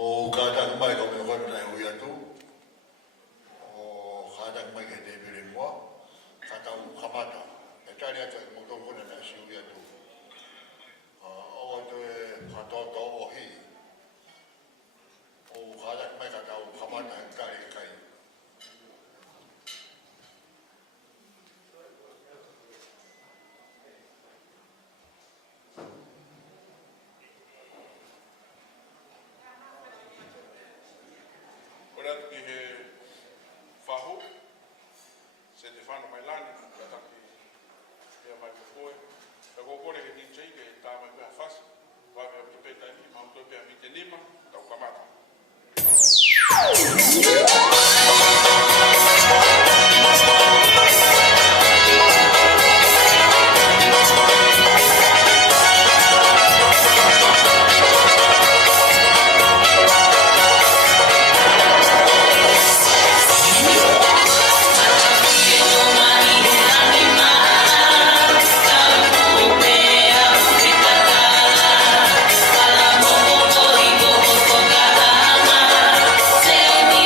O kātang mai ko me whanu nei hui atu. O kātang mai ke te pere mua. Kātau kamata. E tari atu e moto kone nei si hui atu. O atu e katoto o hi. O kātang mai kātau kamata e tari kai. Say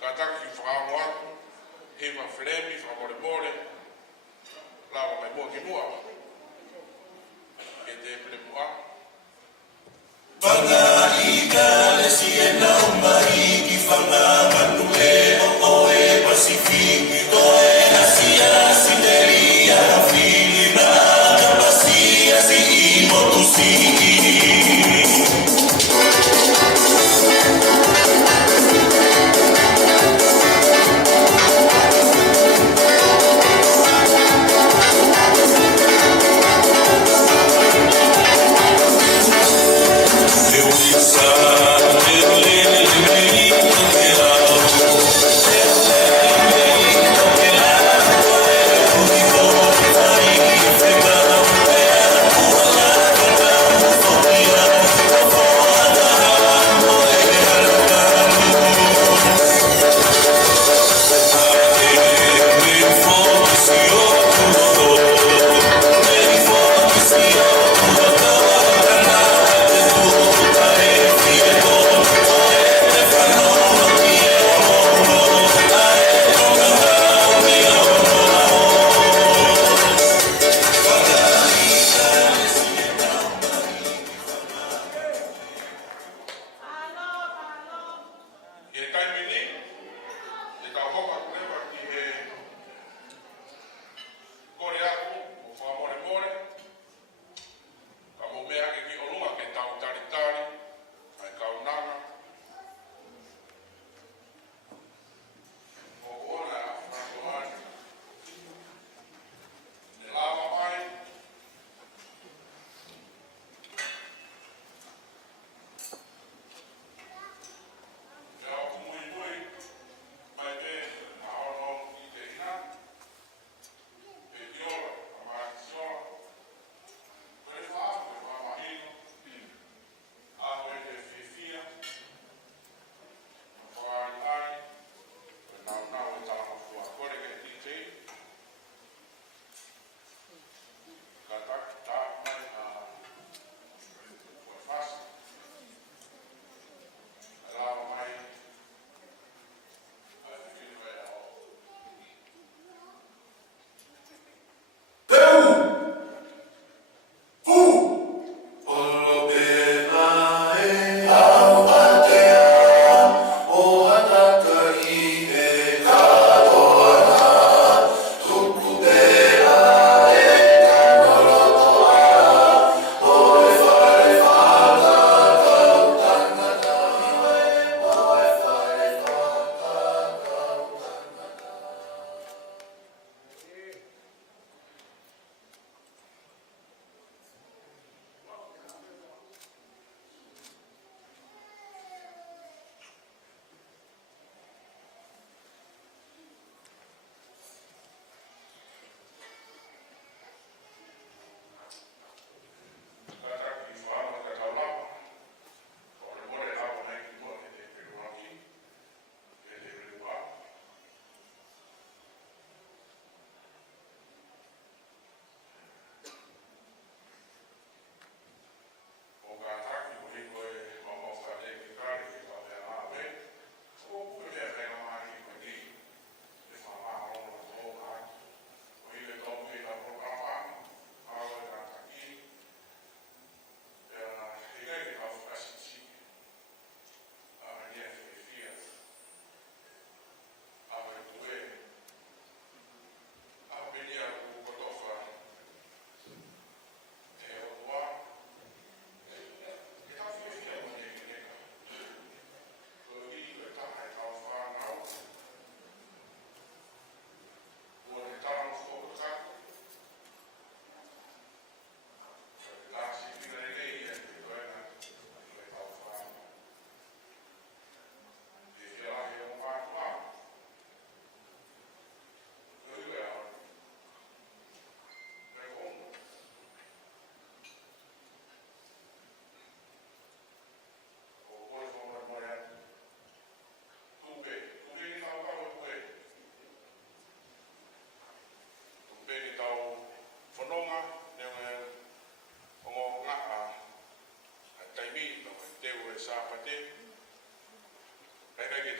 Kataki whakamoatu, hema whremi, whakamore lawa mai mua ki mua. E te pere mua. Pangaika le siena umari ki whanga manu e o e Pasifiki to e Asia Sideria Filina Kapasia si imotusiki.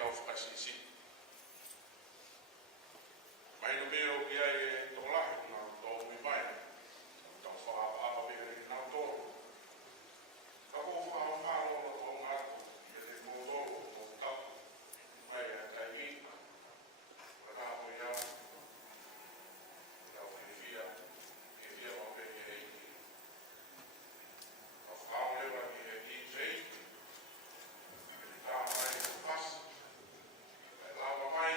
tau whakasisi. Mai no meo ki ai e tō lahi nā tō ui mai. Tau whakaapa pere nā tōro. Ka ko whakaro o ngātu i e te mōtoro o tapu. Mai a tai i. Ka kāpo ia. Tau e whia. E whia o pe e iti. Ka whakaro lewa ki e i te iti. Ka mai o pasi. Ka lawa mai.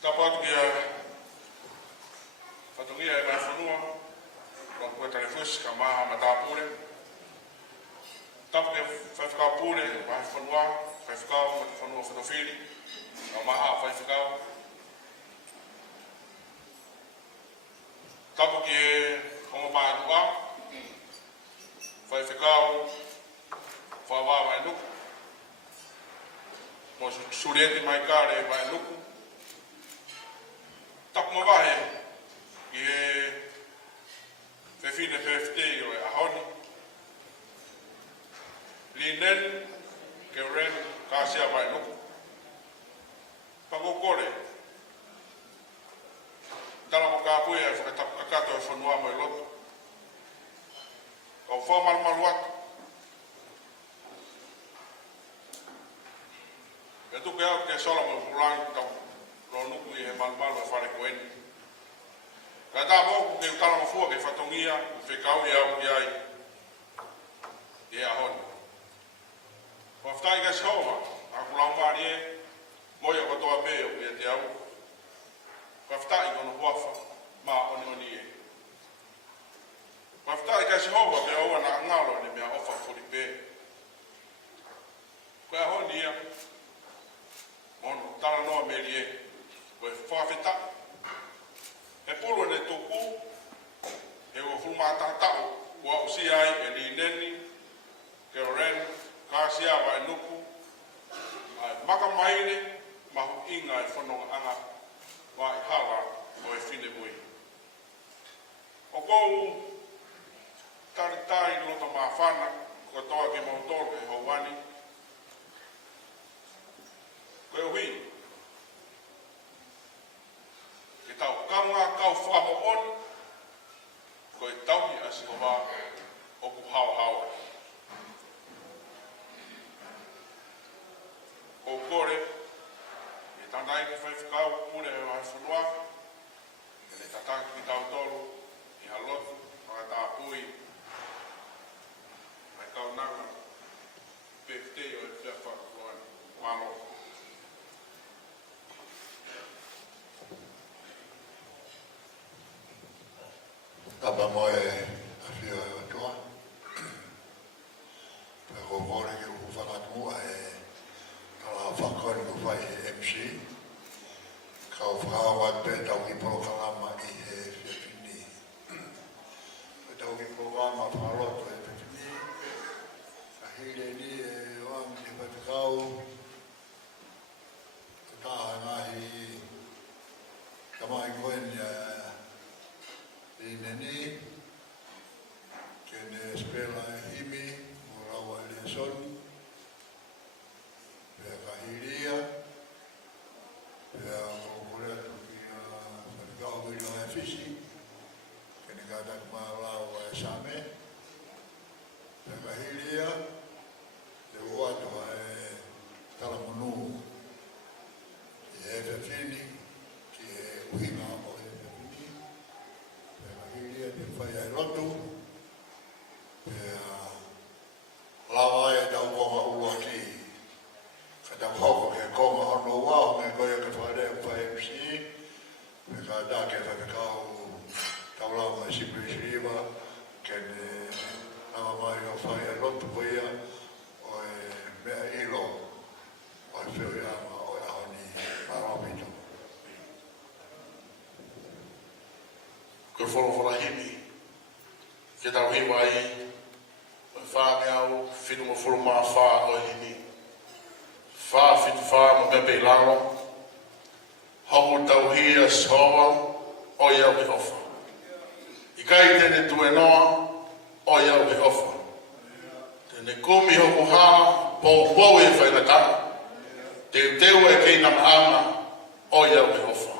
Tapat kia patungia e mai whanua, kwa kua tare fusi ka maha matapure. Tapu kia whaiwhakau pure, mahi whanua, whaiwhakau, mati whanua whanawhiri, ka maha whaiwhakau. tapu ki e kongo pātua, whai whikau, whawā mai nuku, mo surieti mai kāre mai nuku, tapu ma wahe ki e whewhine PFT o e ahoni, Linen, ke ren, kāsia mai nuku, pakokore, tala mo kāpui e whakatapakato e whanua mai lotu. Kau whamaru atu. E tuke au ke Solomon Purangi tau lo nuku i he malu e whare koeni. Ka tā mōku ke utala mo fua ke whatongia, whekau i au ki ai. I ahoni. Whaftai ka Sihova, a kulau maari e, moia katoa me o i te au. Whaftai kono huafa, mā oni e. Whaftai ka Sihova me aua na ngalo ni mea ofa furi pe. Koe ahoni ia, mono tala noa meri e, koe whawhita. He pulu ne tuku, he o fulmata tau, ua usi ai e li neni, ke o ren, kāsia vai nuku, ai maka maine, mahu inga e whanonga anga, wa i hala o e whine mui. O kou, tari lota mā whana, ko toa ki mautoro e hauani. Koe hui, ke tau kaunga kau whamo on, koe tauhi a Sihova o ku hawa. O kore, e tātai ki whaifukau mure e wai whanua, e le tataki ki tau tolu, i halotu, whakata pui, mai kau nanga, PFT o e whiawha kuani, wano. Tapa moe a whio e atua. Pe ko kore ki uku whakatua e kala whakore ku whai e MC. Kau whakawa pe tau ki porokalama i he whiawhini. Pe tau ki porokalama whakaloto e whiawhini. Ka hire ni e oam ki whakau. Ka taha ngahi tamai koen Neni, kene spela himi, murawa ele son, pea kahiria, pea kokorea tuki whatikau wino e fisi, kene kātak mālau e same, pea kahiria, te uatua e talamunu, ki e whewhini, ki e uhinga o e whewhini, Hiria te whai ai rotu, lawa e tau konga ua ki. Ka tau hoko ke konga hono wau, me koia ke whare whai MC, me ka tā ke whakakau tau lau mai Sipri Siriwa, kene nama mai o whai ai rotu koia, o e mea ilo, o e whio iama o e ahoni marawito. Koe whorowhora himi, ke tau hiwa i, o whāngi au, whinu mo whoro mā whā o hini. Whā whitu whā mo mea pei lalo, hongo tau hia Sihova, o iau he ofa. I kai tene tue noa, o iau he ofa. Tene kumi hoku hā, pou e whainata, te teu e kei nama ama, o iau he ofa.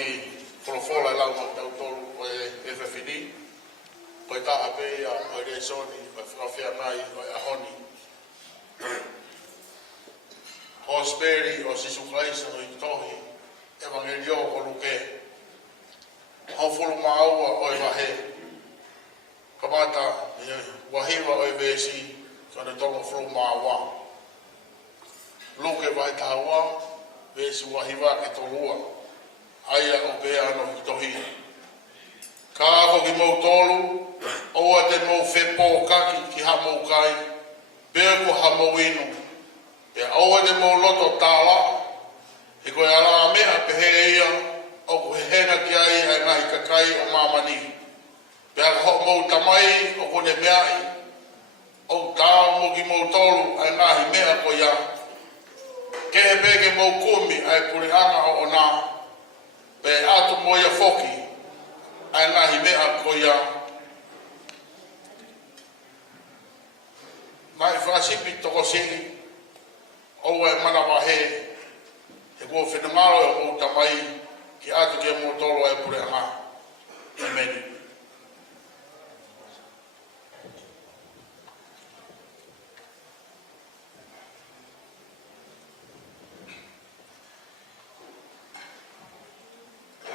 ki folofola lau ma tau tolu o e whawhini. O e taha pēia o e reisoni o e whakawhia ngai o e ahoni. Hosperi o Sisu Christ o i tohi evangelio o luke. Hofulu maaua o i wahe. Kamata wahiwa o i vesi kane tonga fulu maaua. Luke vai tahawa vesi wahiwa ke tolua. Aia o pea ano i tohi. Ka ako ki mau tolu, oa te mau whepo kaki ki ha mau kai. Bea ko ha mau inu. Pea oa te mau loto tāla. I koe ala mea pehe ia, o ko he henga ki ai ai ngahi kakai o mamani. Pea ka ho mau tamai, o kone mea i. O tāo mo ki mau tolu, ai ngahi mea ko ia. Ke he peke mau kumi, ai puri anga o nā. Pea atu mo ia foki, ai ngahi mea ko ia. Nai whakasipi toko singi, oa e mana wahe. E kua whenangaro e o tamai ki atu ke mo tolo e pure anga. Amen.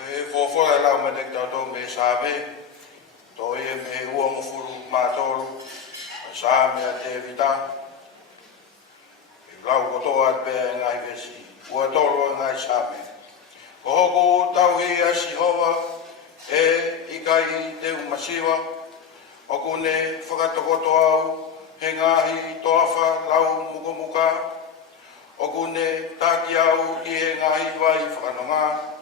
E fofora lau me nek tau me sabe, to e me ua mo furu mātoro, sa me a te vita. E lau kotoa at pe ngai vesi. Ua toro ngai sape. Ko hoko tau hi a Sihova e ikai te umasiwa. Oku ne whakatokoto au he ngahi toawha lau muka muka. Oku ne taki au i he ngahi vai whakanonga.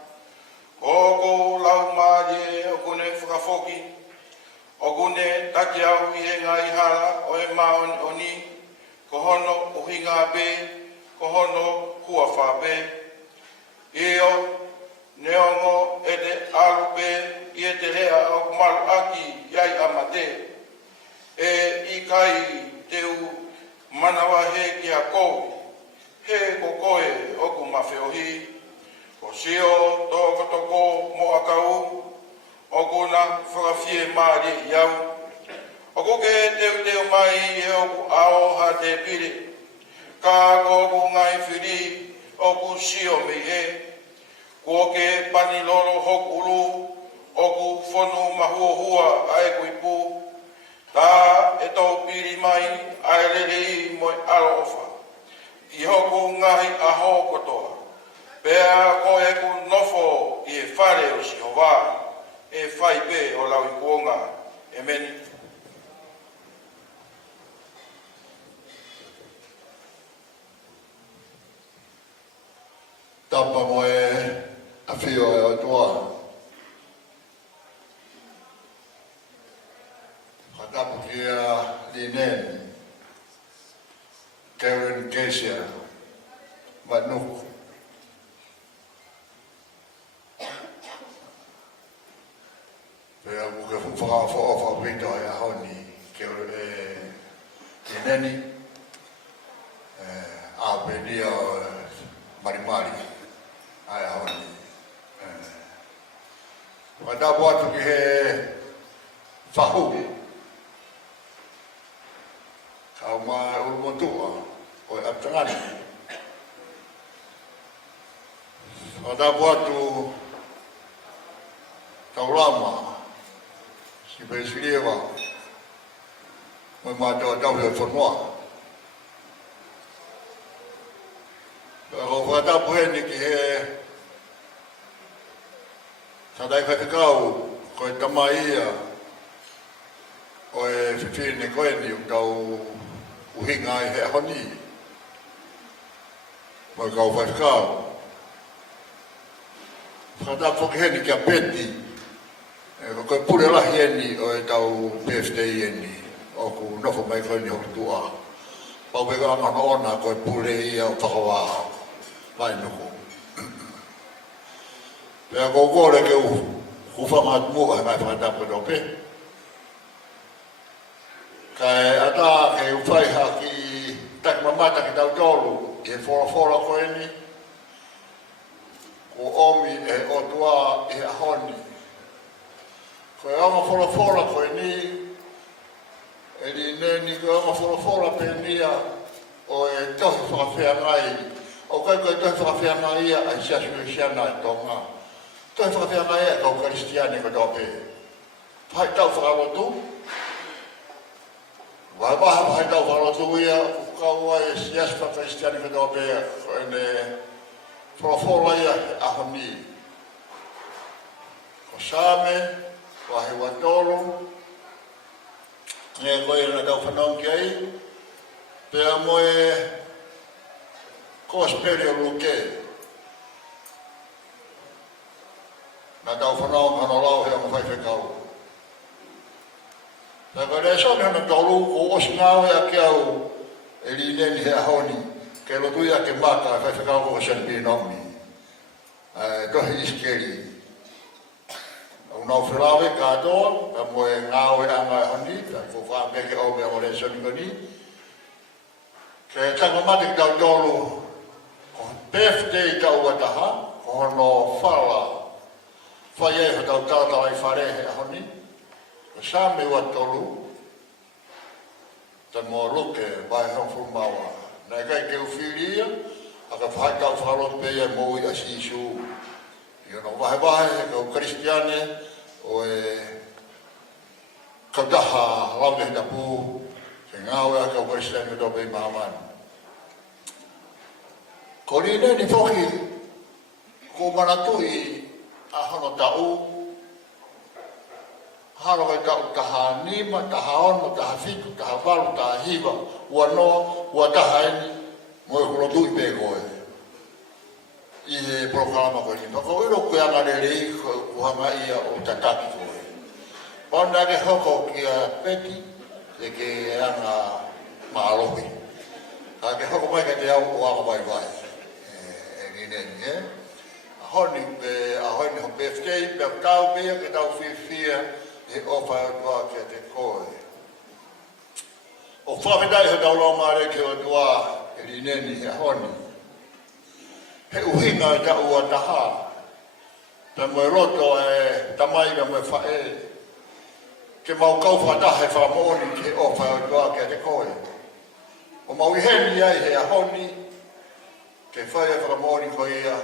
Ko hoko lau maaje oku ne whakafoki. Oku ne taki au i he ngahi hala o e maon oni. Ko hono uhinga pe. Ko hono kua whape. Eo, neongo e te alupe i e te rea o malu aki iai amate. E ikai te u manawa he ki a koe. He ko koe oku mawheohi. Ko sio toko toko mo akau. Oku na whakawhie maari iau. Oku ke teu mai e oku ao ha te pire. Ka koku ngai whiri oku sio me e. Kua ke pani lolo hoku ulu, oku whonu mahuahua ai kui pū. Tā e tau piri mai ai rerei moi alo ofa. I hoku ngahi aho kotoa. Pea koe ku nofo i e whare o Sihova. E whai pe o lau i kuonga. Amen. Tapa mo e a whio e o toa. Ka tapu ki a Linen, Karen Kesia, Manuk. Pea muke whakawha pito e a honi, Lineni, a Benia Marimari. Ai honi. Wata boatu ki he whahu. Kau ma urumotua o e aptangani. Wata boatu taurama si Beisilieva mo mātua tau he whanua. Ko whata puheni ki he Tadai whakakau, ko e tamaia o e whiwhine koe ni tau uhinga i he honi. Mo e kau whakakau. Whata whakaheni kia peti, ko e pure lahi eni o e tau PFD eni, o ku nofo mai koe ni hoki tua. Pau peka angana ona ko e pure ia o whakawaa, mai nuku. Pea kōkore ke uwhanga mua he mai whakatapu dope. Kai ata ke uwhai haki tak mamata ki tau tolu, e whora koe ni. Ko omi e o tua whakawhorofora koe ni, e ni neni koe whakawhorofora pe nia o e tohi whakawhea ngai. O kai koe tohi whakawhea ngai ia ai siasu e siana e tonga. Tohi whakawhea ngai ia kau Kristiane ko tope. Pai tau whakarotu. Vai pai tau whakarotu ia kau ai siasu wha Kristiane ko tope e ne whakawhora ia ahoni. Ko same, wahi watoro, nge koe na tau whanau ki ai, pēa moe kosperi o luke. Na tau whanau kano lau hea mo whaiwhe kau. Na koe rea sone hana tolu ko osi ngāwe a ki au e li neni hea honi, ke lotu ia ke maka a whaiwhe kau ko sen pinomi. Tohi iskeri. Unau whilawe kātoa, ka moe ngāwe anga e honi, ka whawha meke au mea mole soningoni. Ke tangamati ki tau tolu, ko birthday tau wataha, ko hono whala, whai e ho tau tātara i whare he honi. Ko sāme wa tolu, ta mo luke, vai hong fumawa. Nai kai ke uwhiria, aka whai tau whalot pēia mōi a sisu. Iono wahe he kau Kristiane, o e kautaha laume hita pū, ke ngāwe a kau Kristiane to pei mahamani. Ko rine ni whoki, ko manatui a hano tau, hano kai tau taha nima, taha ono, taha fitu, taha walu, taha hiwa, ua noa, ua taha eni, mo e kurotui pe koe. I he programa koe ni. Pako iro koe anga rei kuhanga ia o tataki koe. Panda ke hoko ki a peti, te ke anga maalohi. Ka ke hoko mai ka te au o anga vai vai. E ngineni, e? Ahoni ho birthday, pe tau pia ke tau whiwhia, e ofa atua ki a te koe. O whawedai ho tau lau maare ke o tua, e ngineni, e ahoni. He uhinga e tau a taha, pe moe roto e tamai me moe whae, ke mau kau whatahe whamoni ke ofa o tua ke te koe. O mau iheni ai he ahoni, ke whae e whamoni ko ia,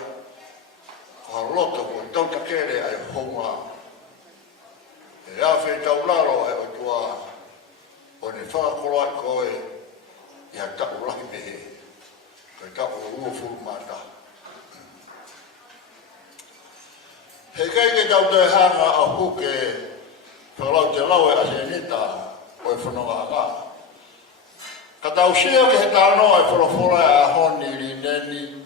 ko ha roto ko tauta kere ai honga. E awhi tau laro e o tua, o ne whakakoroa koe, ia tau lahi pehe, koe tau o ua furu mata. He kai ke tau te hanga a huke whakalau te lau e asenita o e whanonga ngā. Ka tau sia ke he tānoa e whanofora e ahoni ri neni,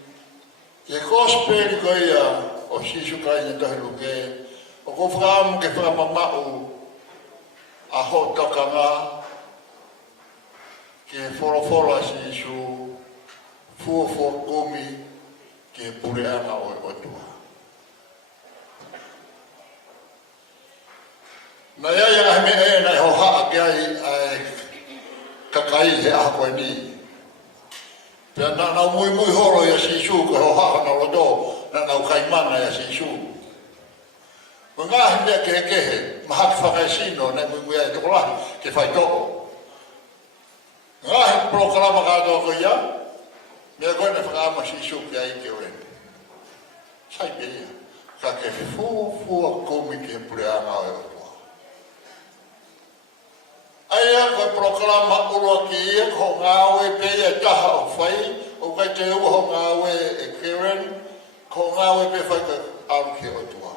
ke kosperi ko ia o sisu kai ni tohi luke, o ko whakaamu ke whakamamau a ho toka ngā, ke whanofora sisu fuofo kumi ke pureanga o e otua. Na ia ia me e nei ho haa ki ai kakai he aha koe ni. Pea na nau mui horo ia sisu ko ho haa na rodo na nau kaimana ia sisu. Ko ngā hindea kehe, mahaki whakai sino nei mui ai tokolahi ke whai toko. Ngā he proklama kātoa ko ia, mea koe ne whakaama sisu ki ai ke ore. Sai pe ia, ka ke fua komi ke pureanga o e. Aia koe proklama urua ki ia, ko ngāwe pe ia taha o whai, o kai te ua ho ngāwe e Karen, ko ngāwe pe whai koe aru ki o tua.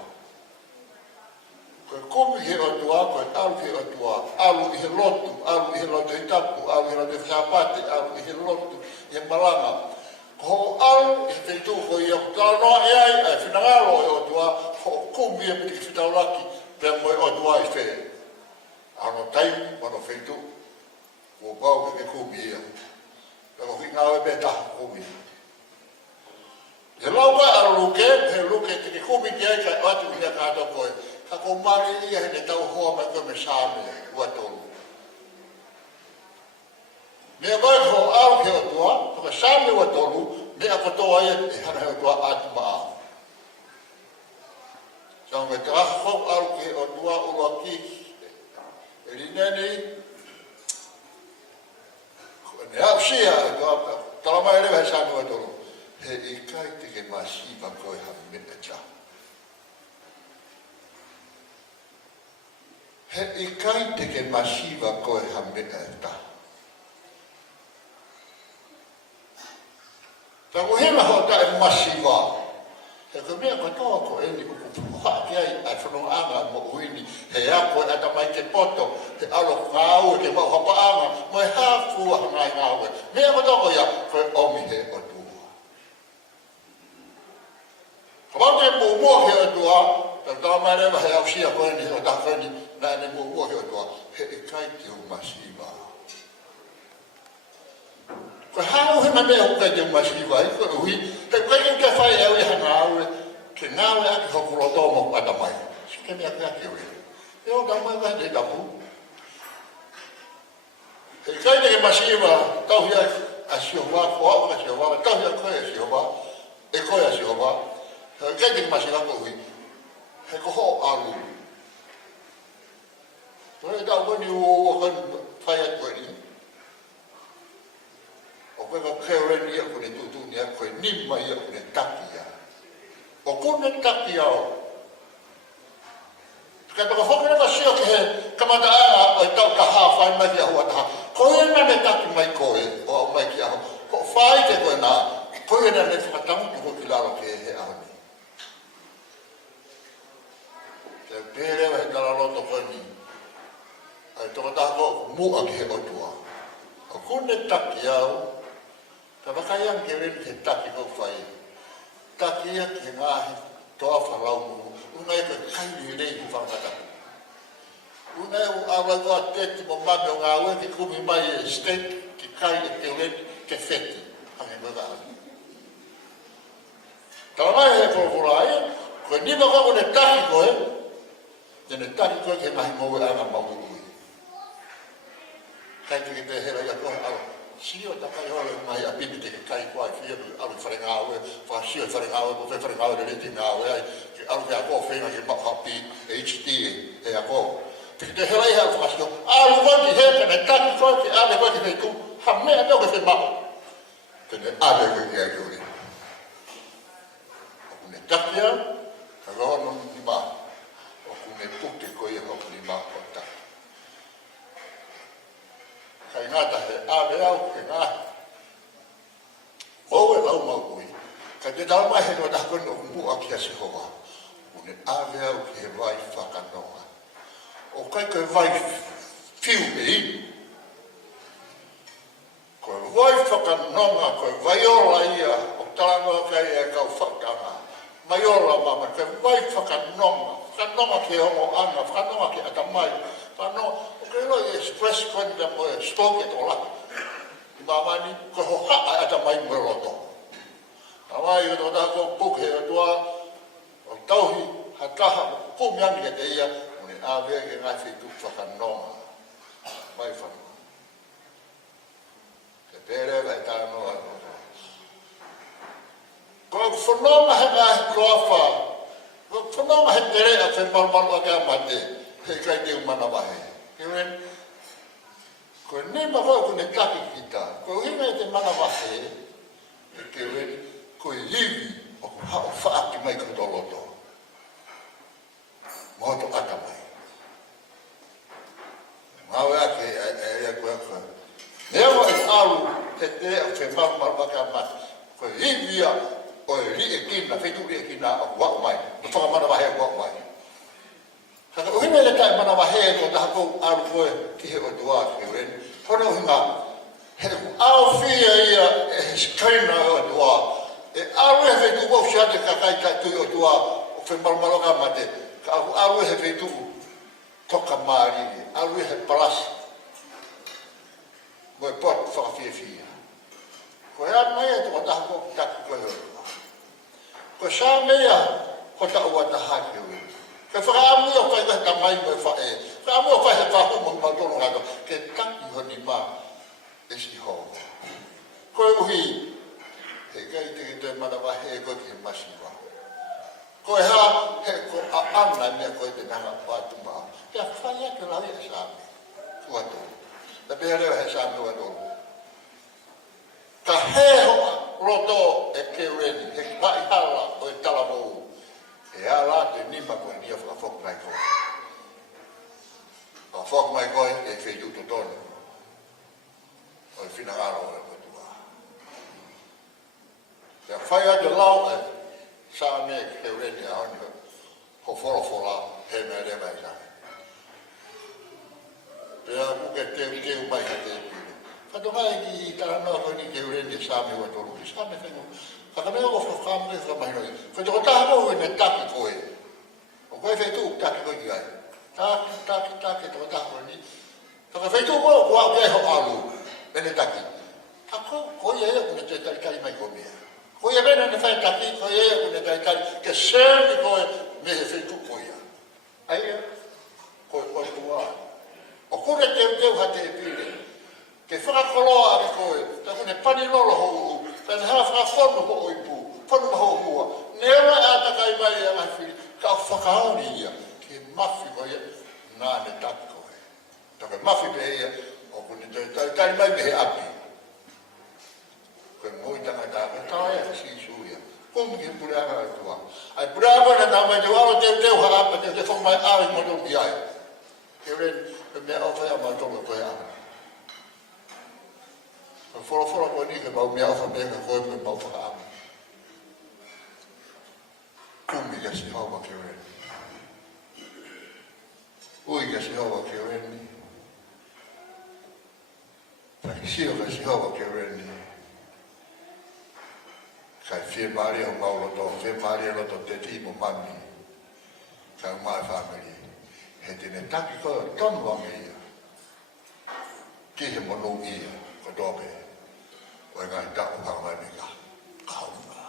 Koe kumi ki o tua, koe aru ki o tua, aru i he lotu i tapu, aru i he lotu i whiapate, aru i he lotu i he malanga. Ko aru i he teitu ko ia, ko tānoa e ai, ai whinangaro e o tua, ko kumi e piti ki whitauraki, pe moe o tua i whee. Ano taimi, mano feitu, ko pau ke kumi ia. Pero hingawe be taha kumi. He lauka ara luke, he luke ke kumi ki ai kai atu hia kātou koe. Ka ko mare ia he ne tau hoa mai koe me sāme, ua tolu. Mea koe ko aru ke o tua, ko sāme ua tolu, mea kotoa ia e hana he o tua atu maa. Sa me te aho aru ke o tua urua ki, Rinani, ne au sia, tala mai lewa sanu atoro, he I kai te ke masiva koe ha mena cha. He I kai te ke masiva koe ha mena ta. Ta ko hema ho ta e masiva. He ko mea katoa ko eni uku haki ai a whanong anga mo uini. He a koe ata mai ke poto, he alo ngāu ke wau hapa anga, mo e hāfua ngai ngāu e. Mea katoa ko ia, koe omi he o tua. Ka wau te mua he o tua, ta tau mai rewa he au sia koe ni o tāwhani, nā ne mua he o tua, he e kai te o masiva. Ko hao he mea o kai te o masiva, i koe ui, he kai ke whai e ui hana aue, ke ngāwe ake hokuroto mo kata mai. Sike mea kia ke ui. E o tamai kai te tapu. He kai te ke masiva, tau hia a siova, ko au a siova, tau hia koe a siova, e koe a siova. He kai te ke masiva ko ui, he ko ho alu. Toi tau koni o kan whai a koe ni. O koe ka kere ni a kone tutu ni a koe nima i a kone taki a. O kone taki ao. Ka toka whakana ka sio ke he kamata anga o i tau ka hawhai mai ki a hua taha. Koe na me taki mai koe o au mai ki a hua. Ko whai te koe nā. Koe na me whakatangu ki hoki laro ke he au ni. Te pērewa he taraloto koe ni. Ai toka tako mua ki he otua. O kone taki ao. Ka wakaiang ke rin ke taki ko whai. Taki ia ke ngahi toa wharau mu. Unai ka kaini rei ku whangata. Unai u awa kua teti mo mame o ngā ue ki kumi mai e state ki kai e te ren ke wheti. Hange mga ani. Tala mai he kōkura ai. Koe nima kako ne taki koe. Tene taki koe ke ngahi mau e anga mau ui. Kai te te hera ia koe awa. Sio takai hole mai a pipi te kai kwai fia alu wharengawe, whasio wharengawe, ko wharengawe de reti ngawe ai, ke alu kia kō whenga ke mahapi HD e a kō. Te helai hea whasio, alu waki he kane taki koe ke ale waki hei ku, ha mea tau ke te mao. Tene ale koe kia kiuri. Oku ne takia, ka rohono ni maa. Oku ne puti koe e hoku ni maa o taki. Kai ngata he āwe au ke ngāhi. Mau e lau mau kui. Kai te tau mai he no tākoni o mua ki a Sihova. Une āwe au ki he vai whakanonga. O kai koe vai fiu me inu. Koe vai whakanonga, koe vai ora ia o tāngoa kai e kau whakanga. Mai ora mama, koe vai whakanonga. Whakanonga ki hongo anga, whakanonga ki atamai. Whanonga. Ke lo e express koe ni mo e stoke to la. I mamani ko ho ha ata mai mo roto. Awai o da ko puk he toa o tauhi ha taha ko miani ke ia ni ave ke ngai fi tu whakanonga. Mai fa. Ke pere vai ta no a. Ko whanonga he ngai klofa. Ko whanonga he tere a when malmal ka mate. He kai te umana wahe. Kiwen, koe nema koe kune taki kita, koe hime te mana wahe, e kiwen, koe hiwi o ku hao whaaki mai kato loto. Mohoto ata mai. Ngawe ake e rea koe koe. Newa e alu te te a whe maru waka mati, koe hiwi a o e ri e kina, whetu ri e kina o wako mai, o whakamana wahe o wako mai. Kaka uhime le kai mana wahe ko taha kou aru koe ki he o tua ki uen. Tono hinga, he ku au whia ia e skaina o tua. E aru e whetu wau siate kakai kai tui o tua o whe malmaloka mate. Ka aru e he whetu toka maari, aru e he palasi. Mo e pot whakawhia whia. Ko e anu mai e toko taha kou taki koe o tua. Ko sa mea ko ta ua taha ki uen. Ke whakaamu o kai kai tamai mo e whae. Whakaamu o kai he whahu mo matono ngato. Ke taki honi ma e si ho. Koe uhi, he kai te mana wahe e koe ki he masiwa. Koe ha, he ko a ana mea koe te nanga whātu maa. Kia whaia ke lawi e sāme. uato. La pere he sa me uato. Ka he hoa roto e ke ureni, he kai hala o e talamou. E ala te nima koe nia whakafok mai koe. Whakafok mai koe e whi uto tonu. O e whina ngaro e matua. Ia whai atu lau e sa me ke ureni a honi ho wholofola he mea re mai sa. Pea muke teu mai ha te pire. Whato mai ki tara noa koe ni ke ureni sa me ua tolu. Sa me whengu. Whaka mea o whakam me whakamahino. Whato ko taha mo ne taki koe. O koe whetu taki koe ki ai. Taki to taha koe ni. Whaka whetu mo o kua kia ho alu. Mene taki. Tako koe ea kune te tarikari mai koe mea. Koe ea mena ne whai taki. Koe ea kune tarikari. Ke sēni koe me he whetu koe ea. Aia. Koe kua. O kune teu ha te pire. Ke whakakoloa ake koe. Ta kune pani lolo ho uru. Tane haa whakawhonu ho oipu, whonu ho hua. Newa e atakai mai e awhi, ka whakaoni ia, ke mawhi koe ia, nā ne taki koe. Taka mawhi pe ia, o kuni tai mai me he api. Koe moi tanga tāka, tāia si suia. Komi ki pure anga e tua. Ai pure anga na tā mai te waro teu harapa, te whong mai awi moto ki ai. Ke ren, ke mea o whai ama tonga koe anga. Fora koe ni ke mau mea ofa mega koe me mau whakaama. Kumi ka si hawa ke reni. Ui ka si hawa ke reni. Whakisio ka si hawa ke reni. Kai whie maari o mauloto, whie maari o loto te timo mami. Kai mai whamiri. He tine taki koe tonu wangi ia. Ki he monu ia, ko dobe. Oe ngai tako pao mai me ka kaunga.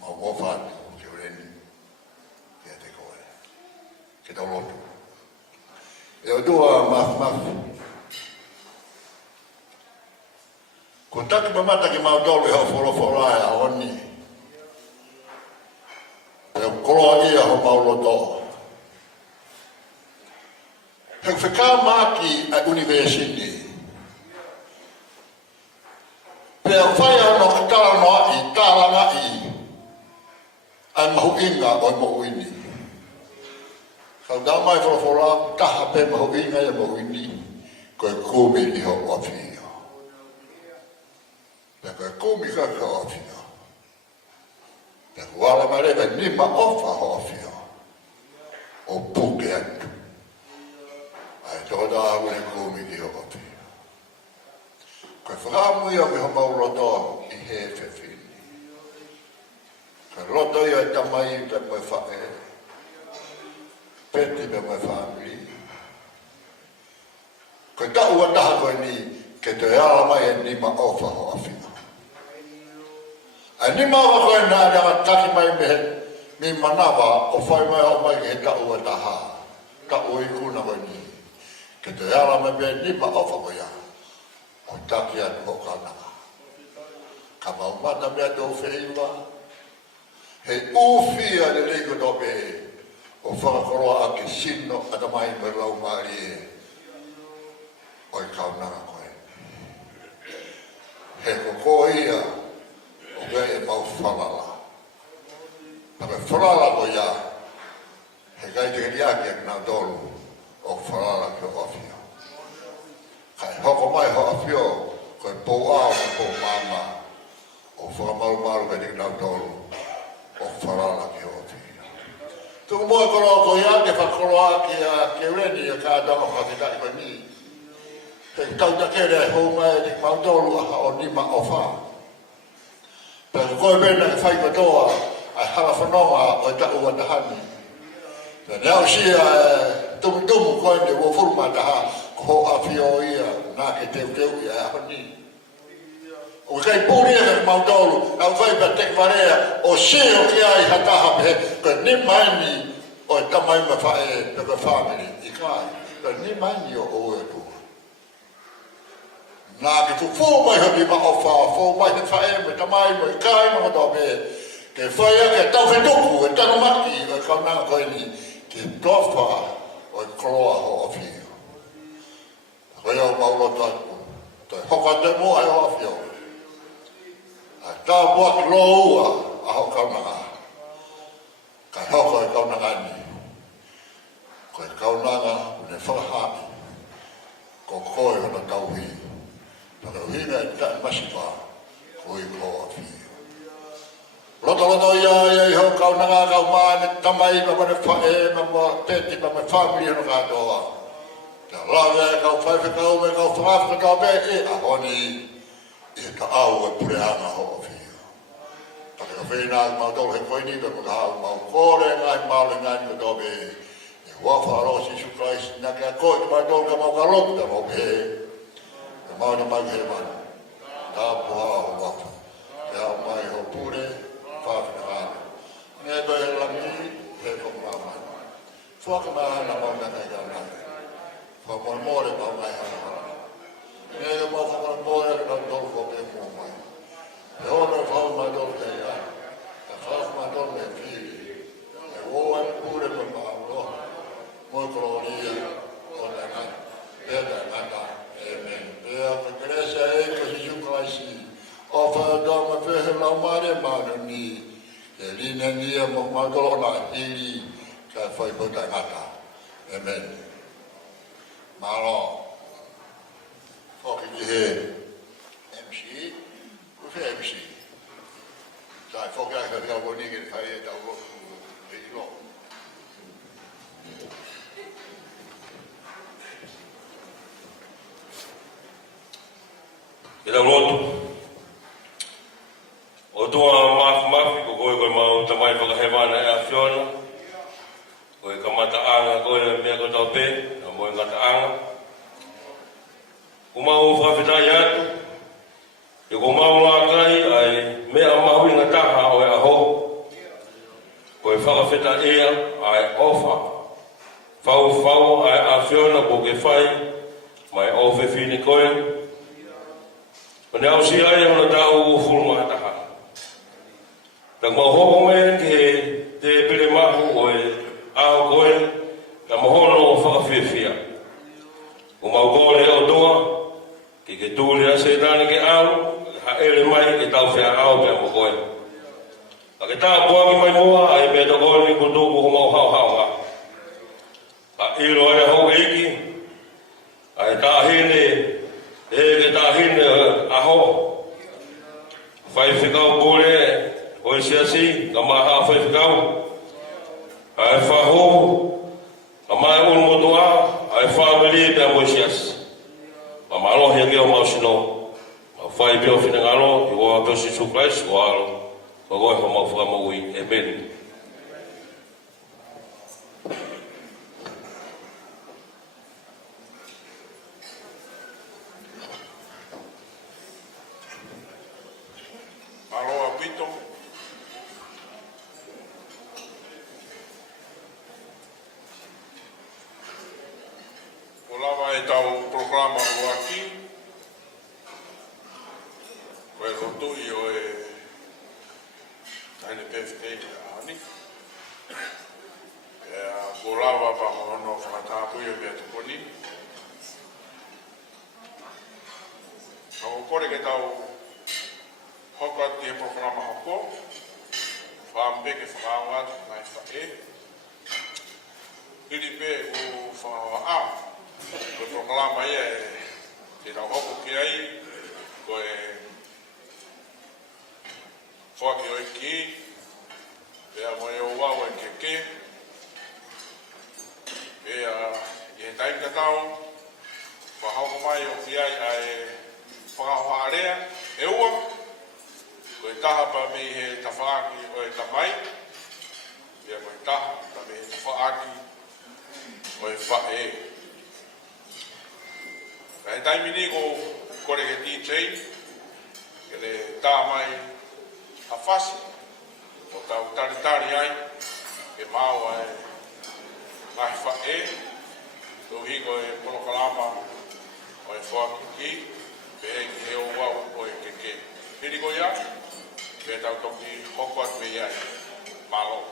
Mau mofani o ke ureni. Kia te koe. Ke tau lotu. E o dua mafu. Ko taki mamata ki mau tolu hao wholofola e a honi. E o koloa ia ho mau loto. He whika maki a university. Pea whai ano ka tala noa i tālanga i ai mahu inga o mahu ini. Kau da mai wholofola taha pe mahu inga i mahu ini koe kumi ni ho ofio. Pea koe kumi ka ka ofio. Pea kuala marewa nima ofa ho ofio. O puke atu. Ai tō da ahu he kumi ki ho ofio. Koe whakamui o mi ho mauloto i he whewhini. Koe loto i o e tamai pe moe whae. Peti pe moe whamiri. Koe tau a taha koe ni ke te ala mai e nima ofa ho awhina. A nima awa koe nā rea taki mai me he mi manawa o whai mai o mai ke he tau a taha. Tau i kuna koe ni. Ke te ala mai me nima ofa koe ia. O taki atu o kananga. Ka maumata mea tō wheiwa. He uwhia le reiko tope o whakakoroa ake sino ata mai me lau maari e. O i kaunanga koe. He koko ia o gai e mau whalala. Naka whalala ko ia. He gai te kiriaki ak nā tolu o whalala ki o ofia. Kai hoko mai ho afio, koe pou ao ko pou mama, o whakamaru ka dik nau tolu, o wharala ki o whina. Tuku moe koro ko ia ke whakoroa ki a ke ureni a ka adama whakitai ko ni. He tauta kere e hou mai dik mau tolu aha o nima o wha. Pēka koe bena ke whai katoa, a hala whanonga o e taku wa tahani. Pēka neau sia tumu koe ni wo furuma taha, ko a fio ia na ke teu ia honi. O kai puri e mau tolu, au vai pa tek varea o seo ki ai hataha pe ko ni mai ni o tamai ma fa e pe family i kai. Ko ni mai ni o e tu. Na ke tu fo mai ha ma o fo mai fa e me tamai mo i kai mo to be. Ke fa ia ke tau fe tuku e tano maki o ka na ko ni ke tofa o kroa ho ofio. Koe au maulo tatu. Toi hoka te mua e o afio. Tā mua ki lo ua a ho kaunanga. Ka hoko e kaunanga ni. Koe kaunanga une whakahapi. Ko koe hona tauhi. Whakauhinga e ta masipa. Koe ko a whio. Loto ia i ho kaunanga kau maane tamai ma wane whae ma mua peti ma me whamiri hona katoa. Ka lawe kau whaiwhikau me kau whakawhika kau me e a honi i ka au e pure anga ho a whio. Taka ka whenā i mau tolu he koini pe mo ka hau mau kore ngai maule ngai ni ka tobe e wafa arosi Jesu Christ na ka koe ki mau tolu ka mau ka lotu ka mau pe ka mau na mau he manu. Tā puha ho wafa. Te hau mai ho pure whawhina ana. Nē koe he lami he komau mai. Whaka mai hana mau na kai kau nai. Whakamoi mōre mau mai hana hana. Nē ka mau whakamoi mōre ka tolu ko pe mua mai. E ono whau mai tolu te ia. Ka whau mai tolu te whiri. E oa e pure me mau roha. Moi kolonia o te ngai. Pea te ngata. Amen. Pea ka keresa e ka Jesu Christ. O whaadau me whehe lau mare maano ni. E rina nia mo mau tolu na hiri. Ka whai po te ngata. Amen. Malo. Whoki ki he. MC. Who's MC? Sai whoki ai ka whika woni ki whai e tau roku e ilo. E tau lotu. O tua mafi ko koe koe mau tamai whakahewana e a whiona. Koe ka mataanga koe na mea ko tau pe, na moe ngataanga. Ko mau whawhitai atu. E ko mau ngā kai ai mea mahui ngataha o e aho. Koe whakawhita ea ai ofa. Whau ai a whiona ko ke whai, mai ofe whini koe. O ne au si ai hona tau o furuma hataha. Tak mau hoko me ke te pere mahu o e ao koe, ka mahono o whakawhiawhia. O mau kore o toa, ki ke tūre a setane ke au, ha ere mai ke tau whia au pia mo koe. A ke tā puaki mai mua, ai me to koe ni kutuku ho mau hau hau ngā. A iro e hau eiki, ai tā hene, e ke tā hene aho. Whai whikau kore, o e siasi, ka maha whai whikau. Ai whaho, a mai un motua, ai whamili pia mo siasi. Ma malo he ke o mau sino. Ma whai pia o whina ngalo, i oa pia Jesu Christ, o alo. Ka goe ho mau whakamaui. Amen. Aloha pito. O lava e tau programa o aki. Koe rotu i o e taine PFT ani. Ko lava pa hono whakatapu i o mea tukoni. Ka o kore ke tau hoka te programa hoko. Whaambeke whakaawat mai whae. Hiri pe o whakawa a. Ko programa ia e te tau hoko ki ai. Ko e whaki o ki. Pea mo e o wau e keke. Pea i he tainga tau. Whahauka mai o ki ai a e whakawa area. E ua. Ko e taha pa me he tawhaaki o e tamai. Ia ko e taha pa me he tawhaaki o e whae. Ka he taimini ko kore ke DJ. Ke le taha mai a whasi. O tau taritari ai. Ke mau ai ngahi whae. Tau hiko e polokalama o e whaaki ki. Pe he o wau o e keke. Hiri ko ia. Pe tau toki hoko atu e iai. Malo.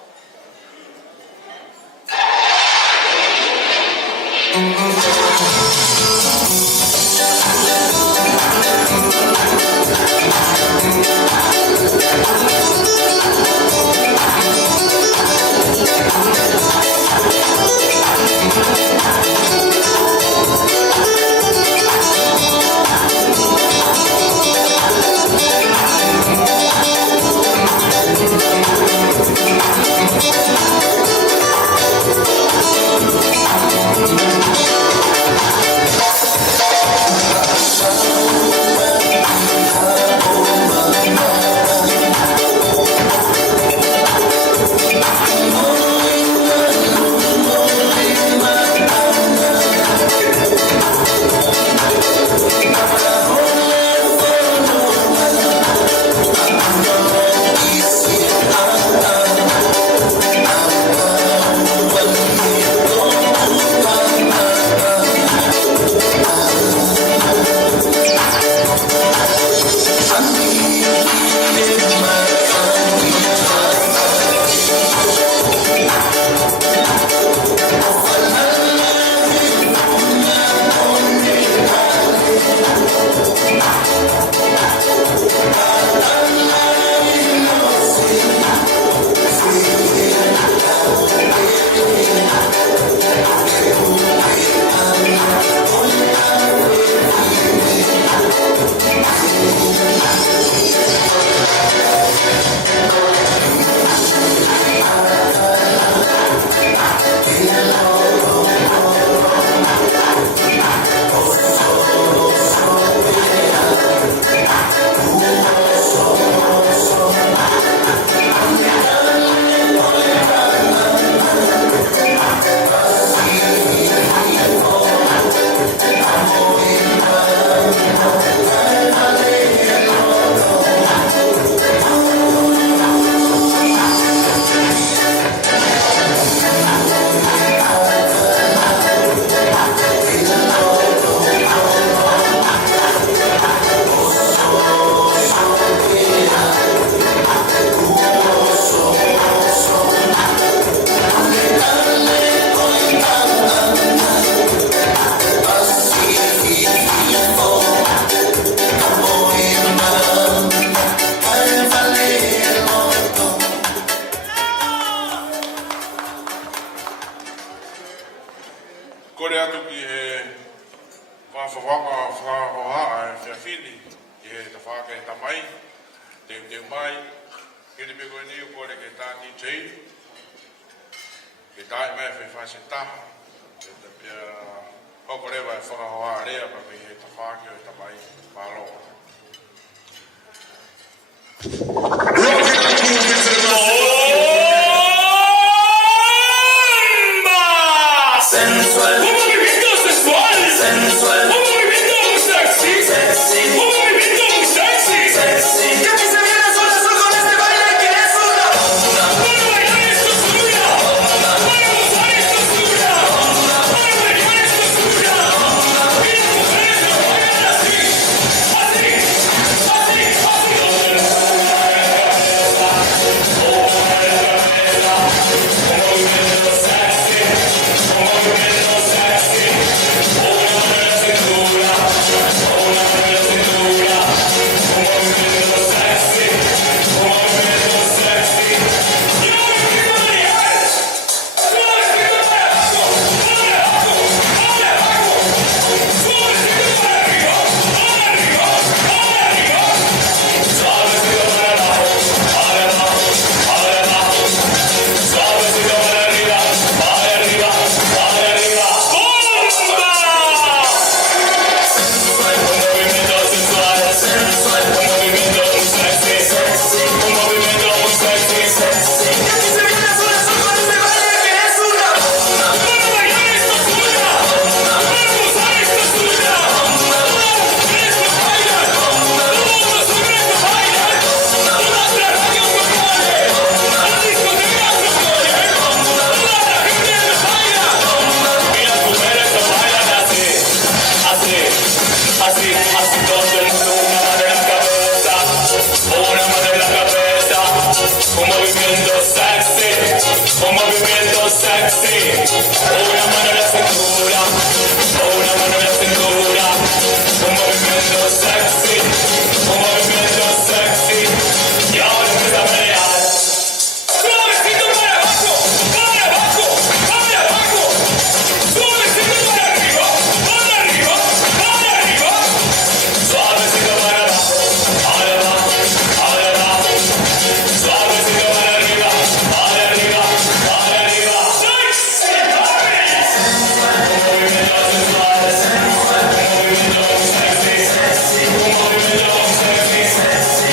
Kore atu ki he whawhawanga whahohaa e whiawhini ki he ta whaka e tamai, te mai, ki te peko ni kore ke tāti tei, ke tāi mai whi whase taha, ke te pia hokorewa e whakahohaa rea pa me he ta whaka e tamai māloa. Sensual, un movimiento sexual, sensual, un movimiento muy sexy, sexy, un movimiento muy sexy, sexy. Que aquí se viene sol a sol con este baile que es una. Para bailar esto es suya, para gozar esto es suya, para bailar esto es suya. Y las mujeres lo bailan así, así, así, así. Una una mano en la cintura, una mano en la cintura, un movimiento sexy, y ahora empieza a pelear. Suavecito para abajo, para abajo, para abajo, suavecito para arriba, para arriba, para arriba, suavecito para abajo, para abajo, para abajo, suavecito para arriba, para arriba, para arriba. Sexy, un movimiento sensual, un movimiento sexy, un movimiento sexy.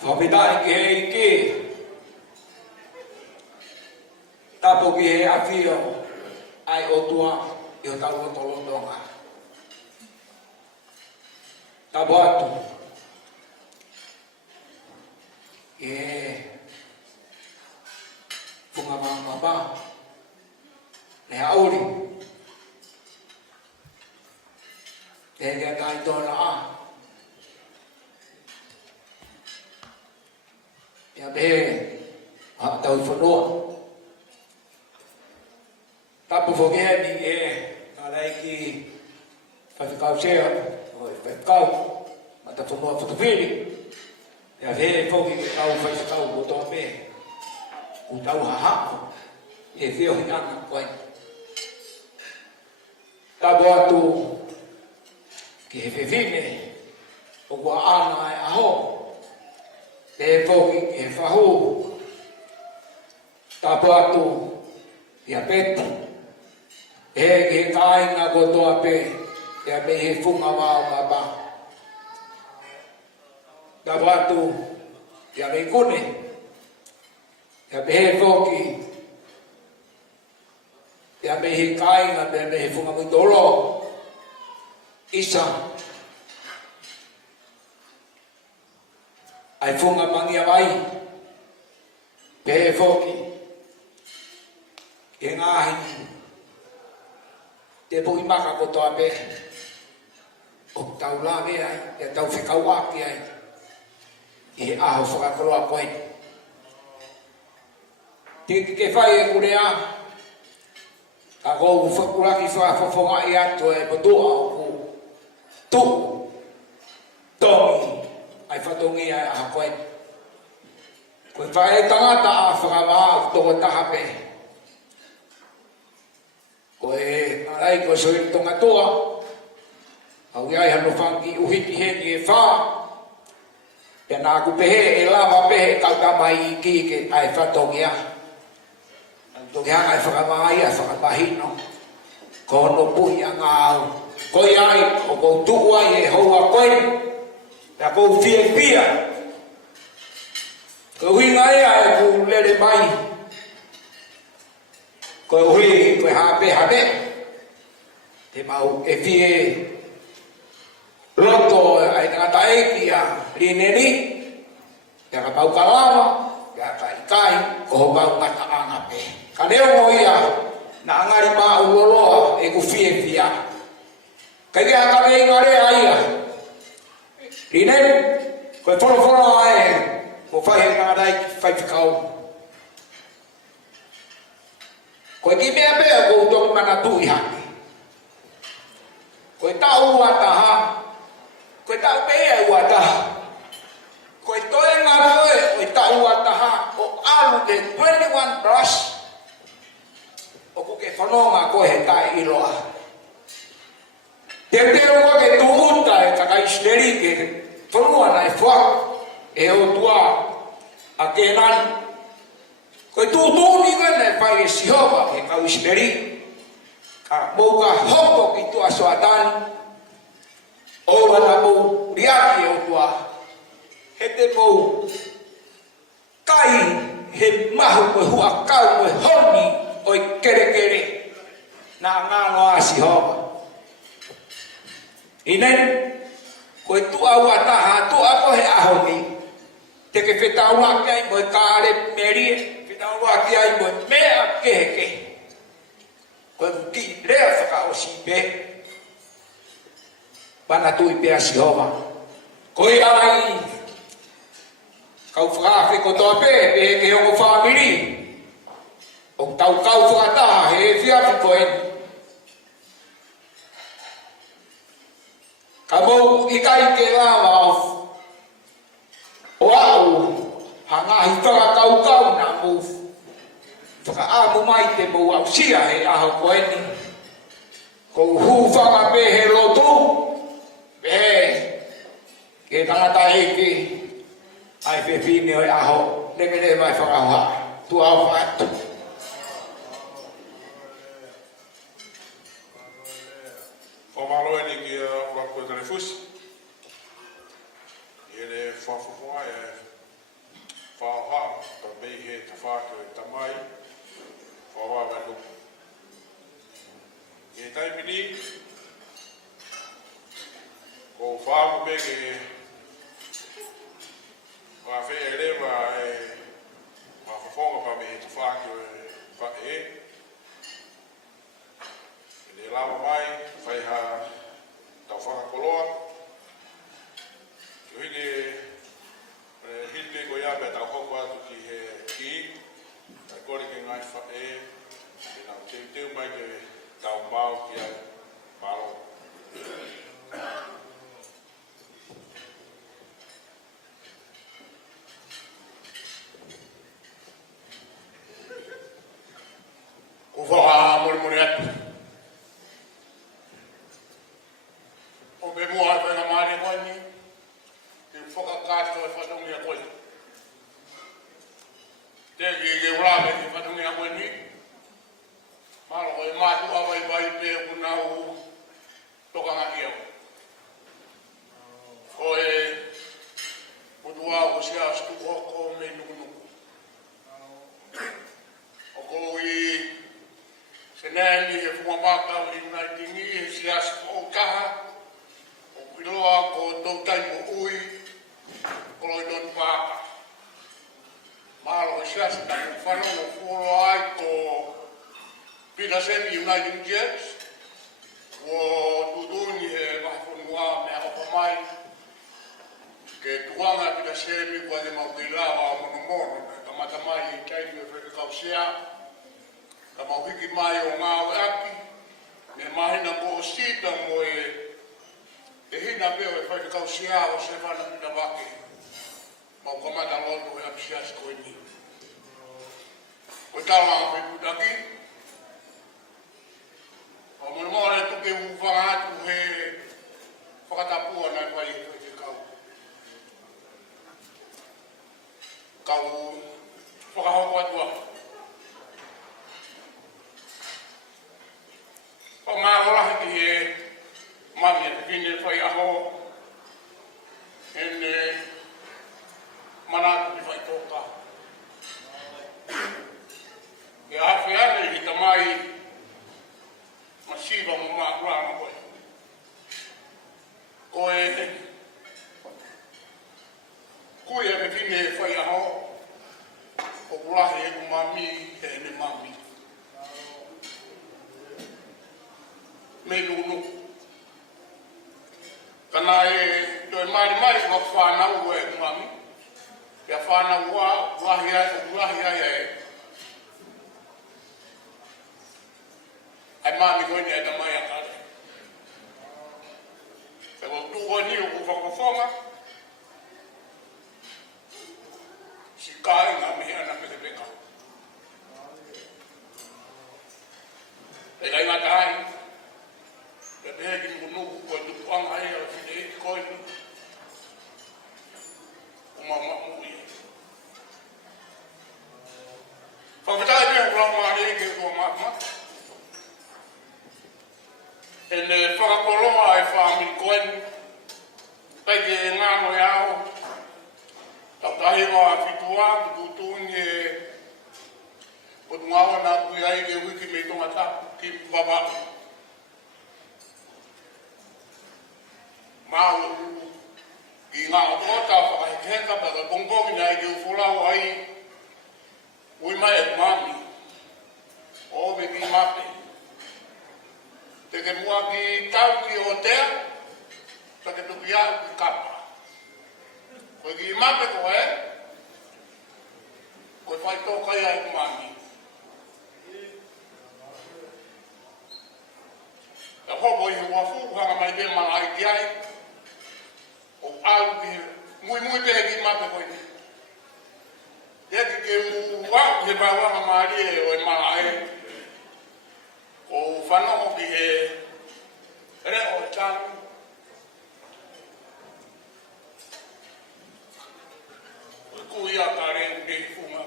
Whapita ke hei ke. Tapo ki he awhio ai o tua i o tau o tolondonga. Tapo atu. E funga mamaba. Le auri. Te hea kai tōna a. Ia behe, tau whanua. Tapu whokea ni e, nārai ki whaiwhikau sea, whaiwhikau, ma ta whanua whatawhiri. Ia behe whoki ki tau whaiwhikau ko tō me, ku tau hahaku, e whio hi ana koe. Tapu atu, ki he whiwhine, o kua ana e aho, Te foki e whahu. Tapu atu ia peti. He kāinga ko toa pe. Ia me he funga wao maba. Tapu atu ia me kune. Ia me he foki. Ia me he kāinga, ia me he funga mutolo. Isa. Ai funga mangia vai. Pe foki. E ngahi. Te pui maka ko toa pe. O tau la me ai. E tau whikau waki ai. I aho whakakoroa koe. Te ke whai e kurea. Ka kou whakuraki whakafonga i atu e patua o ku. Tu. Tongi. Ai whatongi ai aha koe. Koe whae tangata a whakamaa o toko tahape. Koe arai koe soi tonga toa. Au iai hano whangi uhiti heni e wha. Ia nā ku pehe e lava pehe kautamai i ki ke ai whatongi a. Tongi hanga e whakamaa ia whakamahino. Ko no pui a ngā au. Koe ai o kou tuku ai e houa koe. Ia kou fie pia. Koe huinga ea e ku lere mai. Koe hui koe hape hape. Te mau e fie roto ai ngata eki a rineri. Ia ka pau kalama. Ia ka ikai o ho pau ngata angape. Ka leo mo ia na angari maa uloloa e ku fie pia. Kai kia ka mei ngare aia. Rineri. Koe wholo ai mo whai he ngā rai ki whai whikau. Koe ki mea mea kou toki mana tui haki. Koe tau ua taha. Koe tau mea ua taha. Koe toe ngā roe koe tau ua taha. O alu te 21 brush. O kuke whanonga koe he tae iloa. Te teo koe ke tuuta e kakai sneri ke whanua nai whak. E o tua a kenan. Koe tūtūni gana e whai e sihova e kau ismeri. Ka mouka hoko ki tua soatani. O wana mou riaki e o tua. He te mou kai he mahu koe hua kau koe honi o i kere kere. Nā ngāngo a sihova. Inen, koe tua ua taha, tua koe ahoni. Te ke whetau aki ai moe kāre merie, whetau aki ai moe mea keheke. Koe ki rea whaka o si pe. Pana tui pea sihova. Koe ai, kau whakawhi ko toa pe, pe ke hongo whamiri. O tau kau whakataha, he whiawhi koe. Ka mou ikai ke lawa au o au, hangahi whakakau na mou whakaamu mai te mou au sia he aho koeni. Kou hu whakape he lotu, ke tangata eke, ai whewhine o aho, nemere mai whakahoha, tu au whatu. Whamaloe ni ki ura koe tane fusi. Ele whawhawhai e whaoha, ka mei he ta whāke o tamai, whawawa luku. E taimini, ko whaamu me ke whawhi e rewa e whawhawhonga pa me he ta whāke o whae e. E lawa mai, whaiha tau whakakoloa. Hite ko ia me tau hoko atu ki he ki. Kai kore ke ngai whae. E nau teu mai ke tau mau ki ai maro. Ko whaka mori atu. O me mua whenga maare koe ni. Te whakakato e whatongi a koe. Nani e fuamaka o United e siasa o kaha o kuiloa ko tau taimu ui ko loi don paka. Mahalo o siasa na yung whanongo fuolo ai ko Pina Semi United Jets o tuduni he mahafonua me ako mai ke tuanga Pina Semi ko ane maukilawa o monomono kamata mai i taini me wheke kausia ka mauhiki mai o ngā aki, me mahina ko o sita mo e hina peo e whaika kausia o se whana pina wake. Mau kamata loto e apisias koe ni. Koe tala a whi putaki. O mona moa le tuke uwhanga atu he whakatapua nai whai e whaike kau. Kau whakahoko atua. O ngā rorahi ki he mami e pine whai aho ene manatu ki whai tōka. E hawhi ane i tamai masiva mo mā kurana koe. Koe kui e me pine whai aho o kurahi e kumami e ene mami. Me nunu. Kana e toi mai ma whanau e mami. Pia whanau wa urahi ai e. Ai mami koe ni e ta mai a kare. E o tuwa ni o kuwhakawhonga. Si kai ngā mihi ana peke peka. E kai ngā tai. E pehe ki munu ko e tupuanga e o fide e koe nu. O mama mui e. Whakatai mea kurama e ke kua mama. E ne whakakoloa e whaami koe nu. Pai ke ngāno e ao. Tautahi roa fitua, tutuni e. O tungawa nā kui ai ke wiki me tonga tapu ki babau. Mau i ngā kota whakahekenga paka kongkongi nei ki uwholau ai ui mai e mami o me ki mape. Te ke mua ki tau ki o tea, ta ke tuki au ki kapa. Koe ki mape koe, koe whai tōkai ai mami. Ka hopo i hua fuhanga mai te mana ai ki ai, o au ki mui pehe ki mape koe ni. Ia ki ke wau he pāwanga maari e o e mana ai. O whanongo ki he re o tānu. O kui a ka re te funga.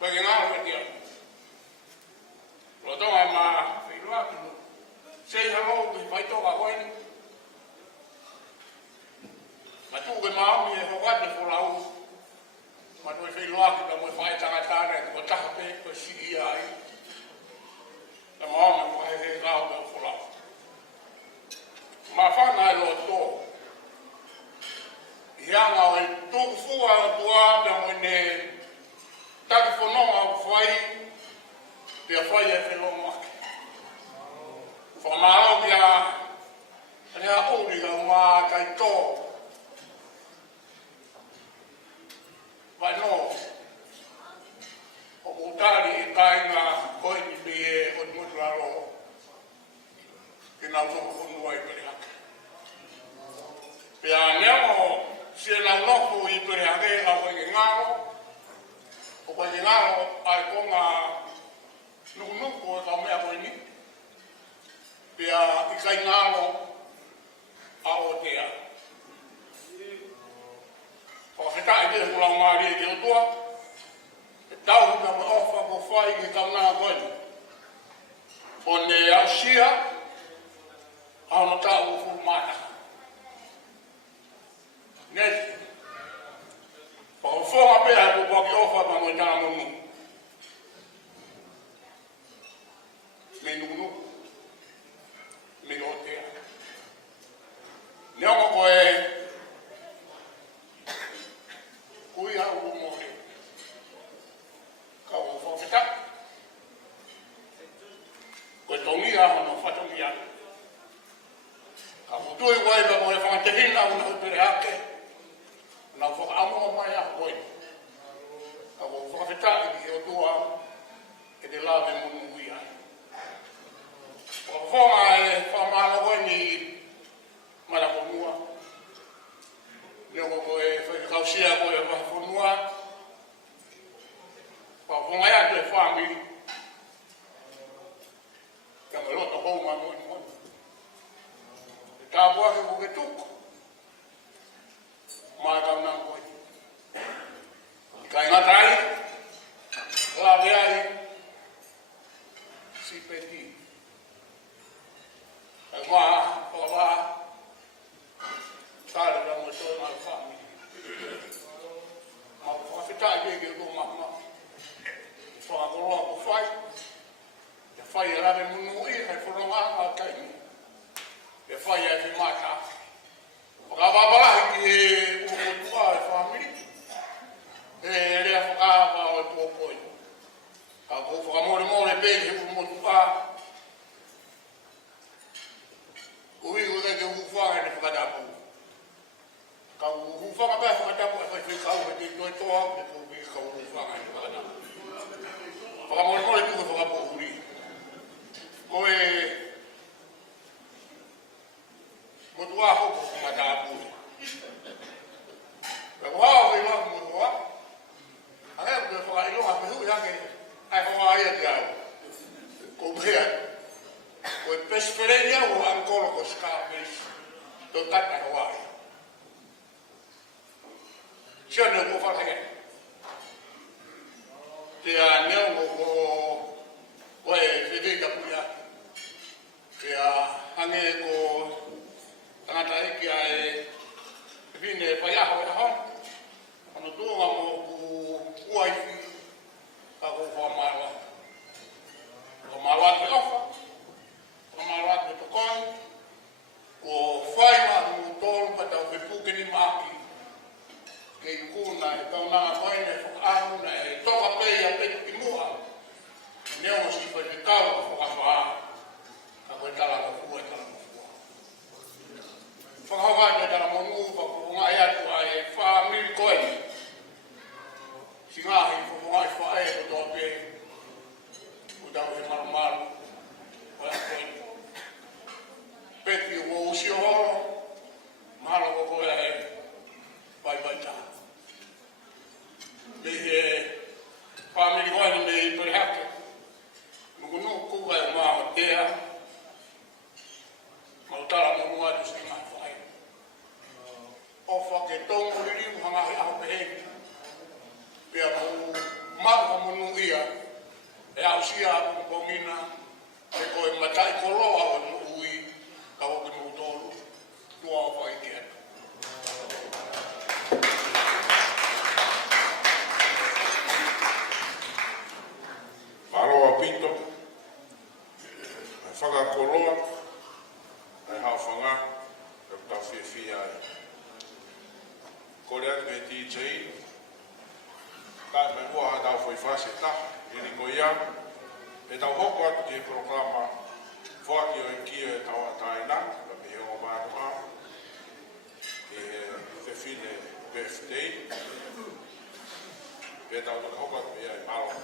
Pake ngāro e tia. Rotonga ma whirua ki nu. Sei halo ki whaitoka koe ni. Ma tūke maami e hokate wholau. Ma tui whirua ki ta mui whaitanga tāne ko taha pe ko sigi ai. Ta maama ko he kāo ta wholau. Ma whana e lo tō. Ianga o e tōku fua o tua ta mui ne taki whanonga o whai. Pia whai e whenonga. Whanao kia rea uriga ngā kai tō. Vai no, o utari e kai ngā koe ni me e o mutu aro ki nau noho hunu ai pere hake. Pea neo si e nau noho i pere hake a koe ke ngāro, o koe ke ngāro ai ko ngā nuku o kau mea koe ni. Pea i kai ngāro a o tea. O whetai te hula ngāri e te otua, e tau huna me ofa ko whai ki tau nā koe. O ne au sia, au na tau o furu mātaka. Neti, o whonga pēha ko waki ofa pa mo i tāna monu. whakaamo mai a koe. Ako whakawhetaki ki o tua e te lawe munu ui ai. Whakawhonga e whamahana koe ni Marakonua. Nio koe whakausia koe Marakonua. Whakawhonga ea te whamiri. Ka me loto hounga moi moi. E tāpua ke koe tuku. Mai kauna koe. I kai ngatai. Lawe ai. Si peti. Kai maa, whakawha. Tāre ra mo toi mai whamiri. Ma whakawhetai keke ko mama. Whakakoroa ko whai. E whai e rare munu i, hei whanonga a kaini. E whai e whi mata. Whakawabalahi ki e umotua e whamiri. E rea whakawa o e tuopoi. Ka kou whakamore pēki he umotua. Ui ko ke uwhanga ne whakatapu. Ka uwhanga pēr whakatapu e whai kau e te toi toa e kou ki ka uwhanga ne whakatapu. Whakamore tuke whakapu uri. Ko e motua hoko whakatapu. Ka kuhao ke maa motua. Anga e kuke whakailoha pe hui hake ai hoa aia te au. Ko mea. Ko e pesperenia o ankolo ko Scarface. To tata Hawaii. Sia ne ko whakake. Te a neo ko o e whiweka puia. Te a hange ko tangata eki a e vine whaiaho e hon. Ano tūnga mo ku uaifi. Ka ko whamarua. Whamarua te ofa. Whamarua te tokoi. Ko whai mahu tōru pata o whipukeni maki. Kei kuna e taunanga koine whakaanu na e toka pei a petu ki mua. Neo mo si whai te kau a whakawha. Ka koe tala ka fua e tala ka fua. Whakawha te tala monu whakapunga e atu a e whamiri koine. Si ngahi whapunga e whae ko tō pei. Utau he marumaru. Koe a koine. Peti o usio horo. Mahalo ko koe a e. Pai pai tā. Me he whamiri koine me i perehake. Nuku nuku kuka e maa o tea. Mautara mo mua tu si ngai whae. O whake tongu ririu hangahi aho pehengi. Pea mo maruha monu ia. E au sia aku mpomina. E koe matai koroa o mu ui. Ka hoki mo tolu. Tua o whai kia. Maroa pito, ai whakakoroa, ai hawhanga, e tau whiwhi ai. Kore atu me TJ, kai mai hua ha tau whai whase ta, rini ko ia, e tau hoko atu ki programa, whaki o kio e tau ataina, ka me heo mātua, e whiwhine birthday, e tau toka hoko atu ia e maroa.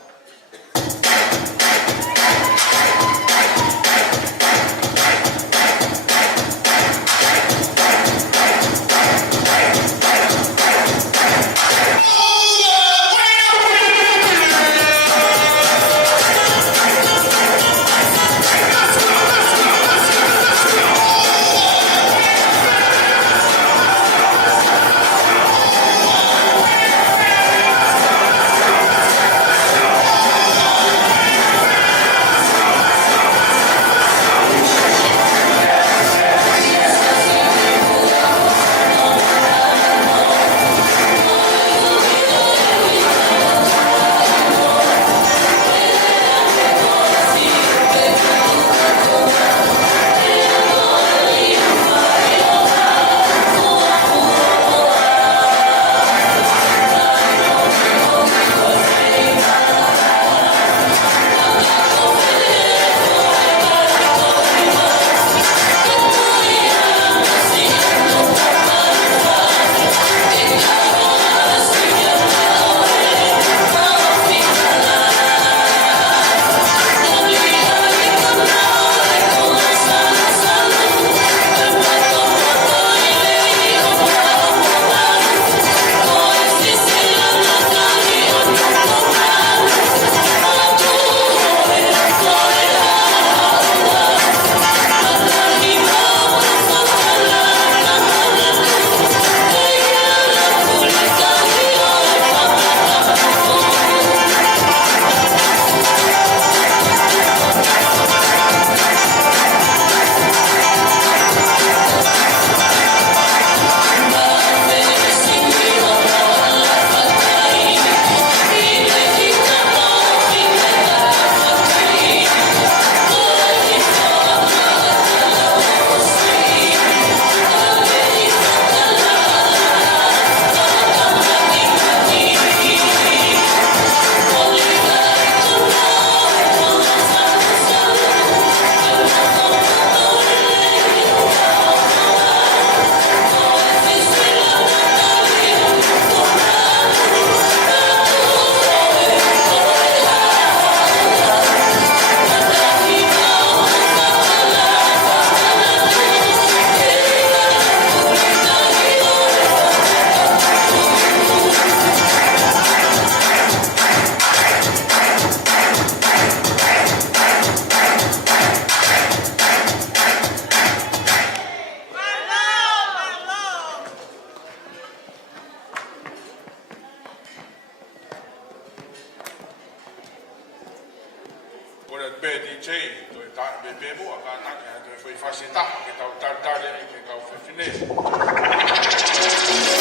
pe DJ to ta be mo ka ta ka to foi faceta que ta le que ka foi fine.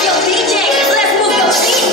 Yo, DJ, let's move your feet.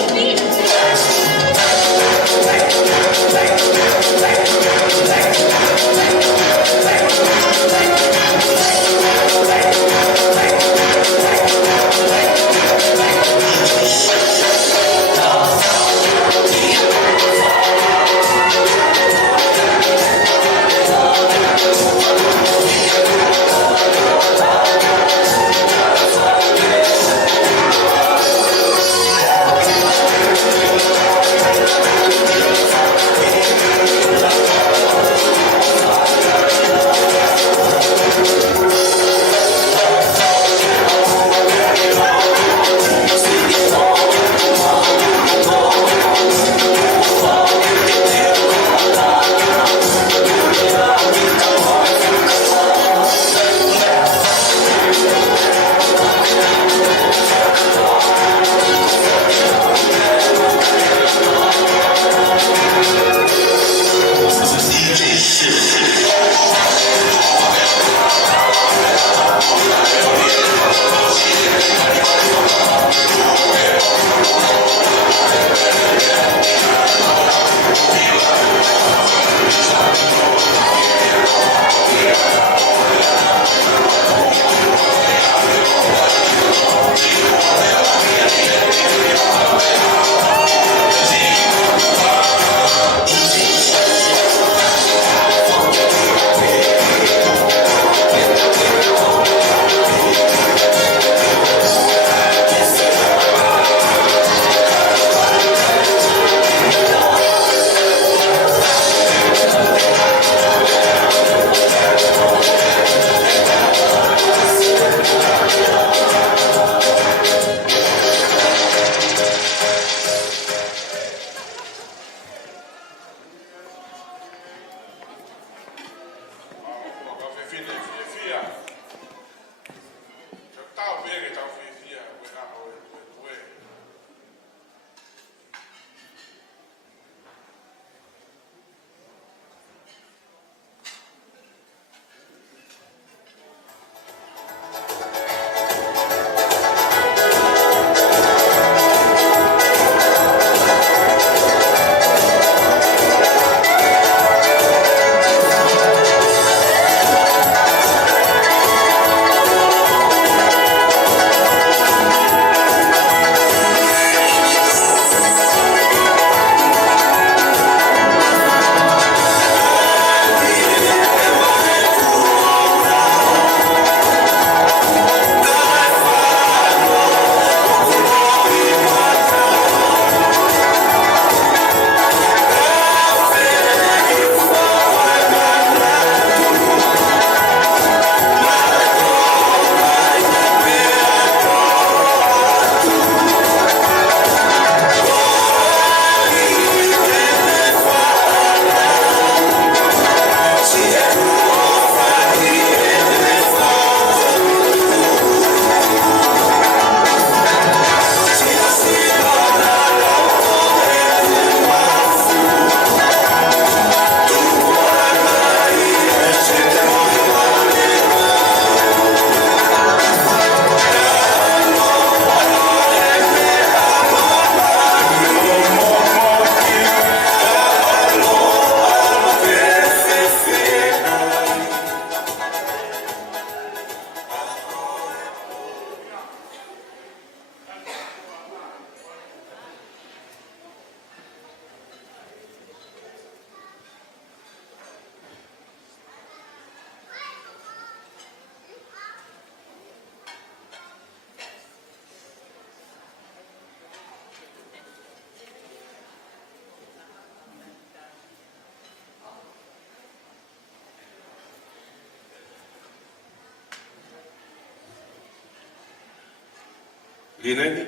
Lineni.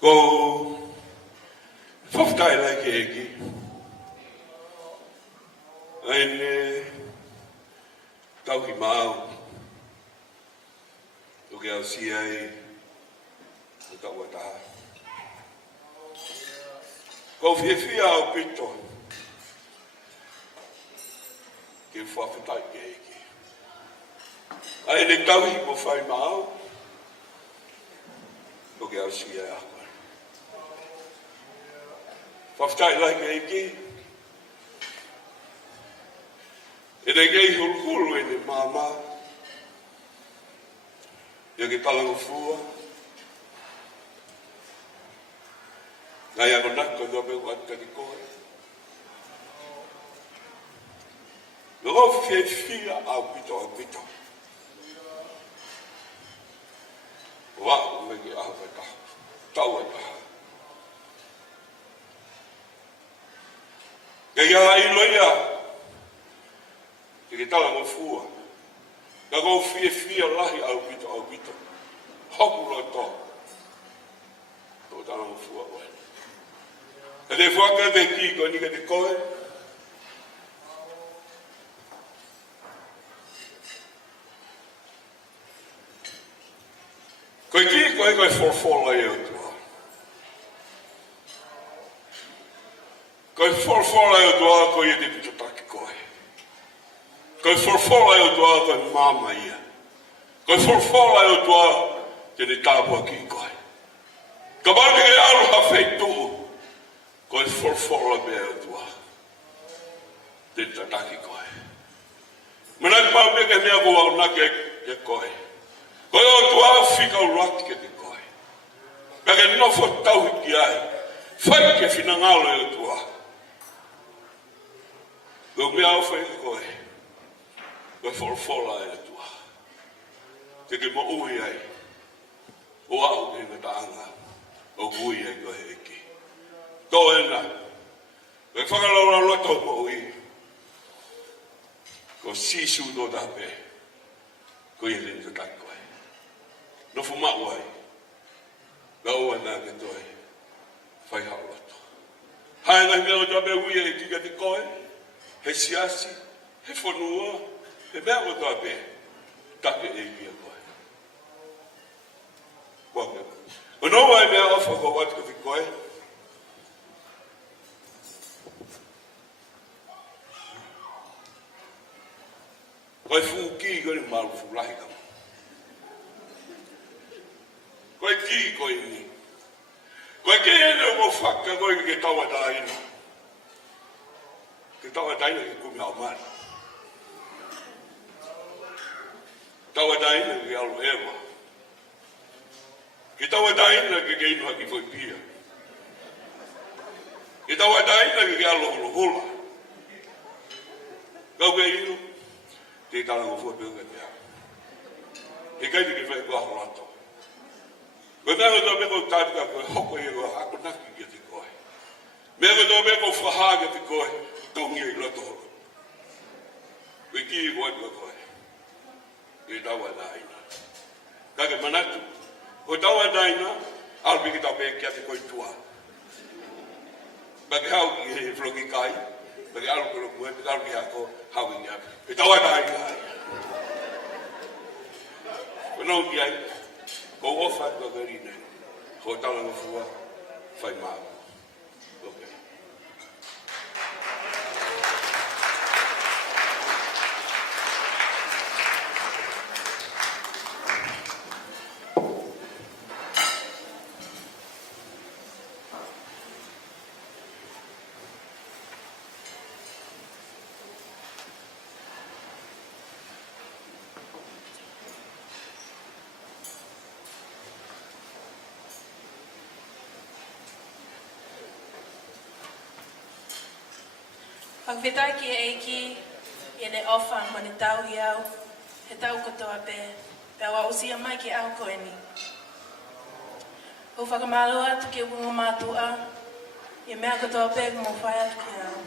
Ko whaftai lai ke eki. Aine tau ki mau. O ke au si ai o tau ataha. Ko fia o pito. Ke whawhetai ke eke. Ai ne tauhi mo whai maau. O ke au sia e ako. Whawhetai lai ke eke. E ne kei hulu e ne māma. Ia ke talango fua. Ngai ako nako no me wata ki koe. Loro fia au pito. Wa me ki au me ka. Tau e ka. Kaya ilo ia. Ke talango fua. Ka go fia lahi au pito. Hoku lo to. To talango fua koe. E te whaka te ki ko ni ka te koe. Koe ki koe forfola e o tua. Koe forfola e o tua koe e te pitotaki koe. Koe forfola e o tua koe mama ia. Koe forfola e o tua te ne tāpua ki koe. Ka mani ke aru hawhei tuu. Koe forfola me o tua. Te tataki koe. Mana ki pao peke mea kua au nake e koe. Koe o tua whika o rati ke te koe. Peke nofo tau hiki ai. Whai ke whinangalo e o tua. Koe mea au whai koe. Koe forfola e o tua. Te ke mo ui ai. O au e na taanga. O gui e koe eki. Tō ena, me whakalaura loto mo ui. Ko sisu no tape, ko i rin te tai koe. No fu mau ai, na ua nā ke toi, whai hao loto. Hae ngai mea o tape ui e tika te koe, he siasi, he whanua, he mea o tape, take e kia koe. Waka. O no ai mea ofa ko watka te koe, koe fuki koe ni maru fulahi kama. Koe ki koe ni. Koe ke ene o whaka koe ke tawa taina. Ke tawa taina ke kumi au mara. Tawa taina ke alu ewa. Ke tawa taina ke inu haki foi pia. Ke tawa taina ke alu hula. Kau ke inu. Te talango fua peo ka te hau. E kai te ke whai kua horato. Koe mea koe tō meko tātika koe hoko e koe hako naki ki te koe. Mea koe tō meko whaha ki te koe, tongi e loto horo. Koe ki e koe tua koe. E taua daina. Kake manatu. Koe taua daina, alpi ki tau pēr kia te koe tua. Pake hau ki he floki kai. Pake alu kuro kue, pake alu ki hako, hau ki ngia. E taua daina ai. Kono ki ai. Ko ofa ko garine. Ko talango fua, whai maa. Okay. Whakawhetai ki e eiki, e ne ofa ma ne tau i au, he tau katoa pē, pē wa usia mai ki au koe ni. Ko whakamalo atu ki ukunga mātua, e mea katoa pē ko mo whai atu ki au.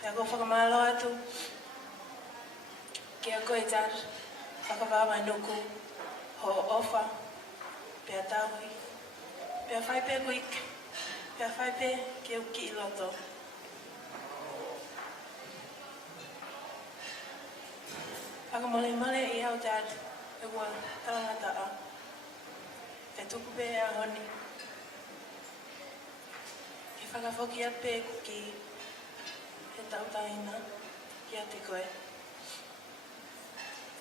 Pē ko whakamalo atu, ki a koe tar, whakawawai nuku, ho ofa, pē a tauhi, pē a whai pē kuik, pē a whai pē ki uki i loto. Whakamole i au tār, e ua tarangata a. Te tuku pē a honi. Ki whakafoki a pē ki he tautaina ki a te koe.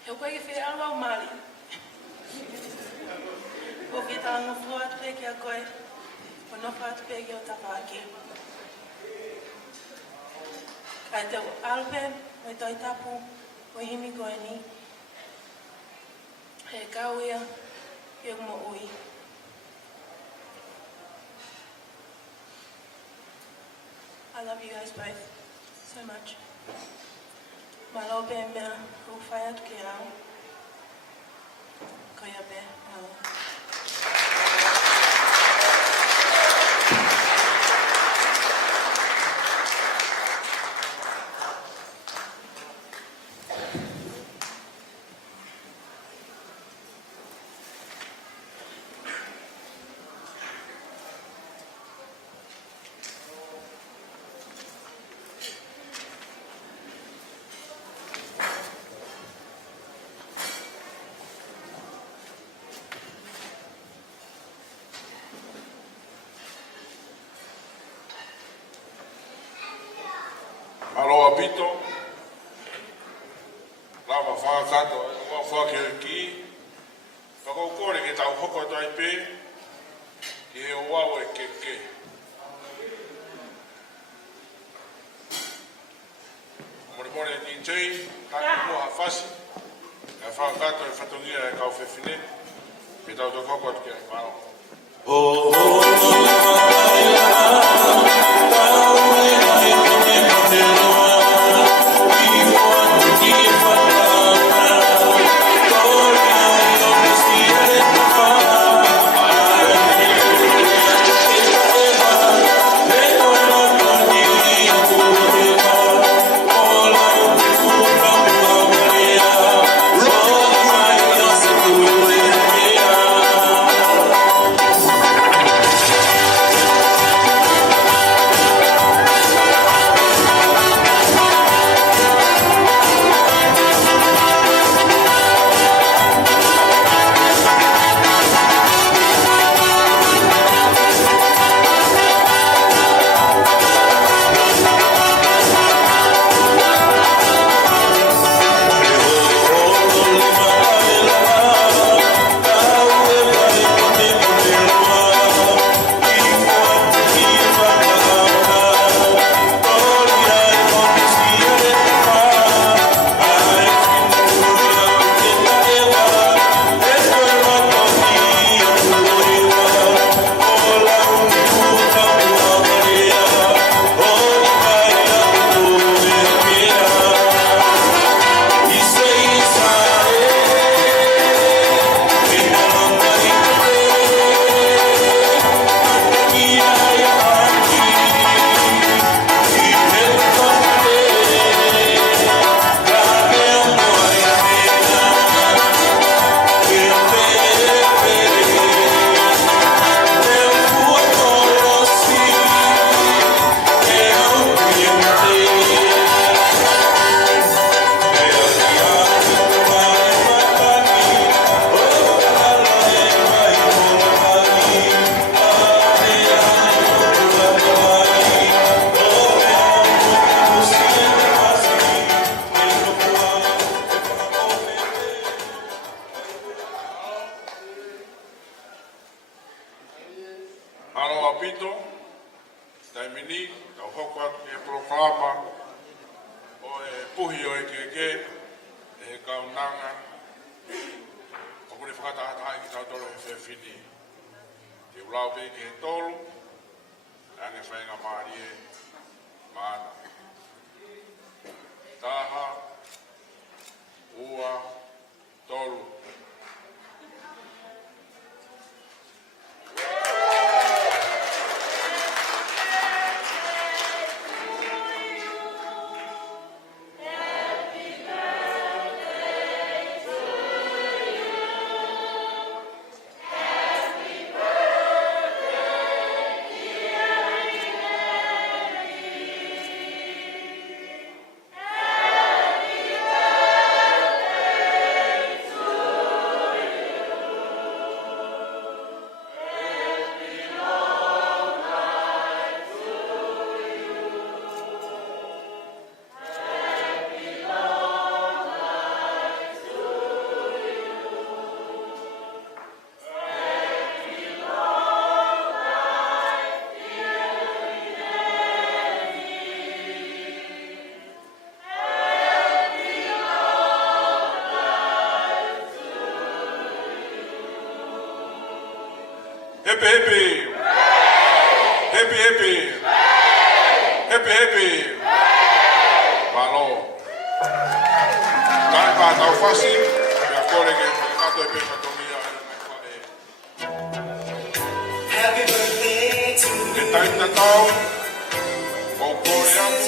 He koe ki whi awa o Māori. O ki tānga fua atu pē ki a koe, o nofa atu pē ki o tapaki. Kai te alpe, o i toi tapu, o himi koe ni. He kauia, ki o mo ui. I love you guys both so much. Malo pe mea uwhai atu ki au. Koia pe, malo. Aloha pito. Lava whakakato, wa whakere ki. Whakau kore ke tau hoko tai pē. Ki he o wau e ke. Mori ni tei, taki mua hawhasi. E whakakato e whatongia e kau whewhine. Pe tau te hoko atu ki ai whao. Aloha pito, taimini, tau hoko atu ki e proklama o e puhi o e keke, e kaunanga, o kune whakatahataha ki tau tolo e whewhini. Te ulau pe ki he tolu, ane whainga maari e maana. Taha, ua, tolu. To Happy, happy. Happy, happy. Happy, happy. Malo. Kai pa tau fasi. Pia kore ke kato e pe patomia e Happy birthday to you. ke taita tau. O kore amu.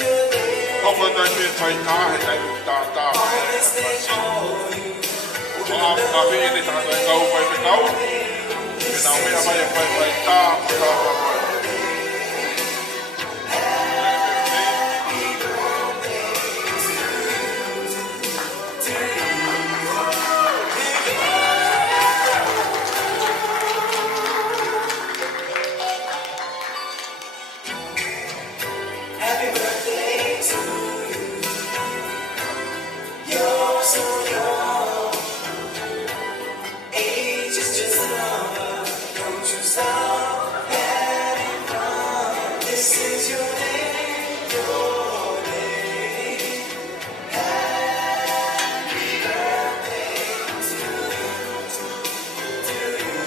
Kopa tai pe tai ta he tai ta ta. O amu ka pe ni ta tai kau pai pe kau. Ke nau mea mai e pai pai ta. Ta ta ta. Happy birthday to you. You're so young. Age is just a number. Don't you stop having fun. This is your day, your day. Happy birthday to you, to you.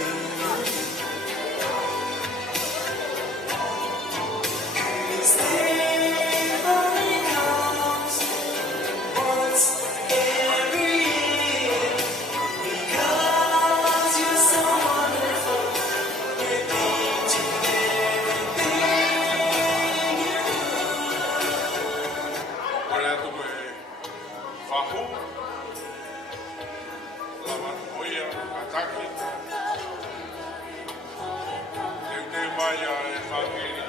This day only comes once every year. Because you're so wonderful, repeating everything you do. Kore atu koe whahu. Lama hoia, ataki. Te mai a e whangiri.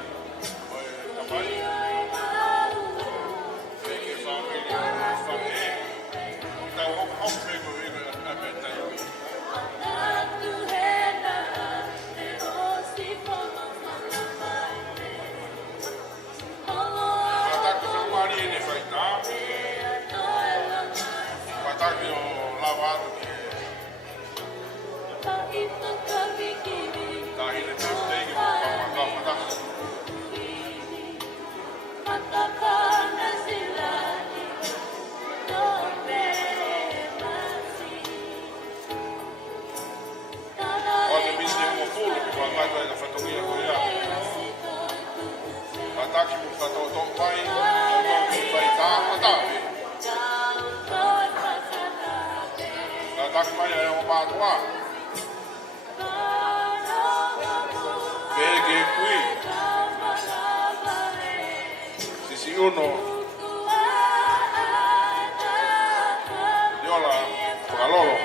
Oe tamai. Eke whangiri a e whange. Tau hok me koe ega a me taimi. Mataki whakamari e ne whaita. Mataki o lawa atu ki e tahine birthday ki whakapaka mataki. O te misi e mo fulu ki whakata e na whatongia koe a. Mataki mo whatau tō pai, o tō ki whaita matawe. Mataki mai e o mātua. Pege kui. Sisi uno. Diola, whakalolo.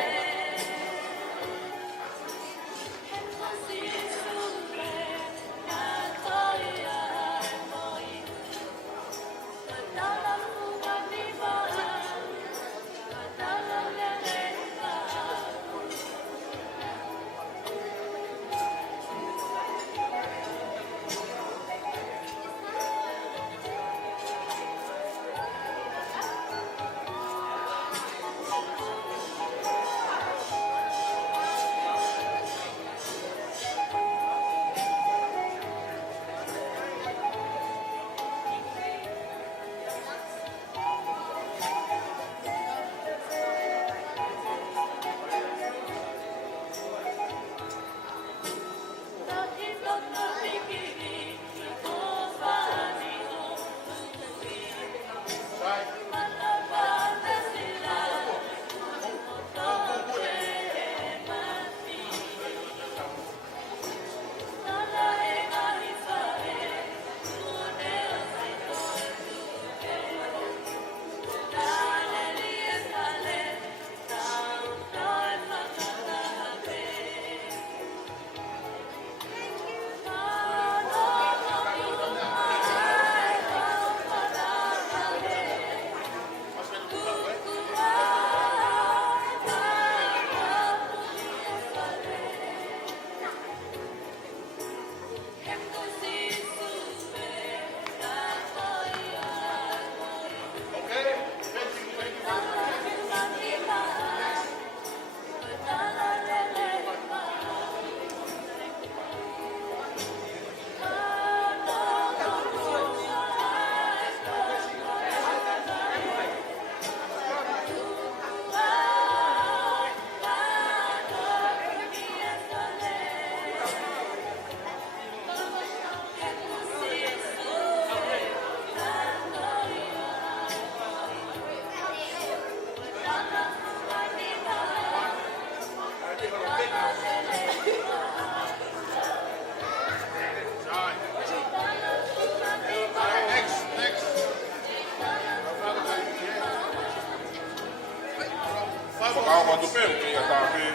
Kau watu pe o kia tā pe.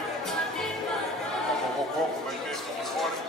Koko mai pe ko mafori.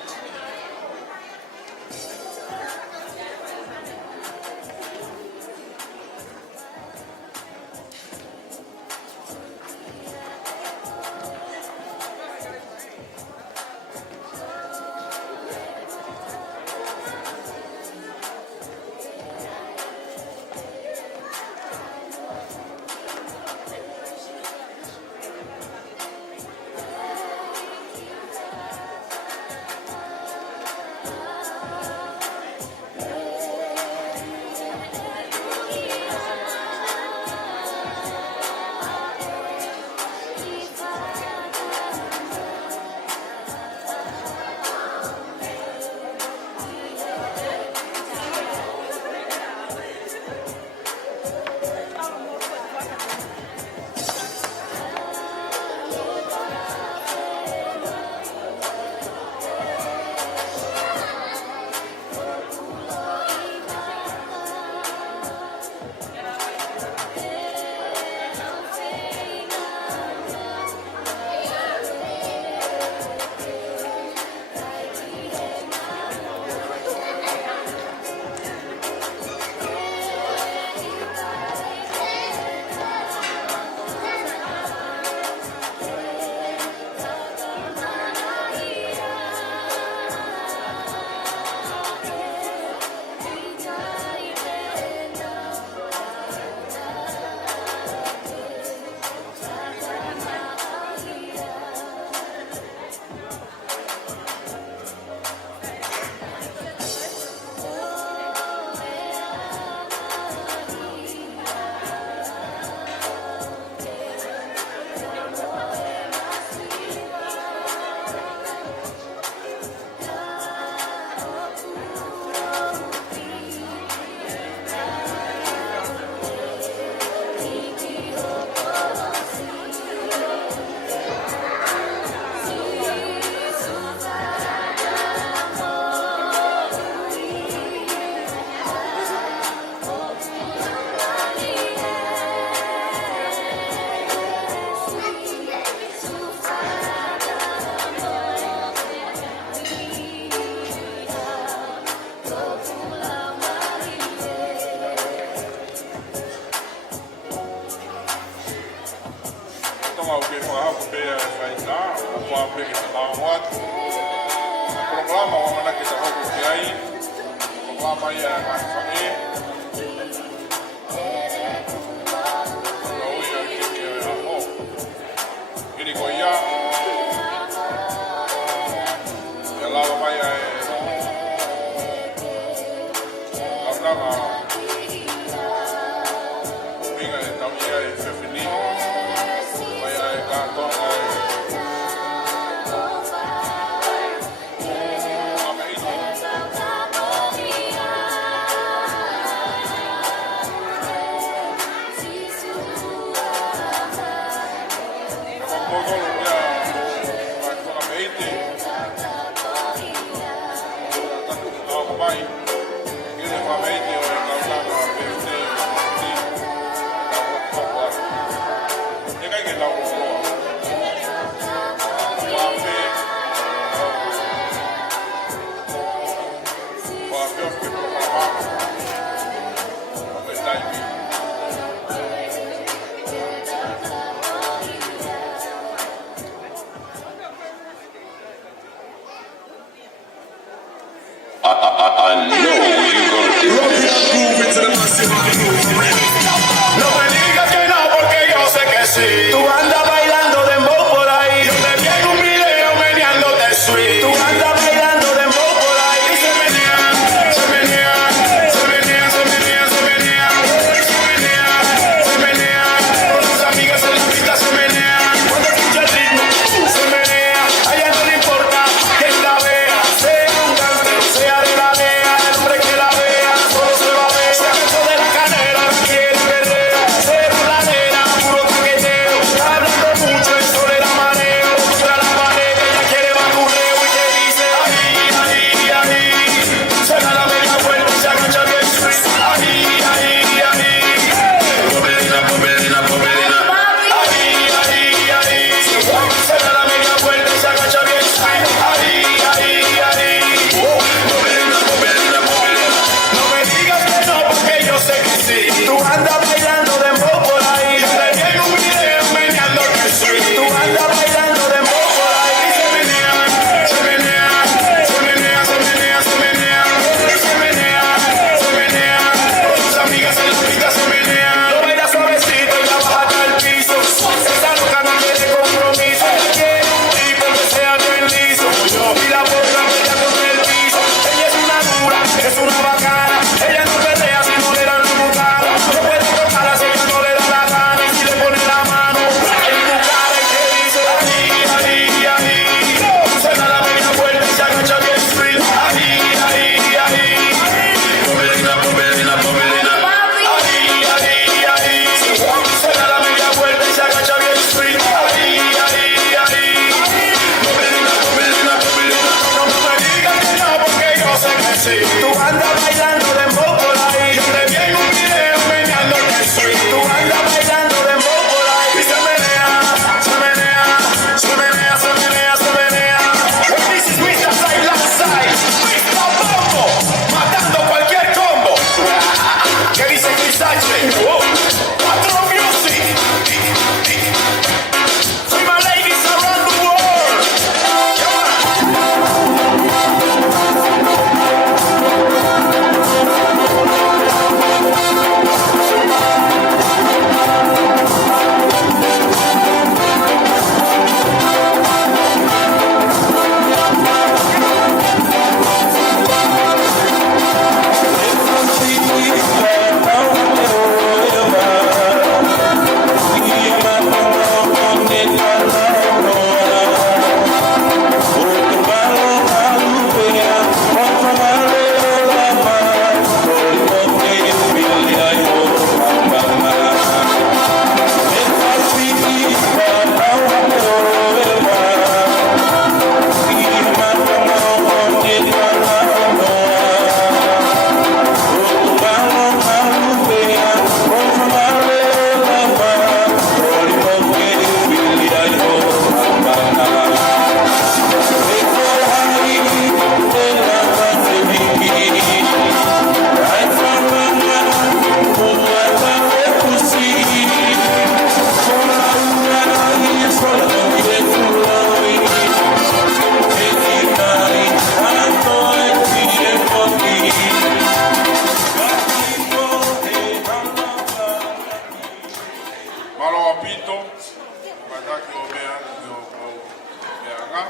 Tonga o ke whakahapu pēr e whaita, o kua pēr ki tā watu. Programa o mana ki ta hoku ki ai, programa ia e mai whake. Tonga ui a ki ki e aho. Hiri ko ia. Ia lawa mai a e kauranga. Winga e tau ia e whewhini. No me digas que no, porque yo sé que sí. Tú andas bailando dembow por ahí. Yo te vi en un video meneándote sweet. Tú andas bailando dembow por ahí. Y se menea, se menea, se menea, se menea, se menea, se menea, se menea. Con sus amigas en la pista se menea. Cuando escucha el ritmo, se menea. A ella no le importa quién la vea. Sea un gangster, sea de la DEA. El hombre que la vea, solo se va a ver. Se de la canela. sexy. Tú andas bailando dembow por ahí. Yo te vi en un video meneándote sweet. Tú andas bailando dembow por ahí. Y se menea, se menea, se menea, se menea, se menea. This is Mr. Side Like Side. Mr. Bombo, matando cualquier combo. ¿Qué dice Chris H? Oh, Patron Music. Free my ladies around the world. Malo apito, mataki o mea o mea ngā.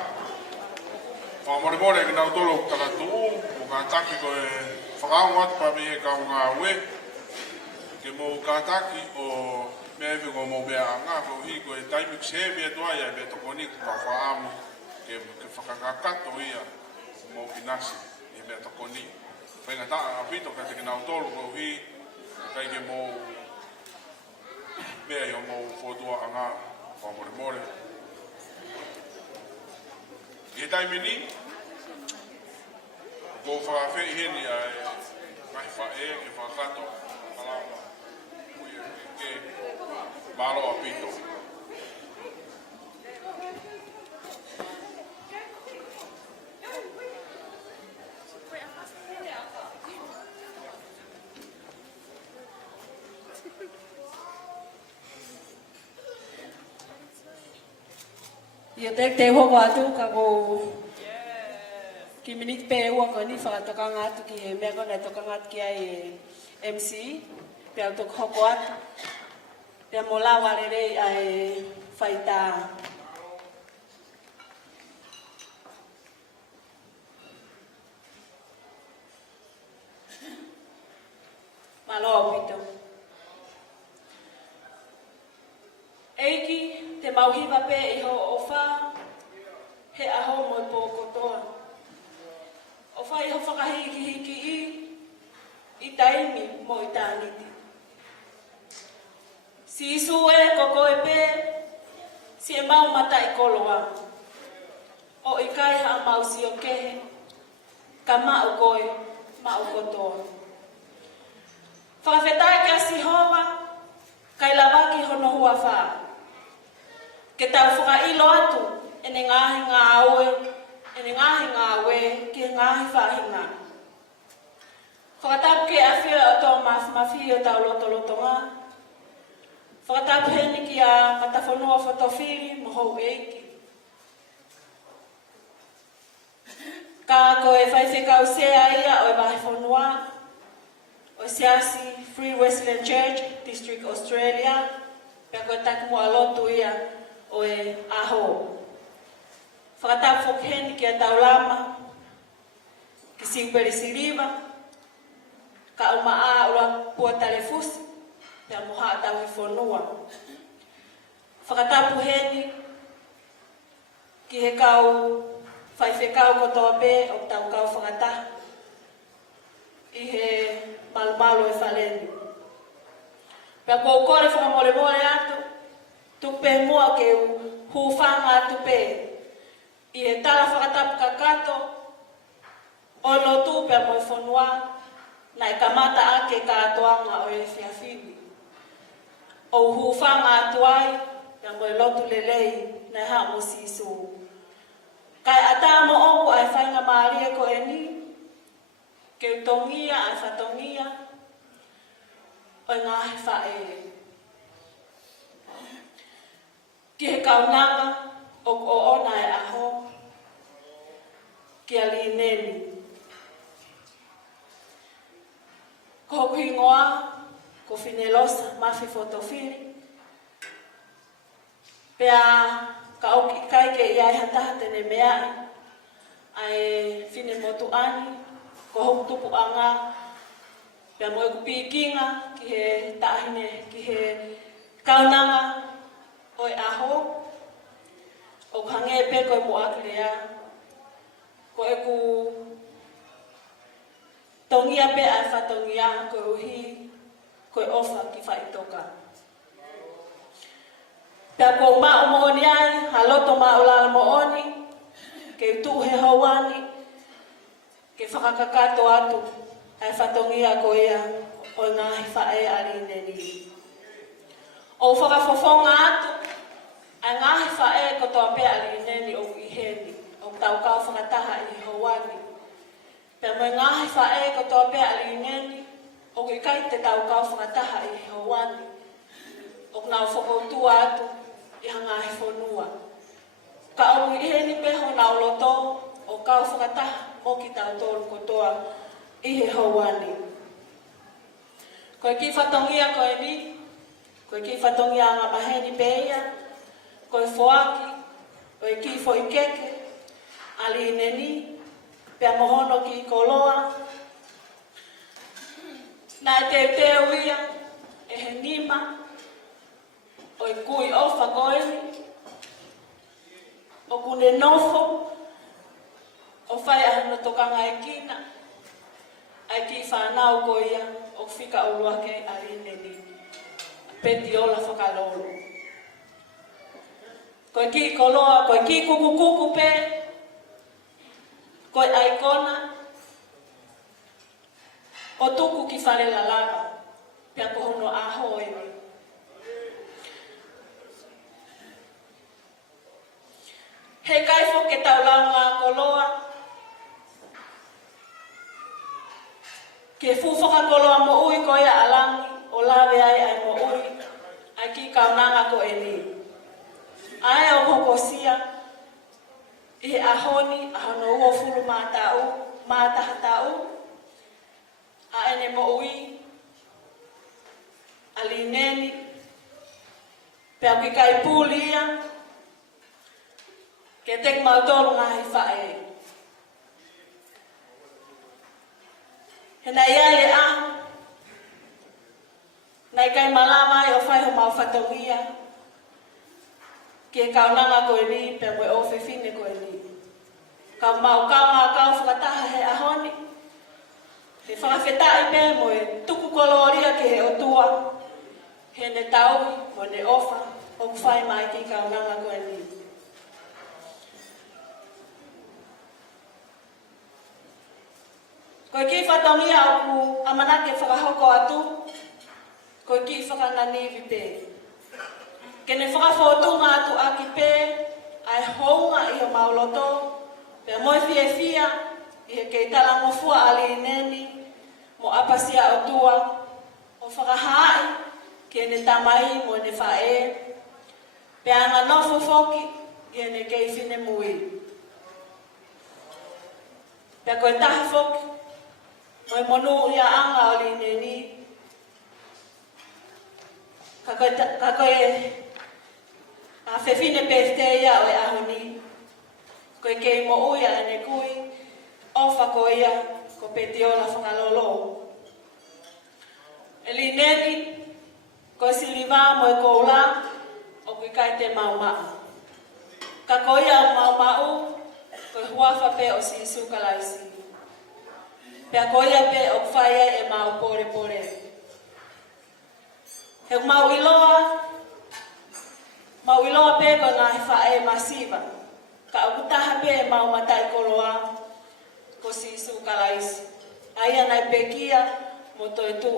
Whamoremore ki nau tolo kala tuu, o ka taki ko e whakaunga atu pa me ka o ngā ue. Ke mo ka taki o mea ewe ko mo mea ngā, ko hi ko e taimik se mea tua ia me toko ni ka whaamu, ke whakakakato ia mo ki nasi i mea toko ni. Whenga taa apito ka te ki nau tolo ko hi, kai ke mo mea yo mo fotua anga whamoremore. I he taimi ni, ko whawhi heni ai mai whae ke whakato alawa ui ke malo apito. Ia te hoko atu ka ko ki minit pe ua ko ni whakatokanga atu ki he mea kona tokanga atu ki ai MC pe au tok hoko atu pe mo la warere ai whaita malo pito eiki te mauhiwa pe i ho o wha, he aho mo i pō kotoa. O wha i ho whakahiki hiki i taimi mo i tāniti. Si isu e koko e pē, si e mau mata i koloa. O i kai ha mau si o kehe, ka mau koe, mau kotoa. Whakawhetai kia si hoa, kai lawaki hono hua wha. Ke tau whakailo atu, ene ngāhi ngā aue, ene ngāhi ngā aue, ki ngāhi whahinga. Whakatapu ke awhia o tō mawhi o tau loto ngā. Whakatapu heni ki a matawhanua whatawhiri, mohou eiki. Ka koe whaiwhekau sea ia o e wahi whanua, o Siasi Free Wesleyan Church, District Australia, pia koe taku mua lotu ia, o e aho. Whakatapu whokheni ki a taulama, ki Siuperi Siriva, ka o maa ura pua tarefusi, pia moha atau i whanua. Whakatapu heni, ki he kau, whaiwhekau kotoa pē, o tau kau whakataha, i he malumalo e whaleni. Pia kou kore whakamore atu, tupe mua ke huwhanga tupe. I he tala whakatapu kakato, O lotu pe mo fonua na kamata ake katoanga o e fiafini. O hufanga atuai ya mo lotu lelei na ha mo sisu. Kai ata mo oku ai fainga maari ko eni ke tongia ai fatongia o ngā fa e. Ki he kaunanga o ona e aho ki ali neni. Ko kuingoa, ko finelosa, mafi fotofiri. Pea ka auki kai ke iai hataha tene mea ai fine motu ani, ko hou tupu anga. Pea moe kupikinga ki he tahine, ki he kaunanga oi aho. O hange pe koe mo aklea, ko e ku tongia pe ai fatongia ko uhi ko ofa ki faitoka. Pea ko ma omoni ai haloto ma ola mooni ke tu he hawani ke fakakakato atu ai fatongia ko ia o nga fa e ari neni. O fakafofonga atu ai nga fa e ko to pe ari neni o iheni o tau ka fakataha I hawani. Pea mo ngāhi whae ko tō pēa ali ngeni, o ki kai te tau kau whakataha I hawani. O nāu whakoutua atu I hangāhi whonua. Ka au I heni peho nāu loto, o kau whakataha mo ki tau tōru kotoa I he hawani. Koe ki whatongia koe ni, koe ki whatongia ngā maheni pēia, koe whoaki, koe ki whoikeke, ali neni, pea mohono ki koloa. Nā te teo ia, e he nima, o I kui ofa koeni, o kune nofo, o whai ahana tokanga e kina, ai ki whanau ko ia, o whika o luake a rineni, peti ola whakalolo. Koe ki koloa, koe ki kuku pe, koe aikona, o tuku ki whare la lava, pia ko hono aho eni. He kaifo ke taulanga koloa, ke fuwhaka koloa mo ui ko ia alangi, o lawe ai mo ui, ai ki kaunanga ko eni. Ai o hokosia, I ahoni, ahono ua furu mātahatau, a ene mo ui, ali neni, pea ki kai pūlia, ke tek mautoro ngahi whae. He nei ai e ahu, nei kai malamai o whai ho mau whatongia, ke kaunanga koe ni, pea koe o whiwhine koe ni. Ka mau kaunga kau whakataha he ahoni. He whakawhetai pe mo e tuku koloria ke he otua. He ne tau, mo ne ofa, o kuwhai mai ki kaunanga koe ni. Koe ki whatongia o ku amanake whakahoko atu, koe ki whakananiwi pe. Kene whakawhotunga atu aki pe, ai hounga I o mauloto, pea moe fia, I he kei tala ngofua ali neni, mo apasia o tua, o whakahai, kene tamai mo ne whae, pea ngā nofo foki, I ne kei whine mui. Pea koe taha foki, moe monu ia anga ali neni, ka koe a whewhine pēte ia o e ahoni. Koe kei mo uia e ne kui, ofa ko ia, ko pēte ola whangalolo. E li neni, koe siliva mo e koula, o kui kai te maumaa. Ka ko ia o maumau, koe huafa pe o si isu kalaisi. Pea ko ia pe o whaia e mau pore pore. He mau iloa pe ko ngā whae masiva. Ka okutaha pe mau matai koroa. ko si su kalaisi. Ai ana pekia mo to tu.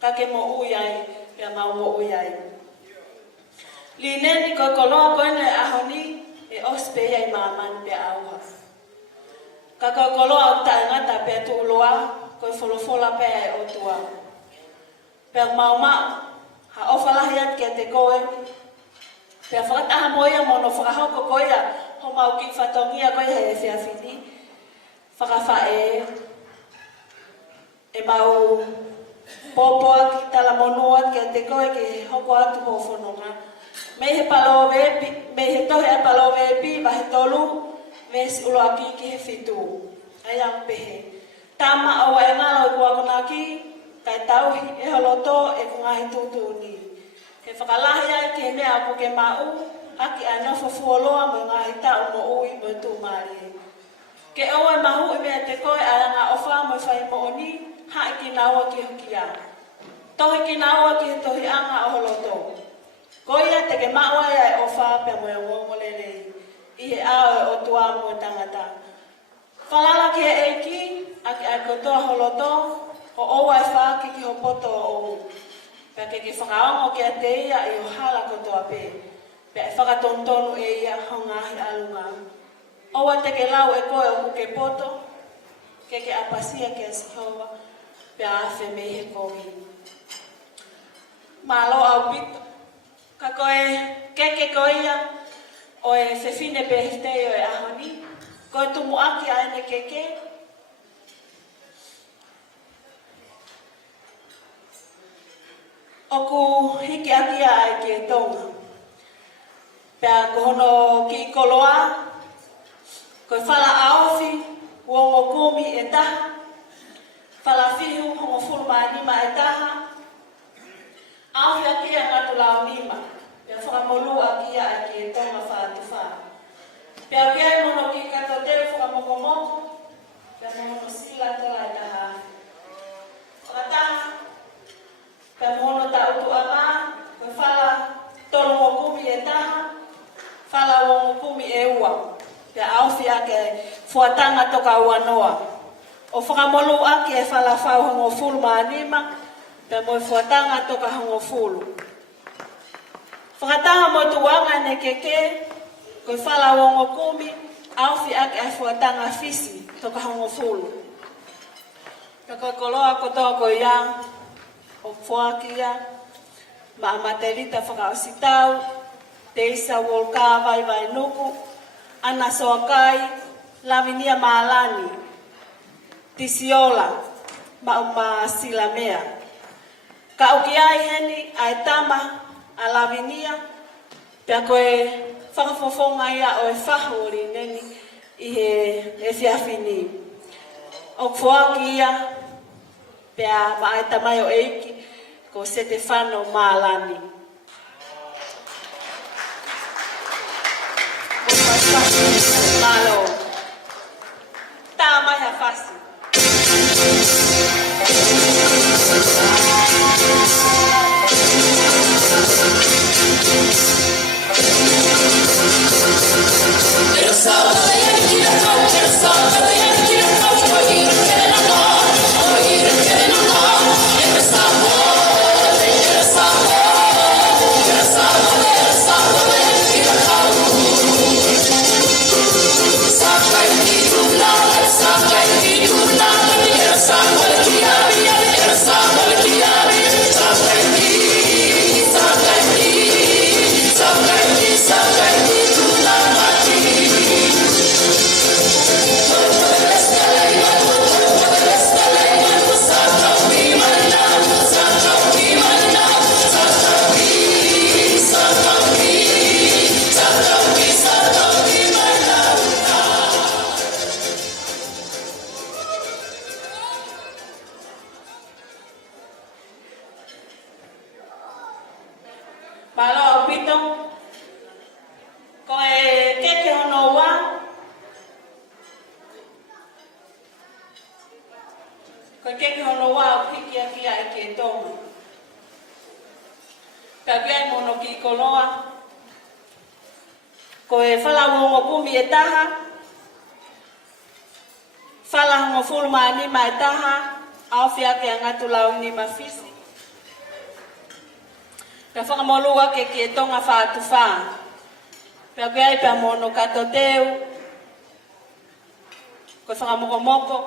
Kake mo uyai ya mau mo uyai. Lineni ko koloa ko ne ahoni e ospe ai maman pe auha. Kaka koloa ta ngata pe tu loa ko folofola pe o tua. Pe mauma ha ofala hiat ke te koe. Pe fata ha moia mono fa ha ko koia ho mau ki fatongia ko he se afini. Fa fa e mau popo ki tala monua ke te koe ke hoko atu ho fononga. Me he palowe pi, me he tohe palowe pi ba he tolu me si ulo aki ki he fitu. Ayang pehe. Tama awa e ngalo kua konaki kai tau e holoto e kunga he tutuni. He whakalahi ai ki he mea apu ke mau aki anō fofuoloa mo ngā he tau mo ui mo tu mari. Ke oa mahu e mea te koe a ngā ofa mo whai mo oni ha ki naua ki hoki a. Tohi ki naua ki he tohi anga o holoto. Koia te ke maua e ofa pe mo e ngongolele i he ao e o tua mo tangata. Whalala ki he eiki aki ai kotoa holoto o oa e whaaki ki ho poto o ou. Pea ke whakaongo ki a te ia i o hala kotoa pe. Pea e whakatontonu e ia ho ngahi alunga. Oa te ke lau e koe o ke poto, ke apasia ke a Sihova, pea awhe me he kohi. Malo au pito, ka koe ke koia o e whewhine pehitei o e ahoni, koe tumu aki aene keke, oku hiki aki ai ki e tonga. Pea kohono ki koloa, koe whala aofi, uongo kumi e taha, whala fihu, hongo fulma nima e taha, aofi akia ngatu lao nima, pea whakamolu akia a ki e tonga whaatuwha. Pea kia mono ki kato teo whakamokomoko, pea mono sila tola e taha. Whakataha, pea mono ta utu ama, koe whala tolongo kumi e taha, whala uongo kumi e ua. Pea auwhi ake fuatanga toka ua noa. O whakamolu ake e whalawhau hongo fulu maanima, pea moe fuatanga toka hongo fulu. Whakataha mo tuanga ne keke, koe whala hongo kumi, auwhi ake e fuatanga fisi toka hongo fulu. Pea koe koloa kotoa koe ia, o fuakia, ma amaterita whakaositau, te isa wolka vai nuku, ana soakai, lavinia maalani, tisiola, ma silamea. Ka ukiai heni, aetama, a lavinia, pea koe whakafofonga ia o e whahori neni i he whiawhini. O fuaki ia, pea ma aetamai o eiki, ko Stefano maalani. Malo. Tama ya fasi. Palo pito, koe keke hono wa, koe keke hono wa o piki aki a eke tonga. Kagai mono ki koloa, koe whala wongo kumi e taha, Fala ngo fulu mani mai taha au fia ke ngatu lau ni mafisi. Ka whaka molua ke tonga whaatu wha. Pea kuai pea mono kato teu. Ko whaka moko moko.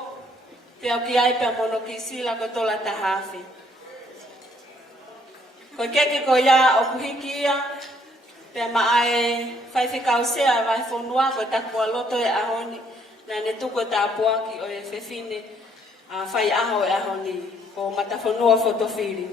Pea kuai pea mono ki sila ko tola tahafi. Ko keke ko ia o kuhiki ia. Pea maae whaiwhikau sea vai whonua ko takua loto e ahoni. Na ne tuko ta puaki o e whewhine a whai aho e ahoni. Ko matawhonua fotofiri.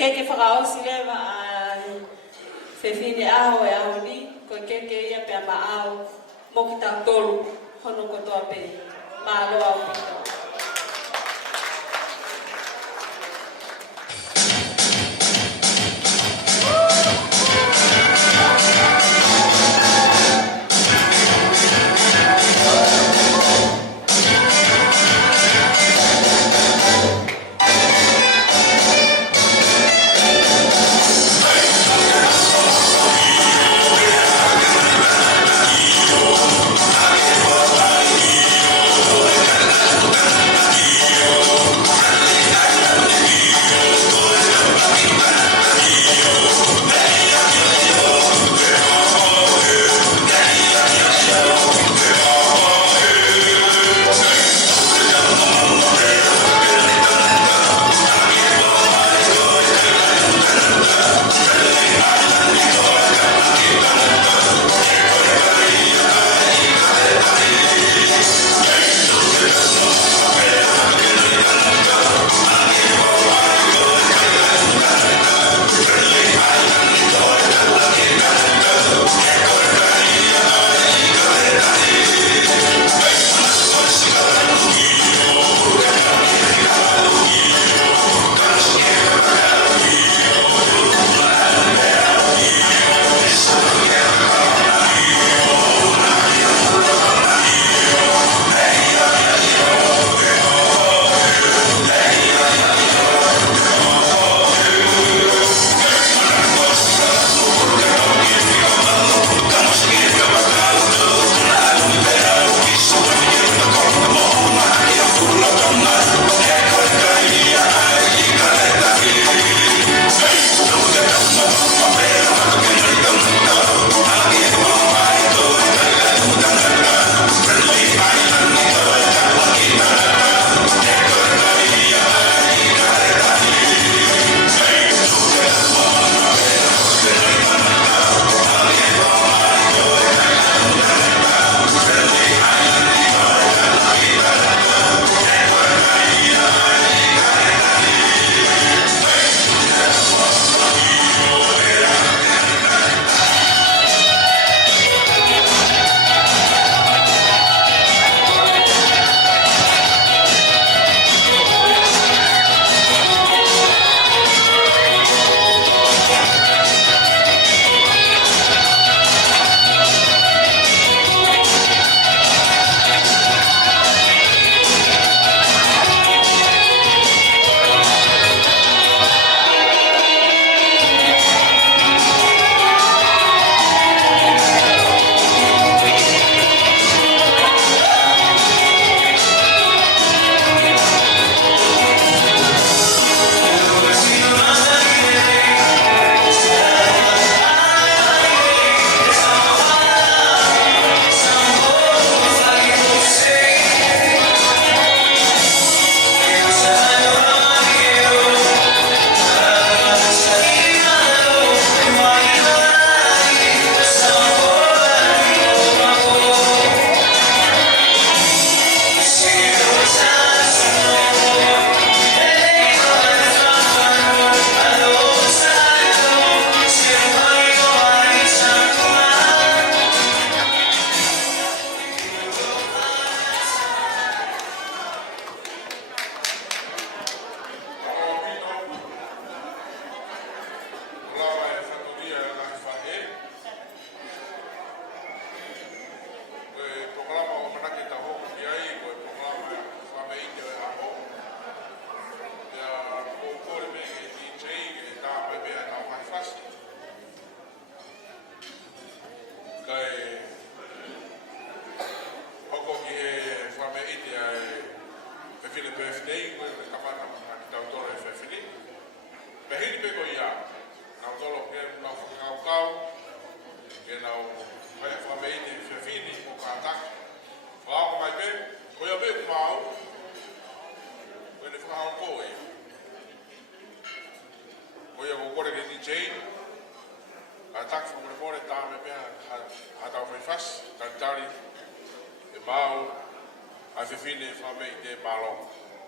Keke whakaosi lewa a whewhine aho e aho ni, ko keke ia pia maao moki tau tolu hono kotoa pe. Malo au pito. fili birthday ko le kamata ma ki tau tore fe fili pe hini pe ko ia na tolo ke na kau kau ke na vai fa me ni fe fili ko ka ta fa ko mai pe ko ia be mau ko le fa ko ia ko ia ko ke ni chain attack from the border time pe ha ta fa fas kantari e mau a fe fili fa me de balon.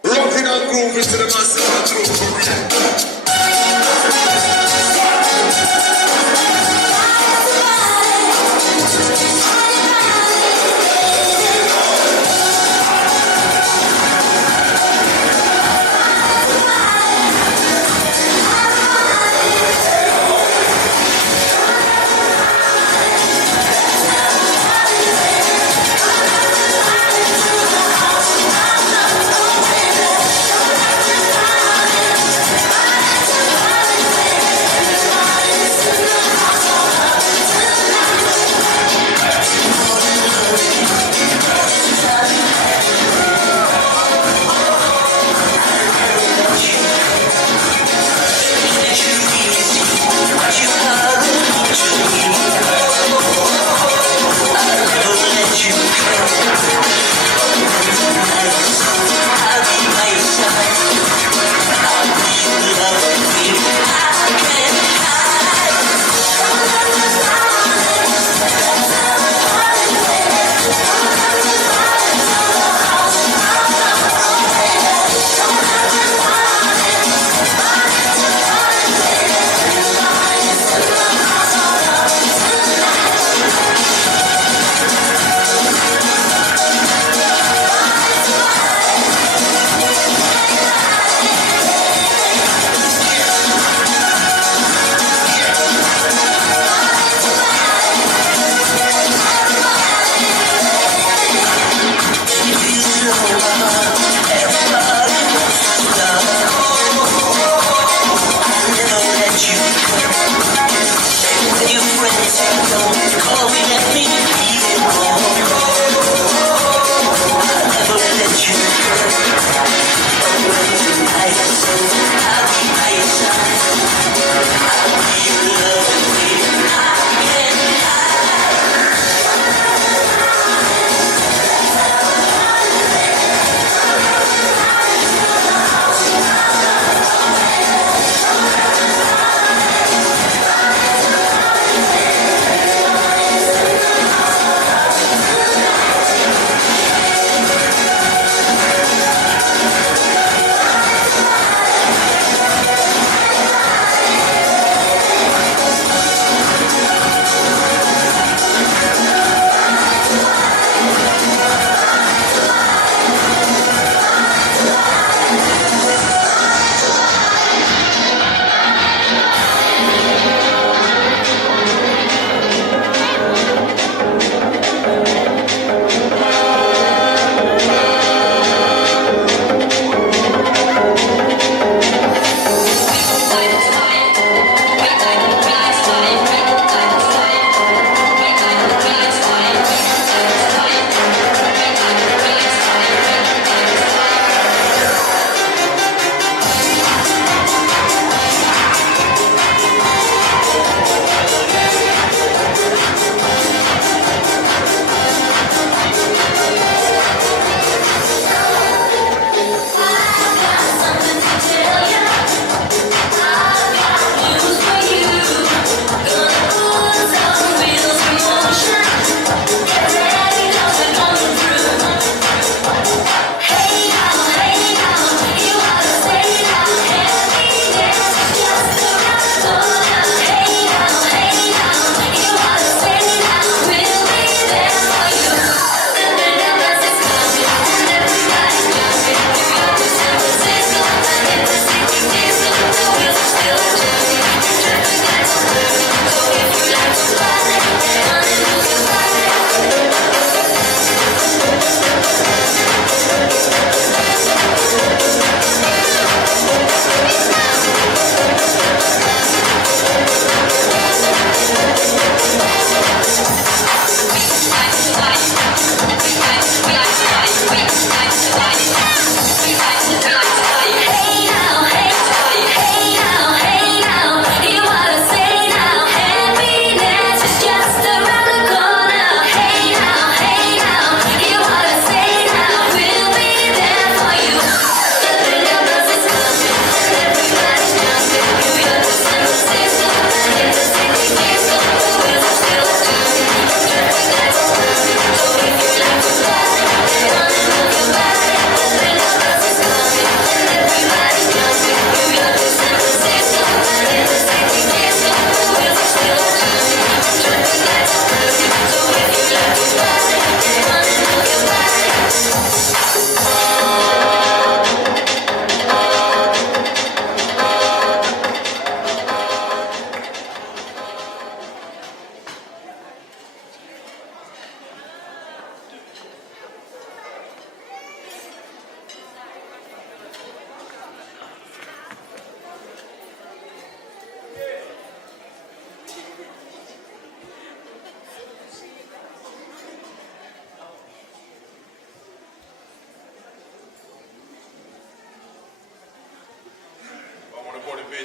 Rocking and grooving to the massive truth for Real.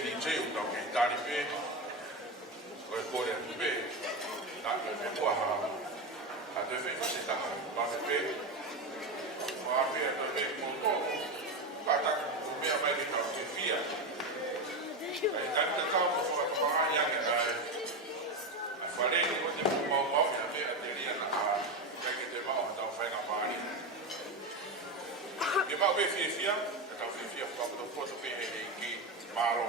ni teu tau ke tari pe. Koe kore atu pe. Tātou e kua ha. A te whi se taha pāme pe. Wā pia te pe koto. Pātaka ko mea mai ni kau te whia. Ai tari te tau ko whakamaha iange ai. Ai wharei ko te mau mau mea mea te ria na a. Kai ke te mau tau whainga maari. Ke mau pe whia. Tau whia whakapoto poto pe he ki maro.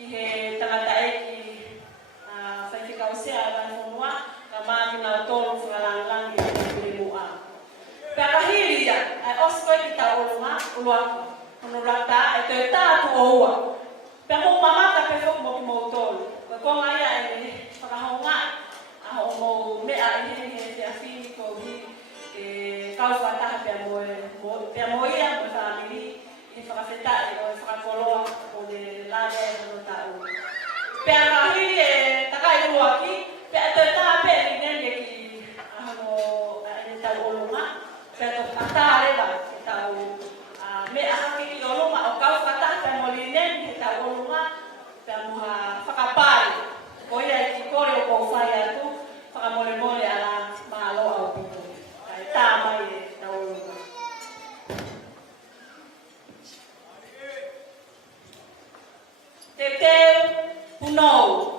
ki he tangata e ki whaifika o sea a whanonua ka maa ki nga tōru whakalangangi e kure mua. Pea ka hiri ia, ai osko i ki ta olunga uluaku, hono rata e te tātu o ua. Pea mō mamata pe whoku mo ki mō tōru, koe konga ia e whakahonga, a ho mō mea i he te awhini ko hi e kauwhataha pea mo ia, mo e whamiri, i whakawhetai o e whakakoloa o le lare e hono tāu. Pea ka hiri e takai uaki, pea te tā pe ni nene ki hono e tau olunga, pea to katarewa e tau mea haki ki olunga o kauwhataha pea mo li nene he tau olunga, pea muha whakapari. Ko ia e ki kore o kou whai atu, whakamole mole ala maa loa o pito. Kai tā mai e tau olunga. Te teo punou.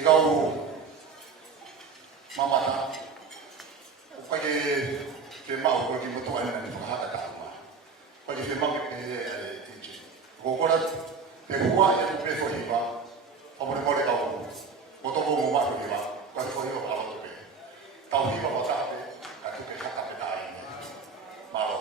Kau mamata, o pai te mau ko ki moto ana ni whakahata tāma. Pai te mau ke te te. Ko kora te hua e te preso hiwa, amore mole kau. Moto mo ma ko hiwa, ka te hiwa ka lo te. Tau hiwa wa tate, ka tu ke haka te tai. Malo.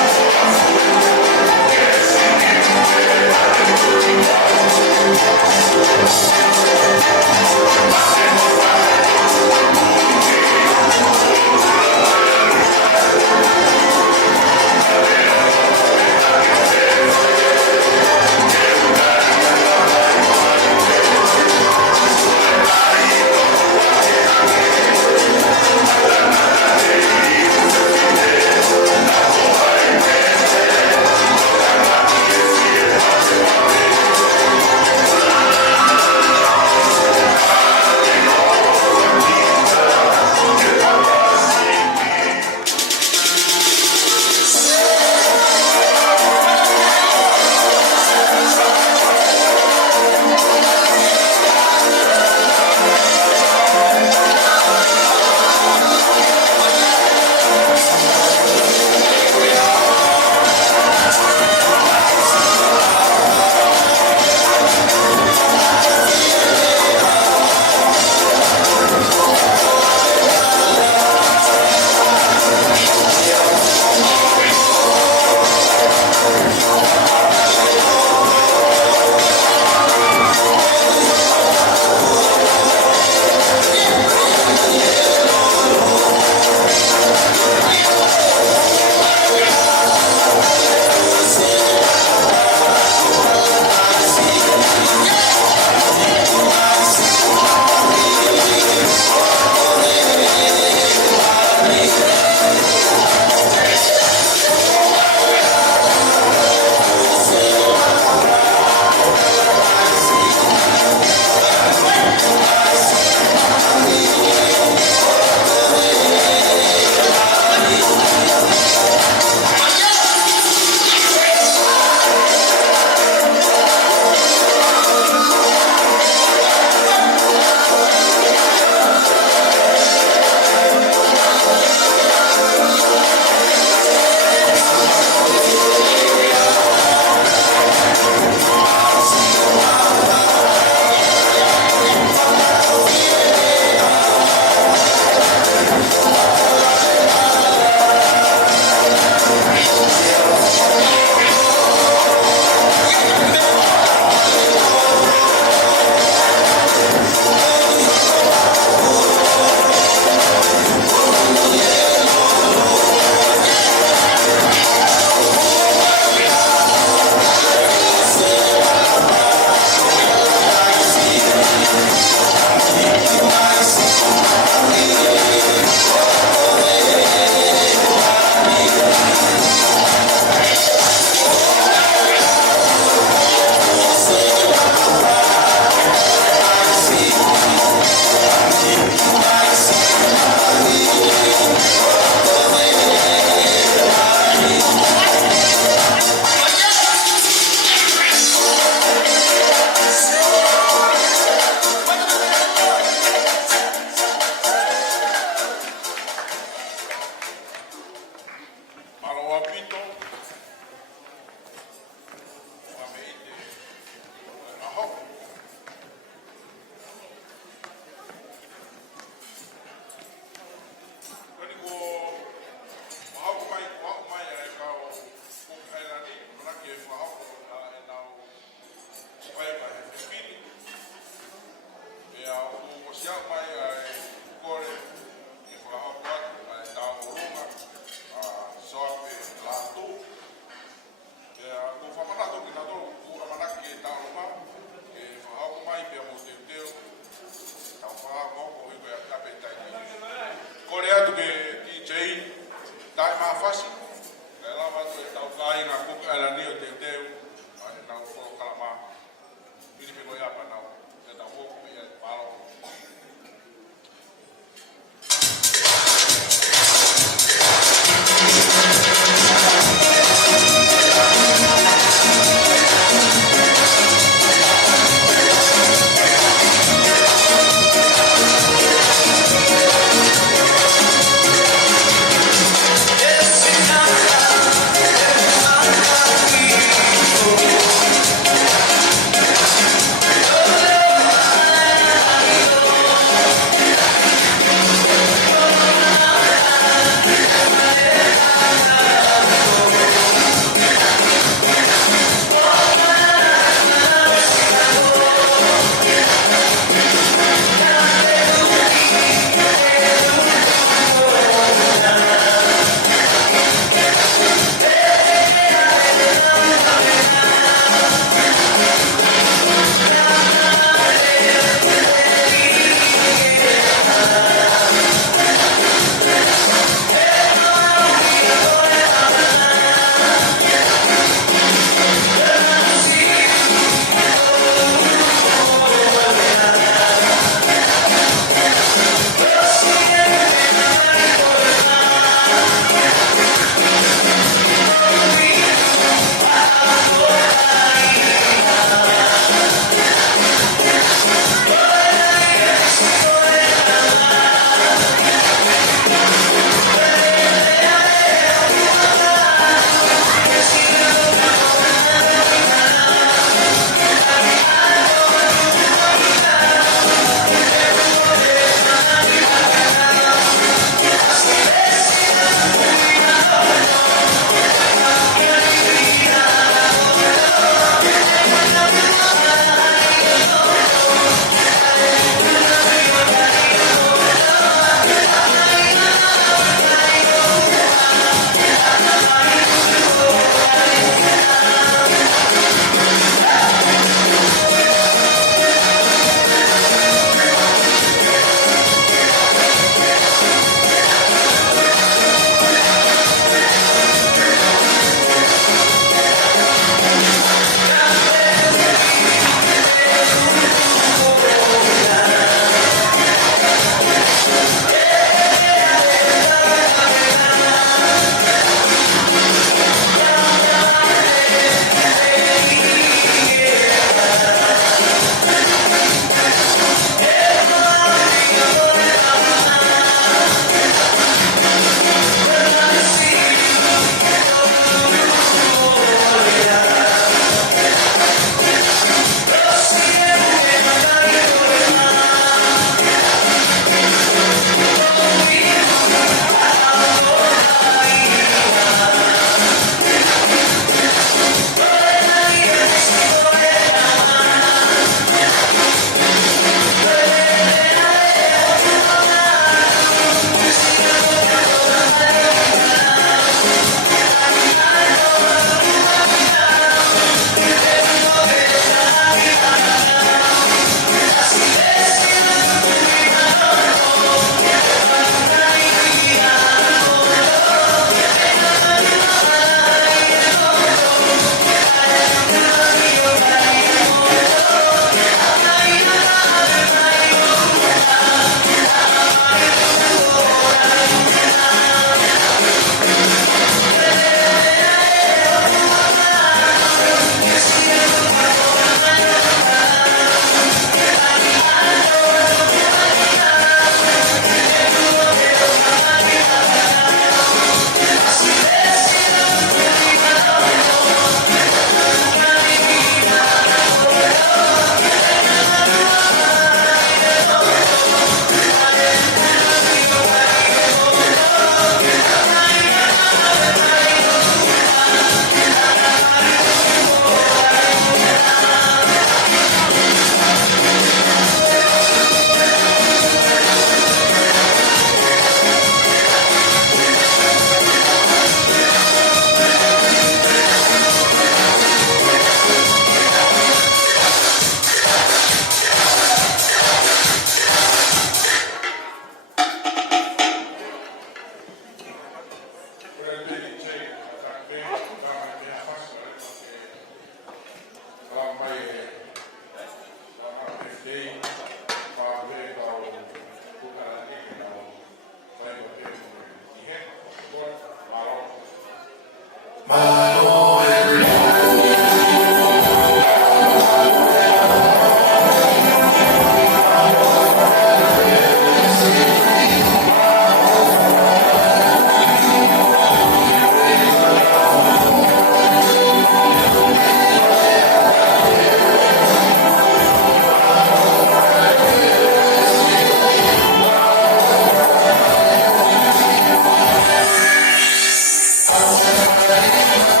Thank you.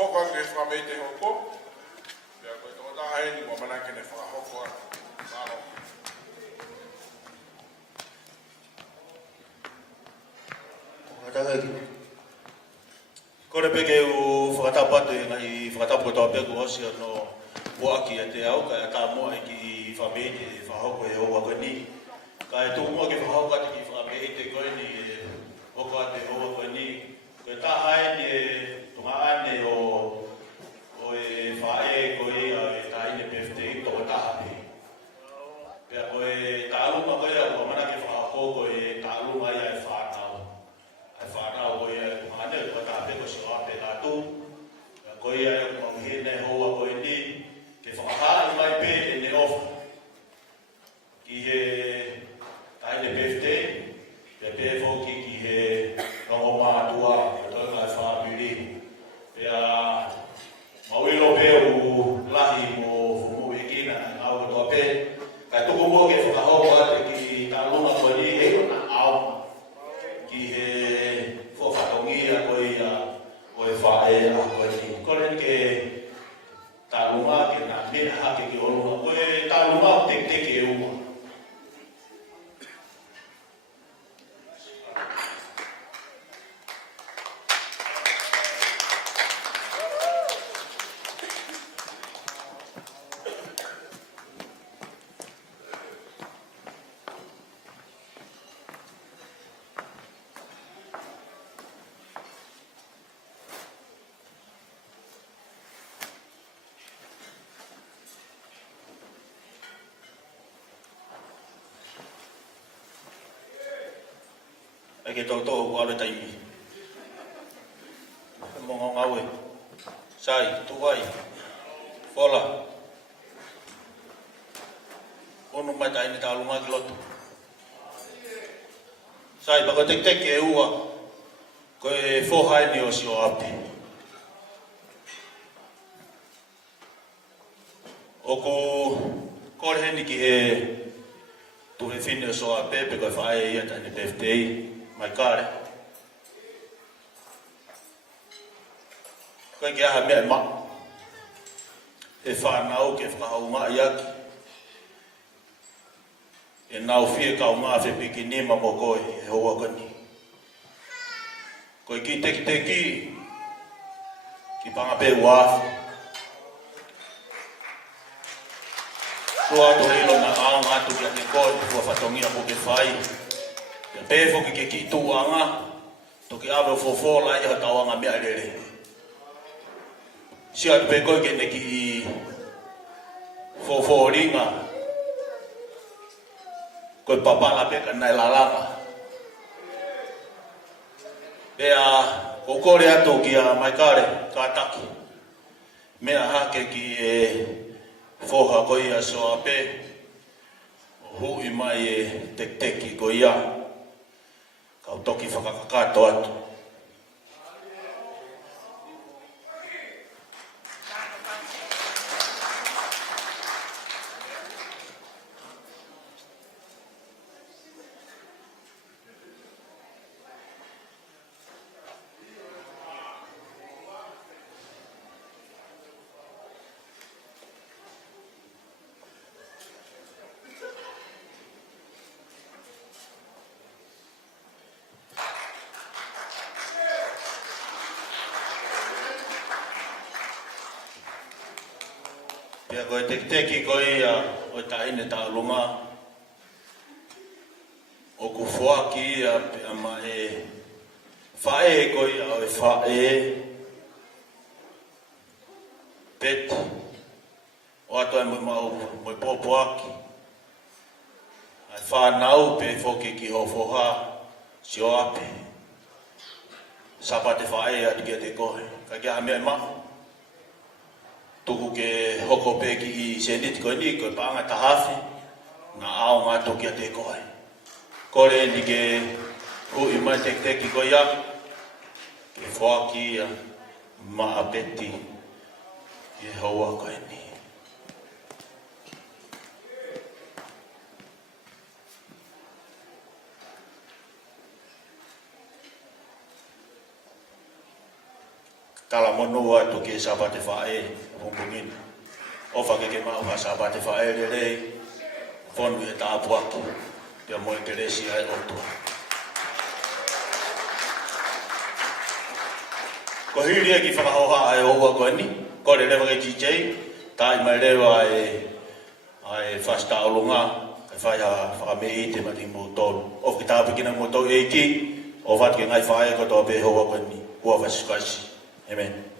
hoko ke whamei te hoko. Pea koe tō taha e ni wa mana ke ne whakahoko atu. Tāro. Whakatanga ki. Kore peke u whakatapatu e ngai whakatapu tō peku hosi no waki e te au, kai a tā mua e ki whamei te whahoko e hoa koe ni. Kai tō mua ke whahoko ate ki whamei te koe ni e hoko ate hoa koe ni. Koe tā hae ni e tunga ane o e whae koe a e tā ine peftei tō tā hape. Pea koe tā aluma koe a ua mana ke whahoko koe tā aluma ia e whanau. Ai whanau koe a e mane koe tā peko si ape tātou. Koe ia e mamuhine hoa koe ni. Ke whakahara mai pe e ne ofa. Ki he taine pefte, pe pefoki ki he rongo mātua, e toi ngai whāpiri. Pea mawilo pe u lahi mo fumu e kina, au toa pe. Kai tuku mua ke whakahoko ate ki tālunga koe ni, e na au. Ki he whawhatongia koe ia, koe whae a koe ni. Kore ke tālunga ke nā mena hake ki orunga. Koe tālunga o teke e ua. Ke tau tau wale taimi. Mongo ngawe. Sai, tuwai. Fola. Ono mai taini tālunga ki lotu. Sai, bako tek e ua. Koe whohai ni o si o api. Oku kore heni ki he tuhe whine o so a pepe koe whae ia taini peftei. Mai kare. Koe ke aha mea ma. E whanau ke whakahau ngā iaki. E nau whie kau ngā whepiki nima mo koe e hoa kani. Koe ki teki ki panga pe uafi. Kua to hilo na au ngātu ki a te koe kua whatongia po ke whai. Te pēwho ki ki tūanga, toki awe whofola i hatawanga mea rere. Si atu pe koe ke neki i whoforinga, koe papala peka nai lalanga. Pea kokore atu ki a maikare, kātaki. Mea hake ki e whoha koe a soa pe, hui mai e teki koe ia. Kau toki whakakakato atu. Pea koe teki koe ia o taine ta lunga. O ku whaki ia pea ma e whae koe ia o e whae. Pet. O ato e moi popoaki. Ai whanau pe whoki ki ho whoha si o ape. Sapa te whae ati kia te koe. Ka kia mea mahu. Tuku ke hoko peki i seniti koe ni, koe paanga tahafi, na ao ngā toki a te koe. Kore ni ke hui mai teki koe ia, ke whaki ia maa peti i hoa koe ni. Kala mono atu ke sabate fae pumpungin. O fa ke ma fa sabate fae le fonu e ta apuaki. Pia mo e keresi ai oto. Ko hiri e ki whakahoha ai oua koe ni. Ko le lewa ke DJ. Tai mai lewa ai whasta olunga. Kai whai a whakamei te mati mo tonu. O ki tāpi kina mo tau e ki. O what ke ngai whae ko tō pe hoa koe ni. Ua whasikaisi. Amen.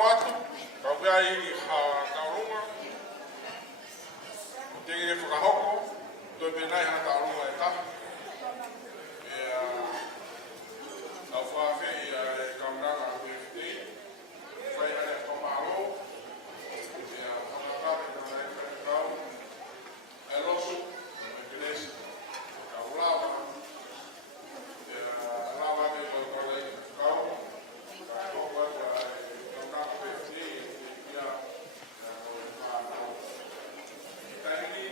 watu, kawai taurunga, tenge whakahoko, toi penai hana taurunga e taha. Au whawhi kaunanga a WFD, whai hane a tomaro, whanakare na nai whanakau, e losu, e kinesi, ka ulawa, lawa te koi koi kau, ka hoko atu a kaunanga WFD, ia koi whanakau. Taini,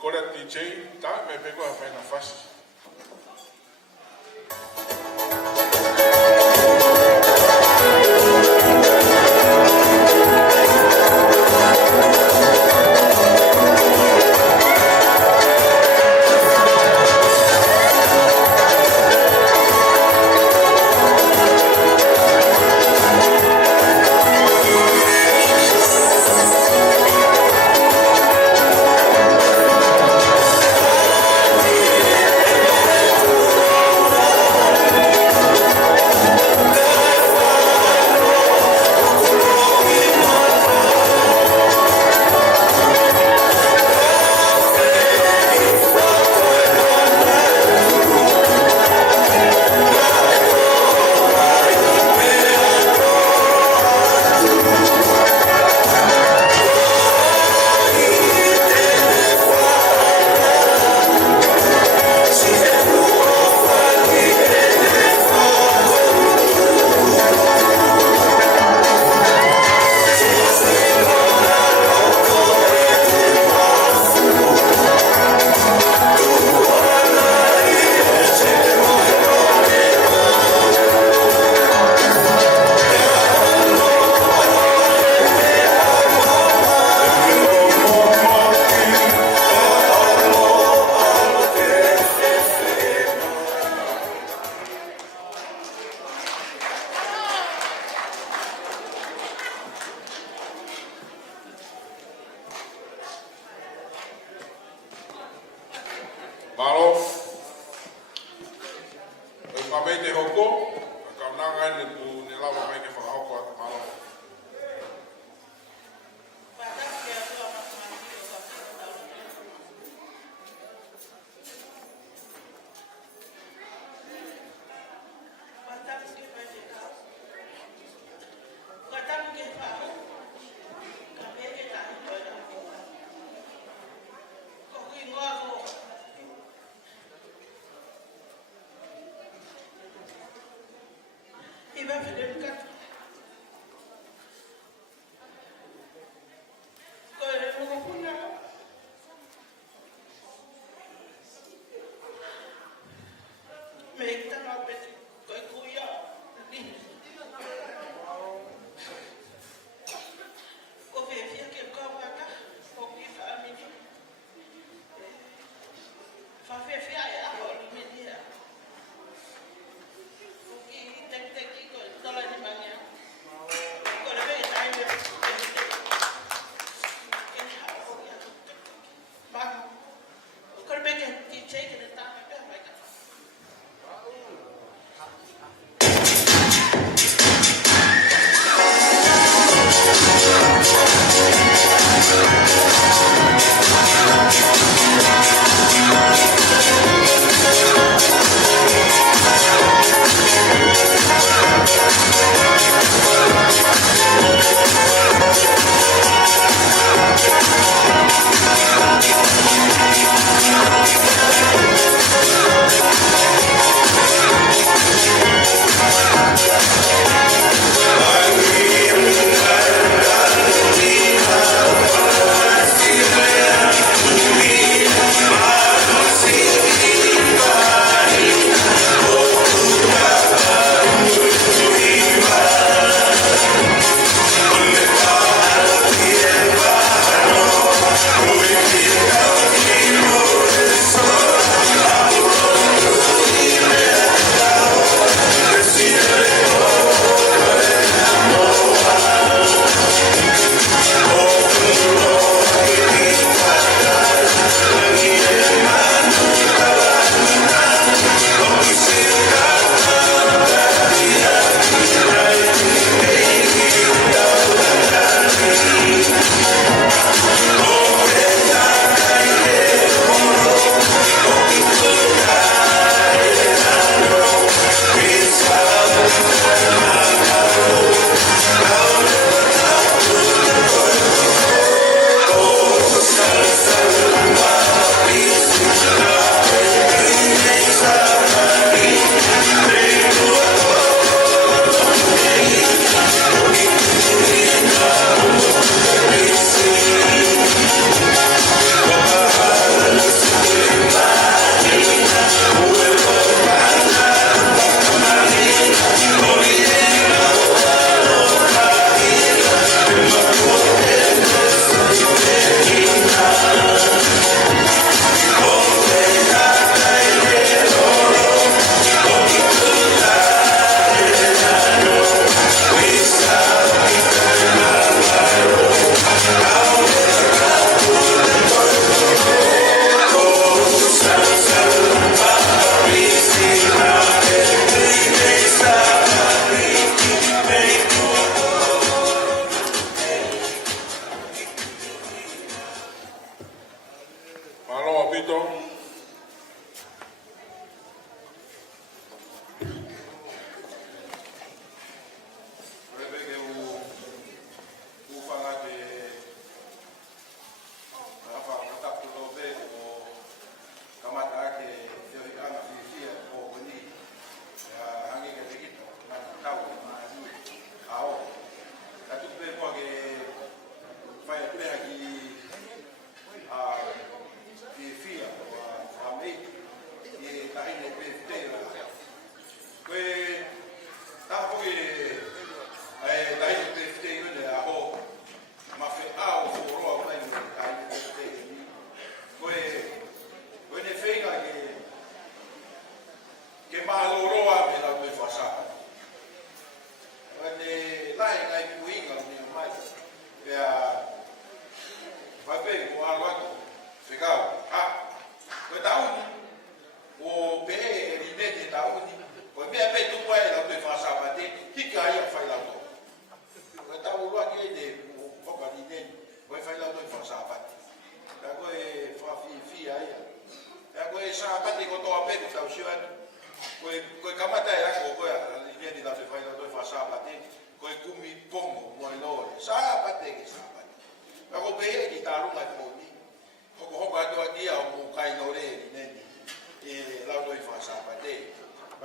kore DJ, ta me pego a whaina whasi. Malo, pamei te hoko, kaunanga ni ku ni lawa mai ke whakahoko atu malo.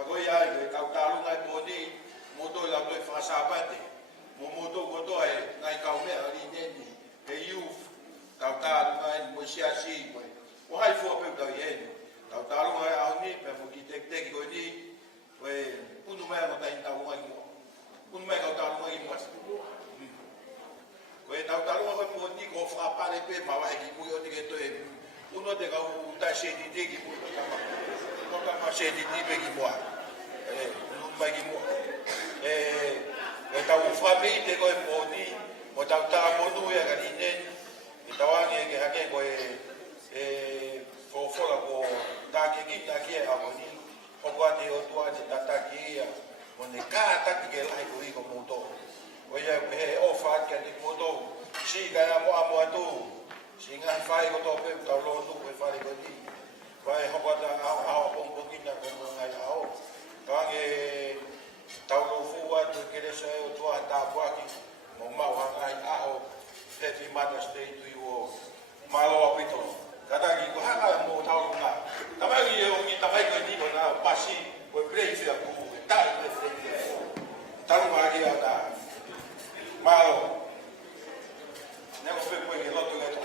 Pagoi ai, kau talu ngai poni, moto la pe mawa ki mu yo te to e uno de ka u ta se di de ki mu ka ma se di pe ki mo no ma ki mo ta u fa me te ko e poni mo ta mo nu ya ka ni ne ta wa nge ke ha ke ko fo la ko ta ke ki ta ki a mo ni o ko te o tu a te ta ki ya mo ne ka ta ki ke lai ko i ko mo to o ya he o fa ke te mo to si ka ya mo amo tu si nga fai ko to pe ta lo tu pe fai ko ni vai ho ko ta a pong pong ki na ko ngai ao ka nge ta lo fu wa tu ke le sai o tu a ta kwa ki mo ma wa ngai ao Happy Mother's Day to you all. Malo apito. Kada ki ko ha mo ta lo na. Ta ba ki o mi ta ba ko ni ko na pa si ko play fi a ku ta le ta lo ma ki ata. Malo. Ne ko pe ko ni lo to ga to.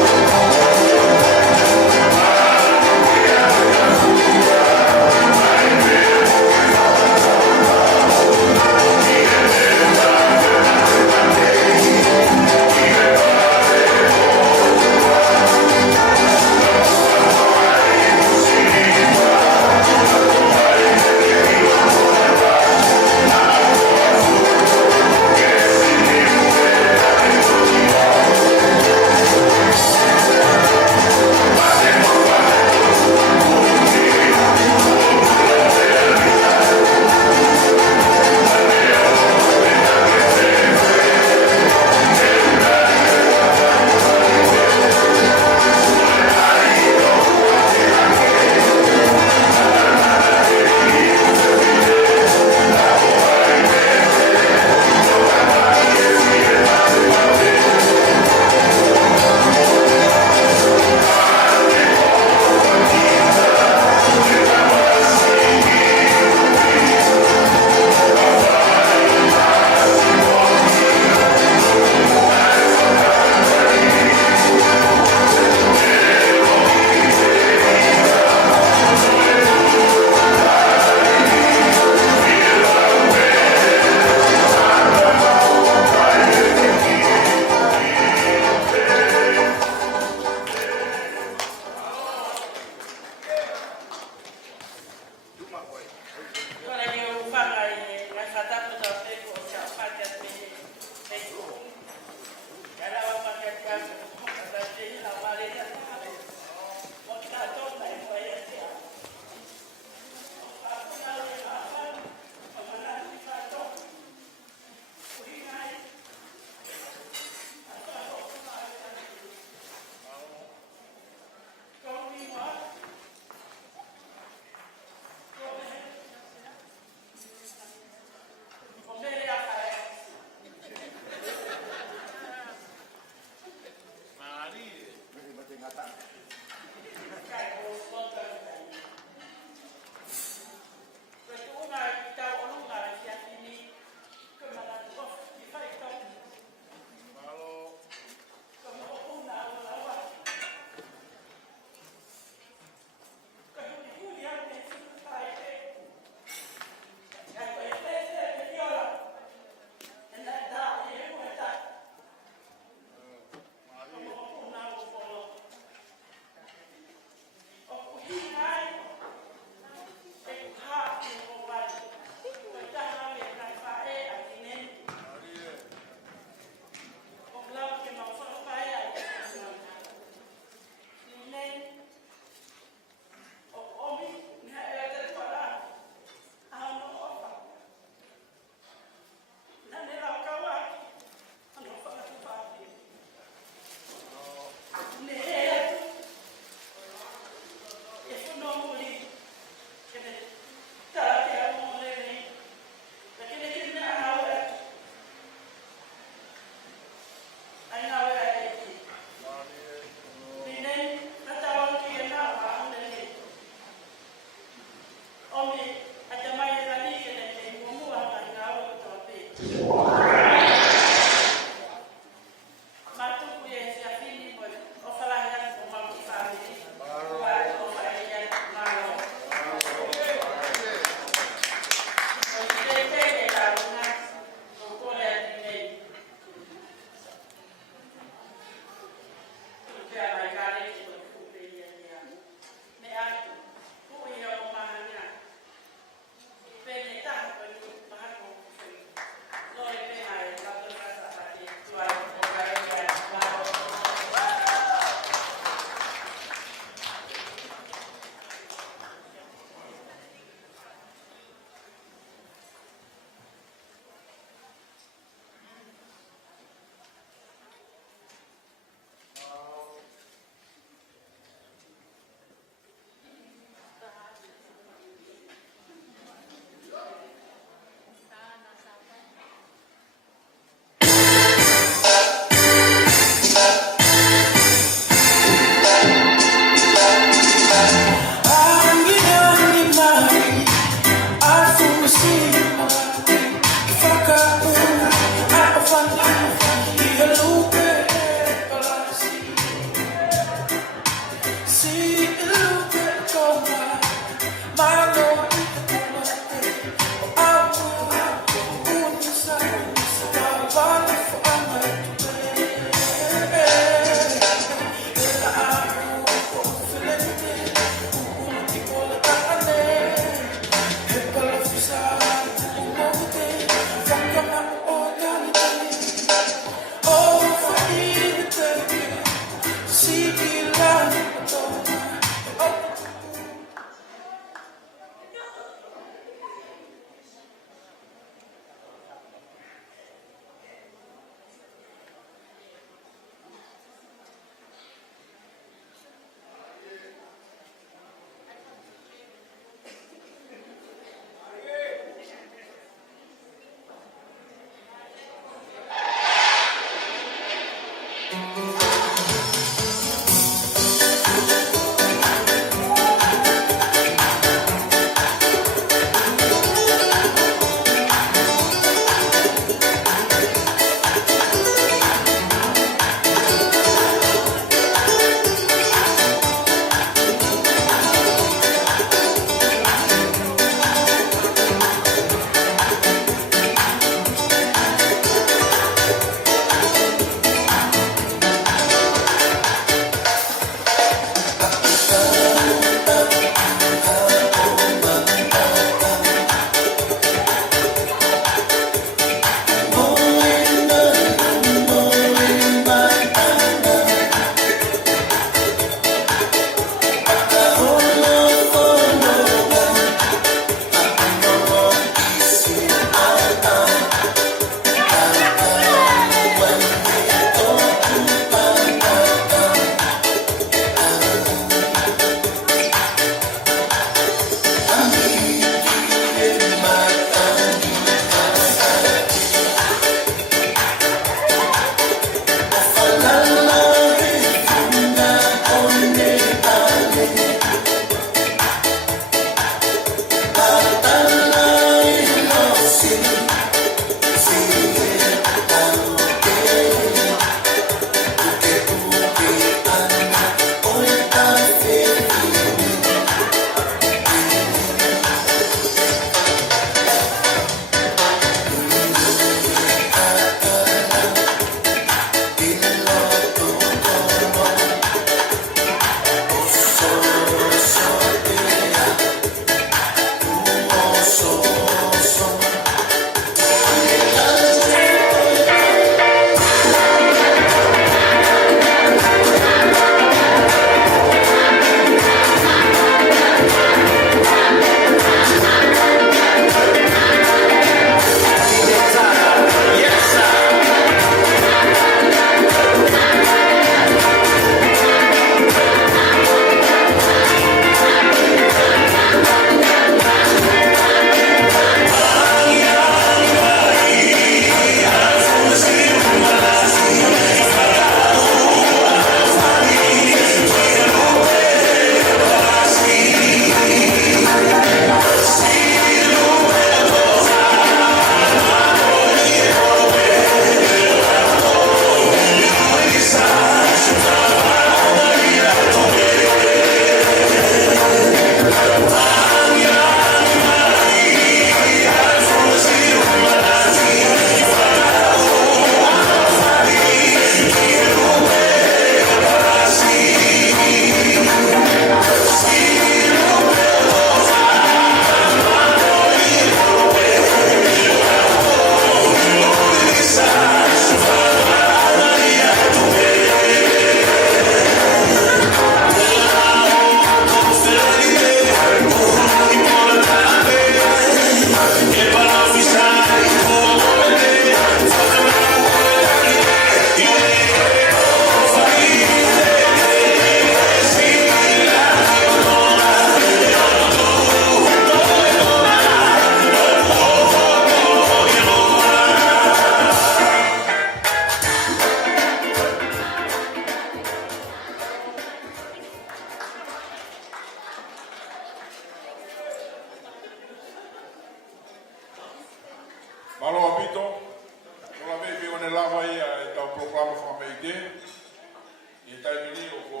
taimini o ko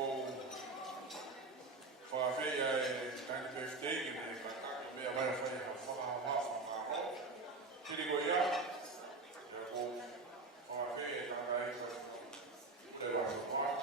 whawhea e taini pēwhtei ki me ka taka mea mai whai ha whakahawa whakaro. Tiri ko ia, e ko whawhea e taka e ka lewa whakaro.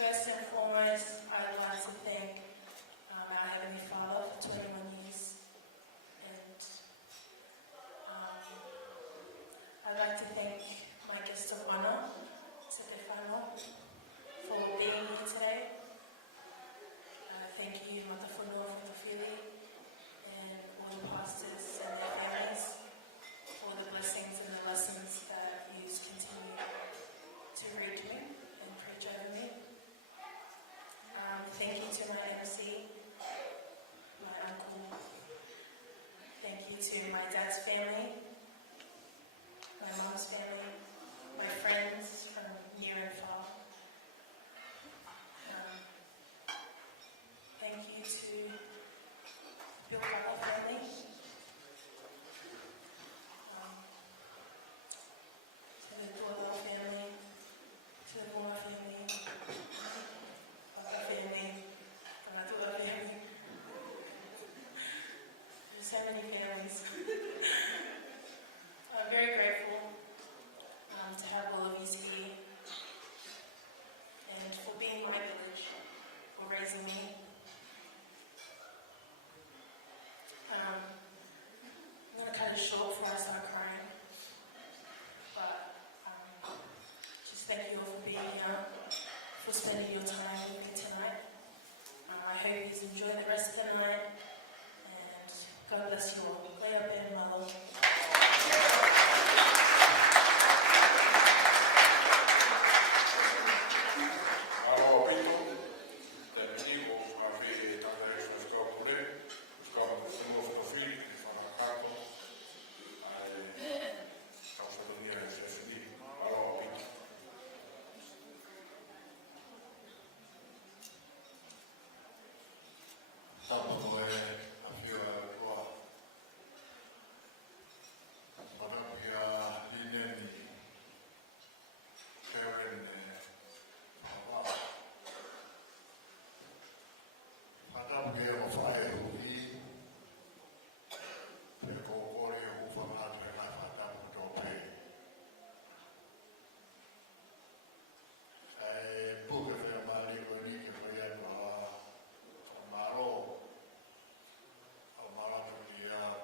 First and foremost, I'd like to thank our Heavenly Father for 21 years. And I'd like to thank my guest of honor, Stefano, for being here today. Thank you, Matafuno Fotofili, and all the pastors and their families for the blessings and the lessons that you continue to read me and preach over me. Thank you to my MC, my uncle. Thank you to my dad's family, my mom's family, my friends from near and far. Thank you to Bill Papa family. To the Dwell family, to the Boma family, Papa family, Kamatula family. There's so many families. I'm very grateful to have all of you here and for being my village, for raising me. I'm going to cut it short before I start crying. But just thank you all for being here, for spending your time with me tonight. I hope you enjoy the rest of the night. And God bless you all. Lay up in my love. Tam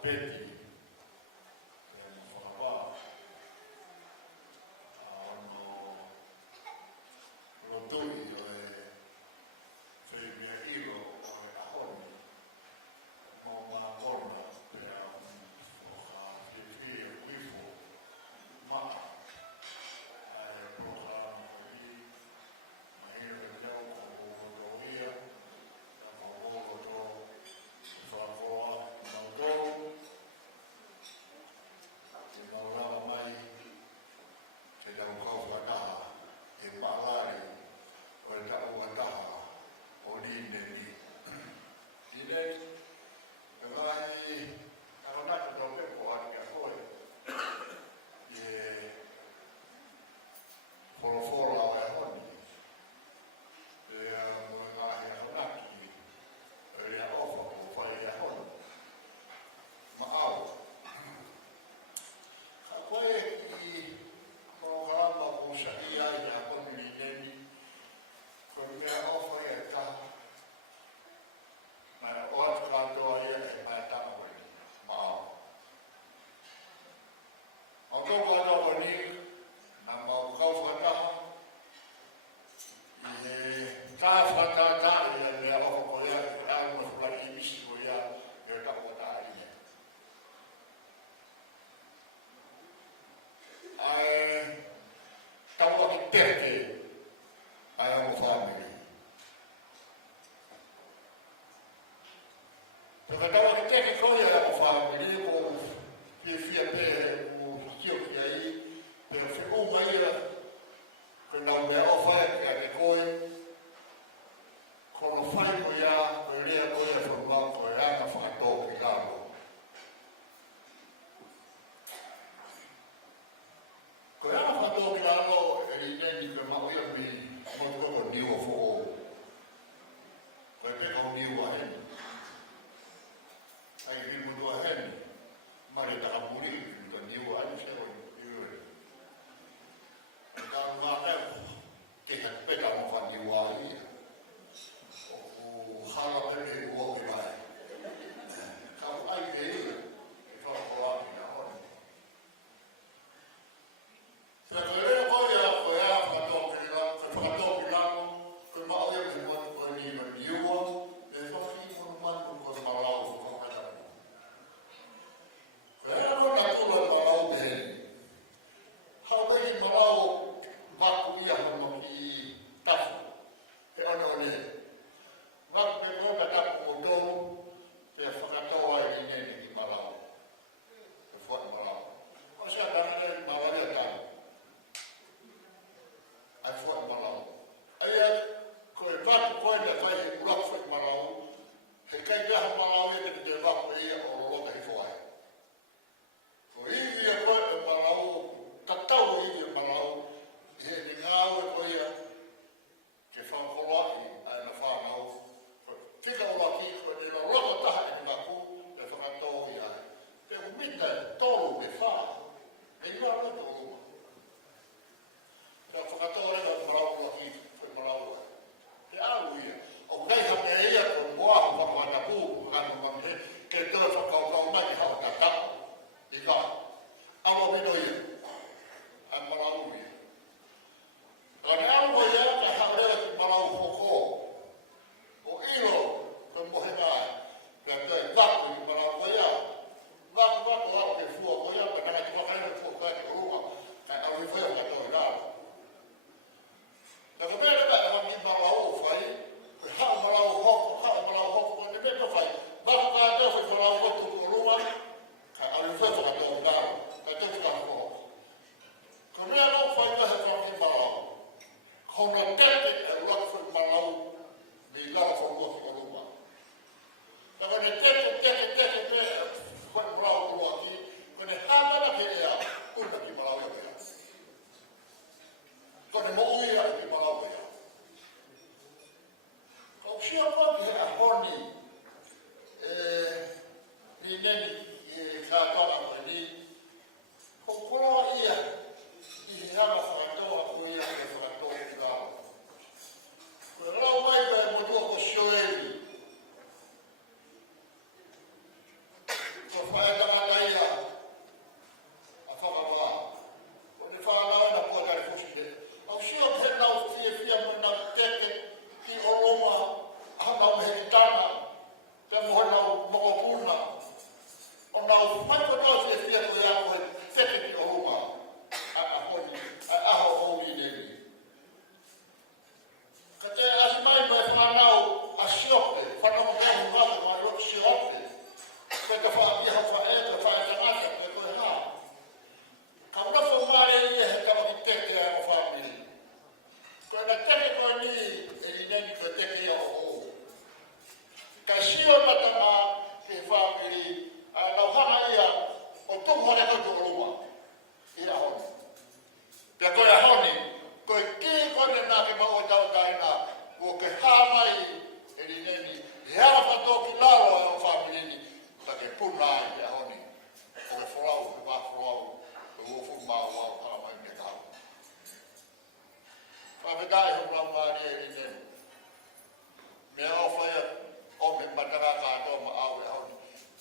peti.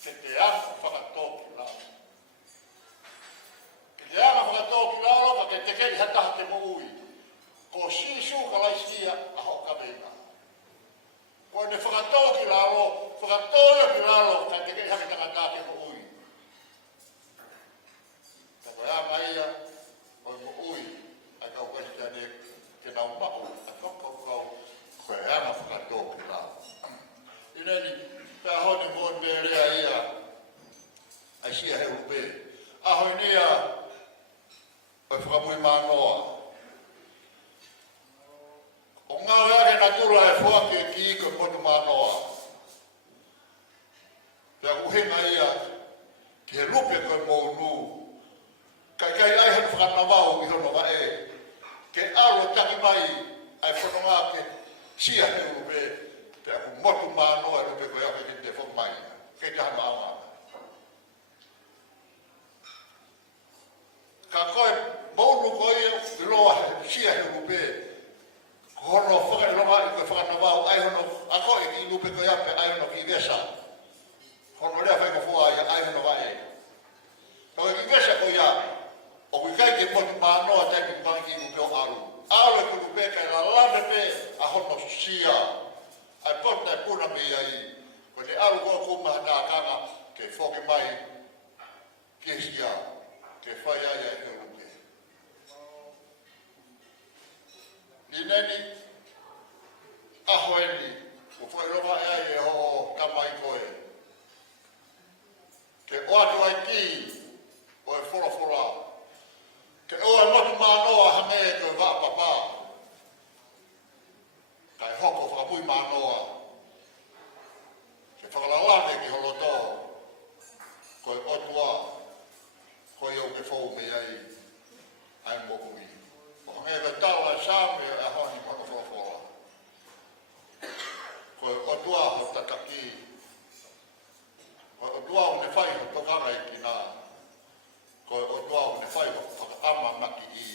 ke te anga whakatoki lao. Ke te anga whakatoki lao, ka ke te keri hataha te moui. Ko sisu ka laisia a hoka meina. Ko ne whakatoki lao, whakatoki lao, ka te keri haki tangata te moui. Ka koe anga ia, koe moui, a kau kasi ne ke nau mako, a kau koe anga whakatoki lao. Ineni, pēr honi mō me rea ia, ai sia he upe. Ahoi nia, oi whakamui mānoa. O ngā reare na tula e whake ki iko motu mānoa. Pēr uhinga ia, ki he lupe koe mō nū. Kai ai he whakanawau i hono wa e. Ke aro taki mai, ai whanonga ke sia he upe. Pēr ku motu mānoa e lupe koe ake ki te whakamai. Ke te hama anga. Ka koe maunu koe i loa sia he upe. Hono whakanonga i koe whakanawau, ai hono, a koe ki lupe koe ape, ai hono ki vesa. Hono rea whaika fua ia, ai hono wa e. Koe ki vesa koe ia, o kui kai ke motu mānoa tai ki pangi ki lupe o aru. Aru e ku lupe kai la lame pe a hono sia. Ai pota e puna me ai, koe te aru koe kuma hata kanga ke whoke mai, ke sia, ke whai ai ai he lupe. Ineni, ahoeni, o whaironga e ho tamai koe. Ke oatu ai ki, o e whora. Ke oa motu mānoa hange e koe wā papa. Kai hoko whakamui mānoa. Ke whakalalane ki holoto. Koe otua, koe au ke whau me ai, ai mokui. O hange ka tau ai sāme e honi mano whora. Koe otua ho tataki. Koe otua ho ne whai ho tokanga i ki nā. Koe otua ho ne whai ho whakaama maki i.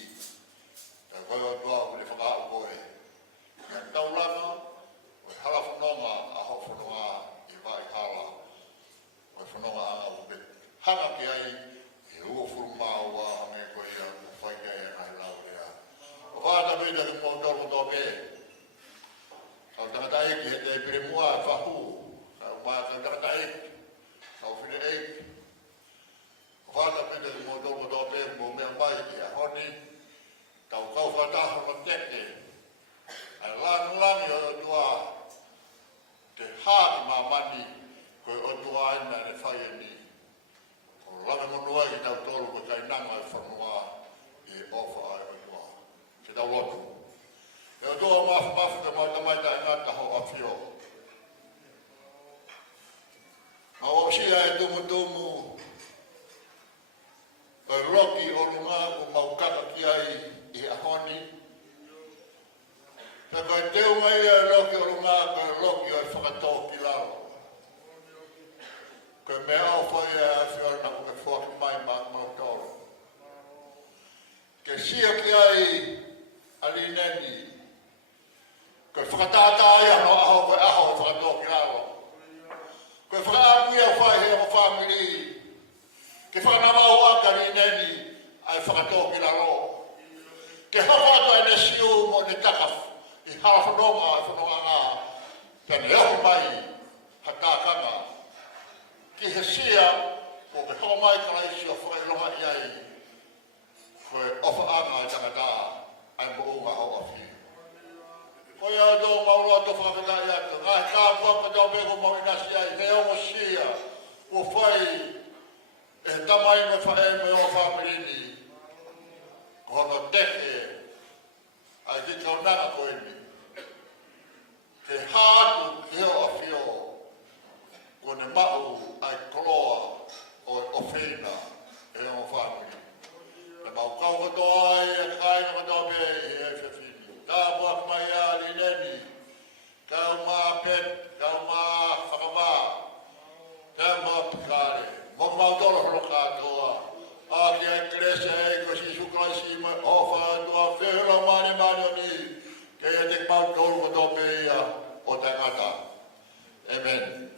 Koe otua ho ne whakaau koe. Ia taulanga, koe hala whanonga a ho whanonga i vai hala. Koe whanonga anga upe. Hanga ki ai, e ua furumau a hange koe ia whai kei e ngai lau rea. O whāta pita ki mō tōru tō pē. Kau tangata eki he te pere mua e whahu. Kau maa kau tangata eki. Kau whine eki. O whāta pita ki mō tōru tō pē mō mea mai ki a honi. Kau whataha ma teke. Ai langi o tua. Te hāki mā mani. Koe o tua aina ne whai e ni. O lame monua ki tau tōru ko tai nanga e whanua. E ofa ai o tua. Ke tau lotu. E o toa mafu te maita e ngata ho a whio. Ma o sia e tumu. E roki o runga o maukaka ki ai i a honi. Pe koe teo mai e roki o runga koe roki o e whakatō ki laro. Koe mea o whai e a whio na koe whaki mai mautoro. Ke sia ki ai alineni. Koe whakatata ai ano aho koe aho e whakatō ki laro. Koe whakaakuia whai he o whamiri. Ke whanamau a alineni ai whakatō ki laro. Ke hawhata e ne siu mo ne takaf. I hala whanonga e whanonga ngā. Pene aho mai hatākanga. Ki he sia ko ke hawa mai kala isi o whaironga i ai. Koe ofa anga e tangata ai mo unga hau a whiu. Koe a tō maurua tō whakatā i atu. Ngā he kāpaka tō peko mawinasi ai. He ongo sia. Ko whai e tamai me whae me o whamirini. Ko hono teke. Ai ki tau nanga koe ni. Ke hātu ki o a whio. Ko ne mau ai koloa o whina e o whamirini. E mau kau katoa ai e kai na katoa pe e e whiwhini. Ka buak mai a lineni. Kau mā pet, kau mā whakamā. Kau mā pikare. Mo mau toro holo katoa. A ki ai krese e ko si suklaisi ma ofa tua whihura mani o ni. Ke e te mau toro katoa pe ia o tangata. Amen.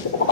Thank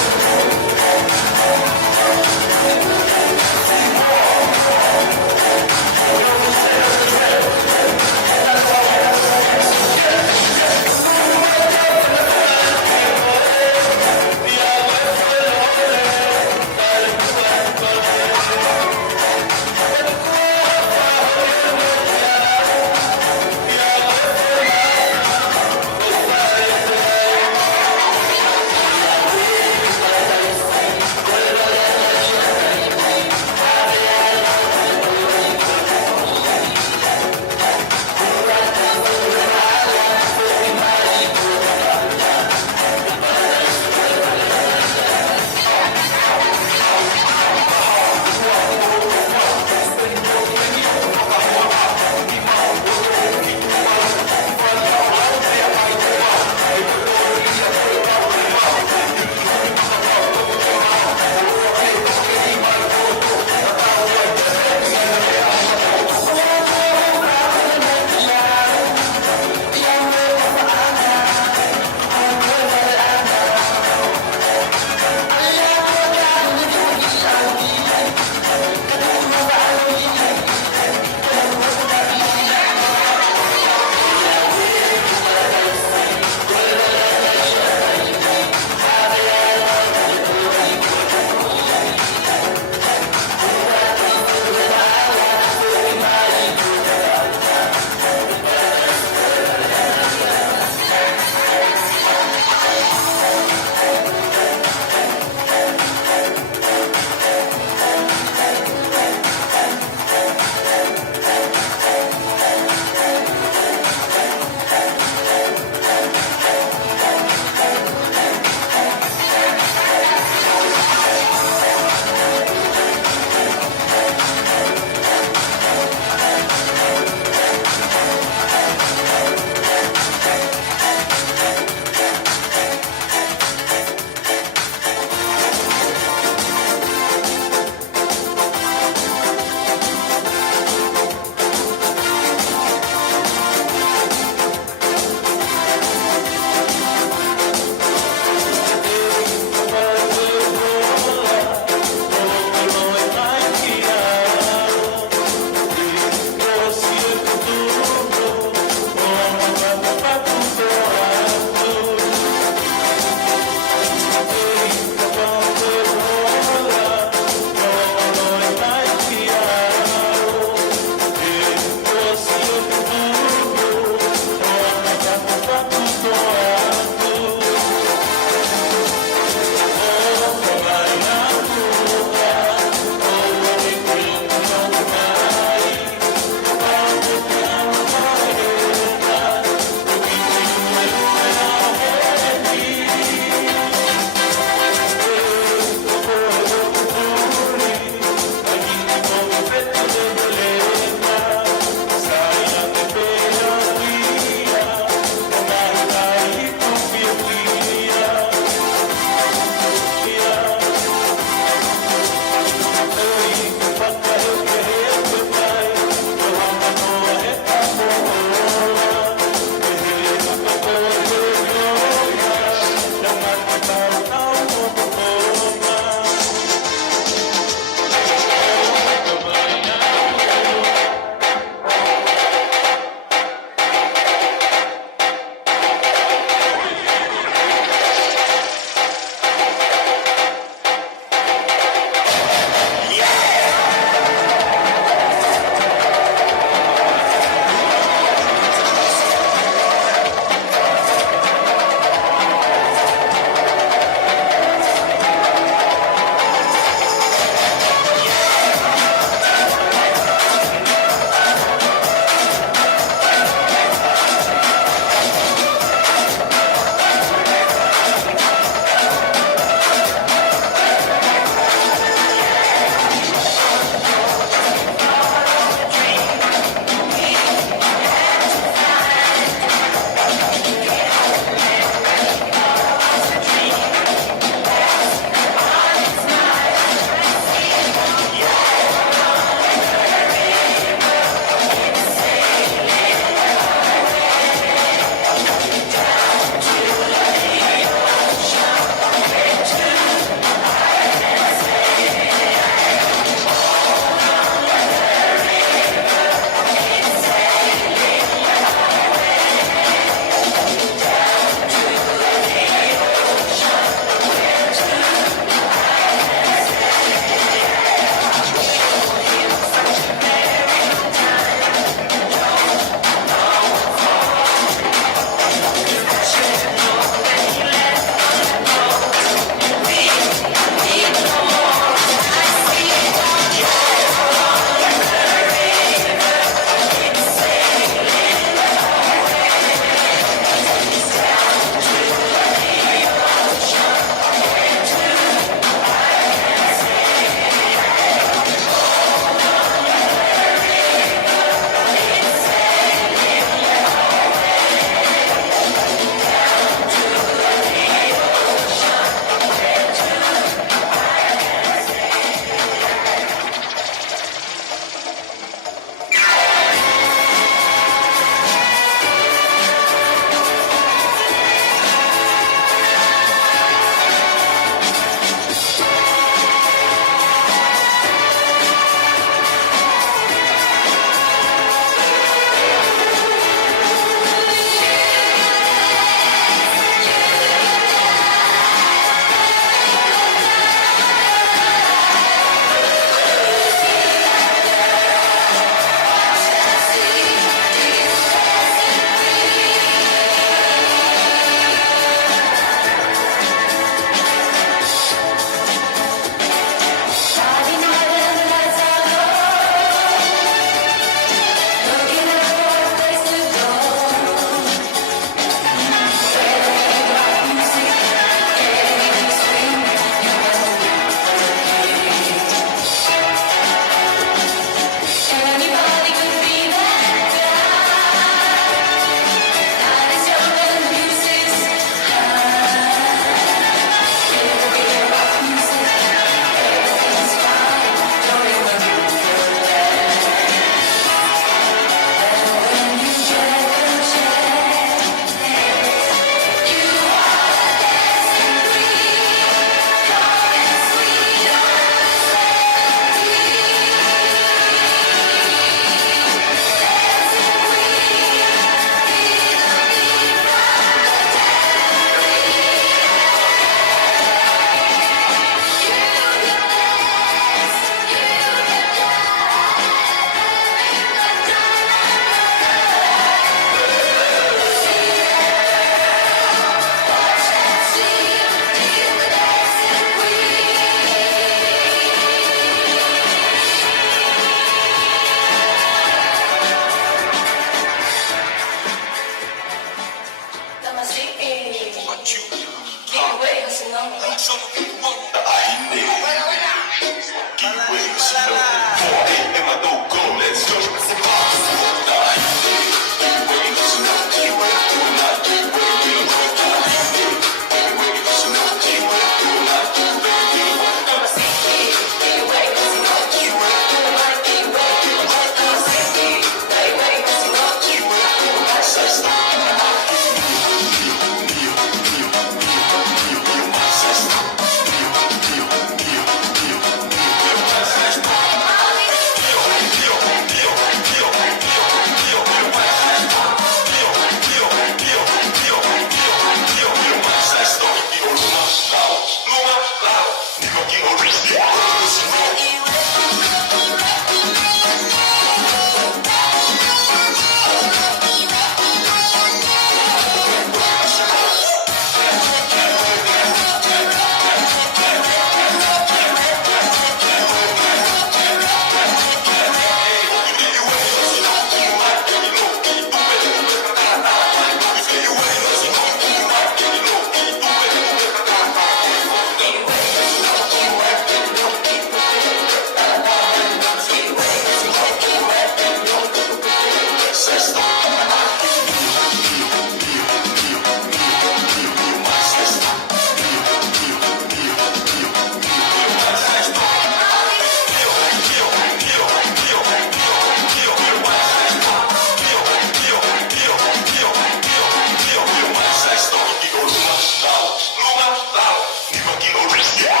Shiva.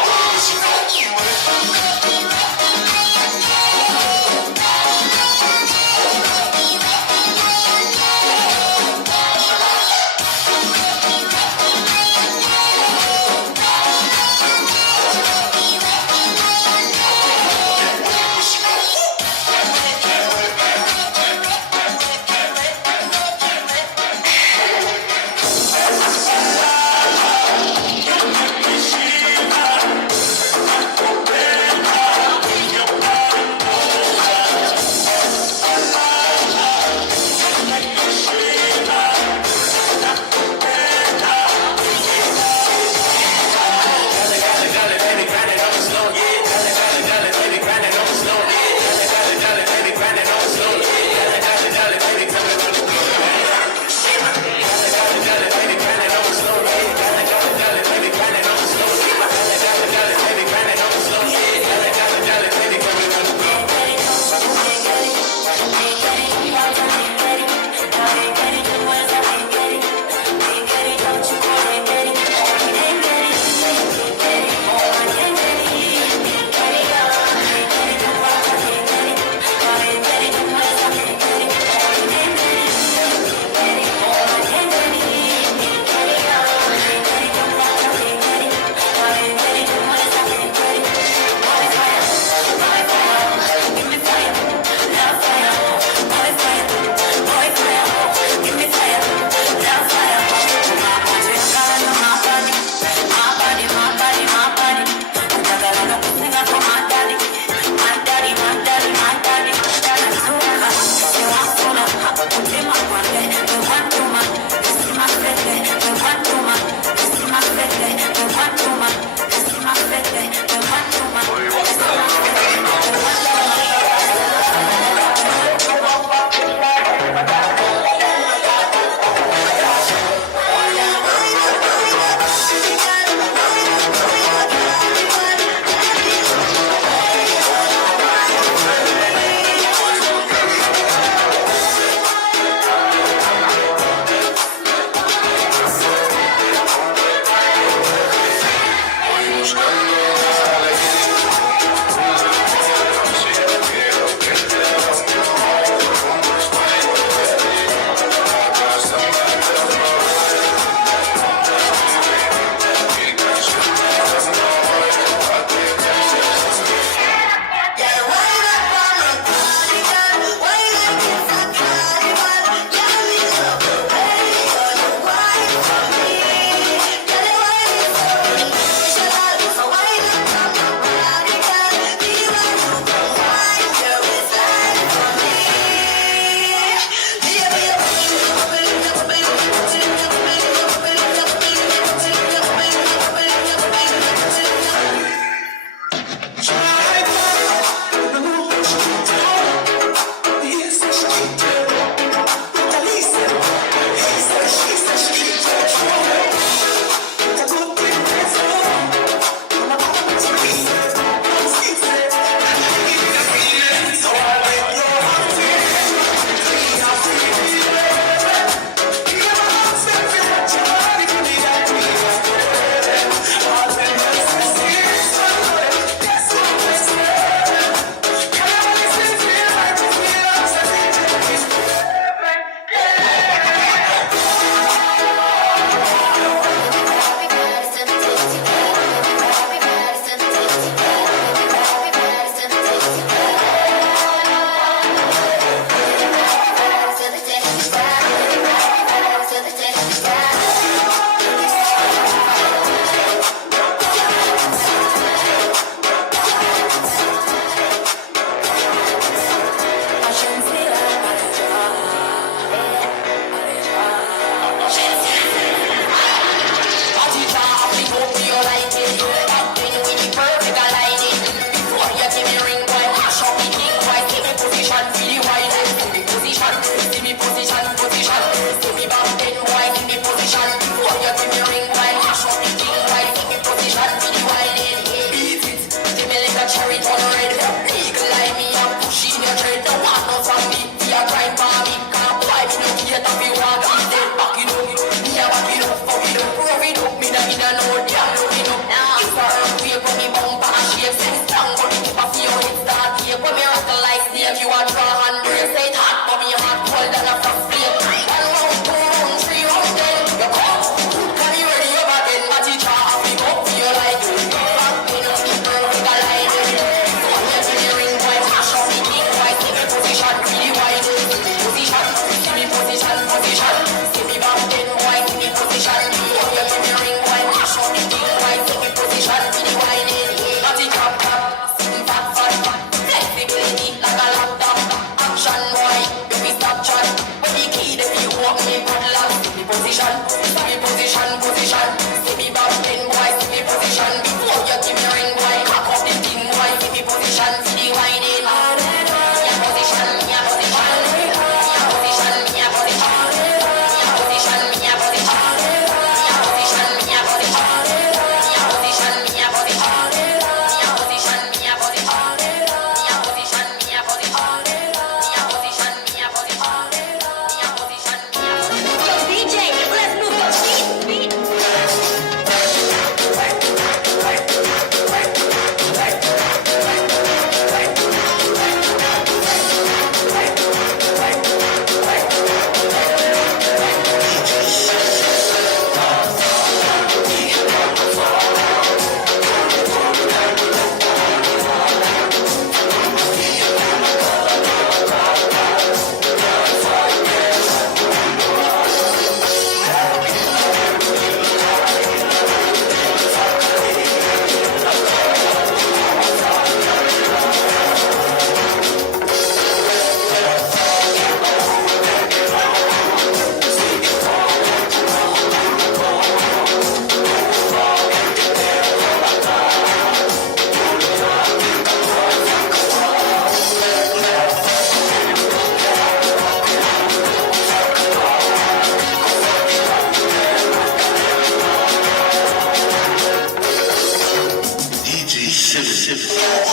Yes.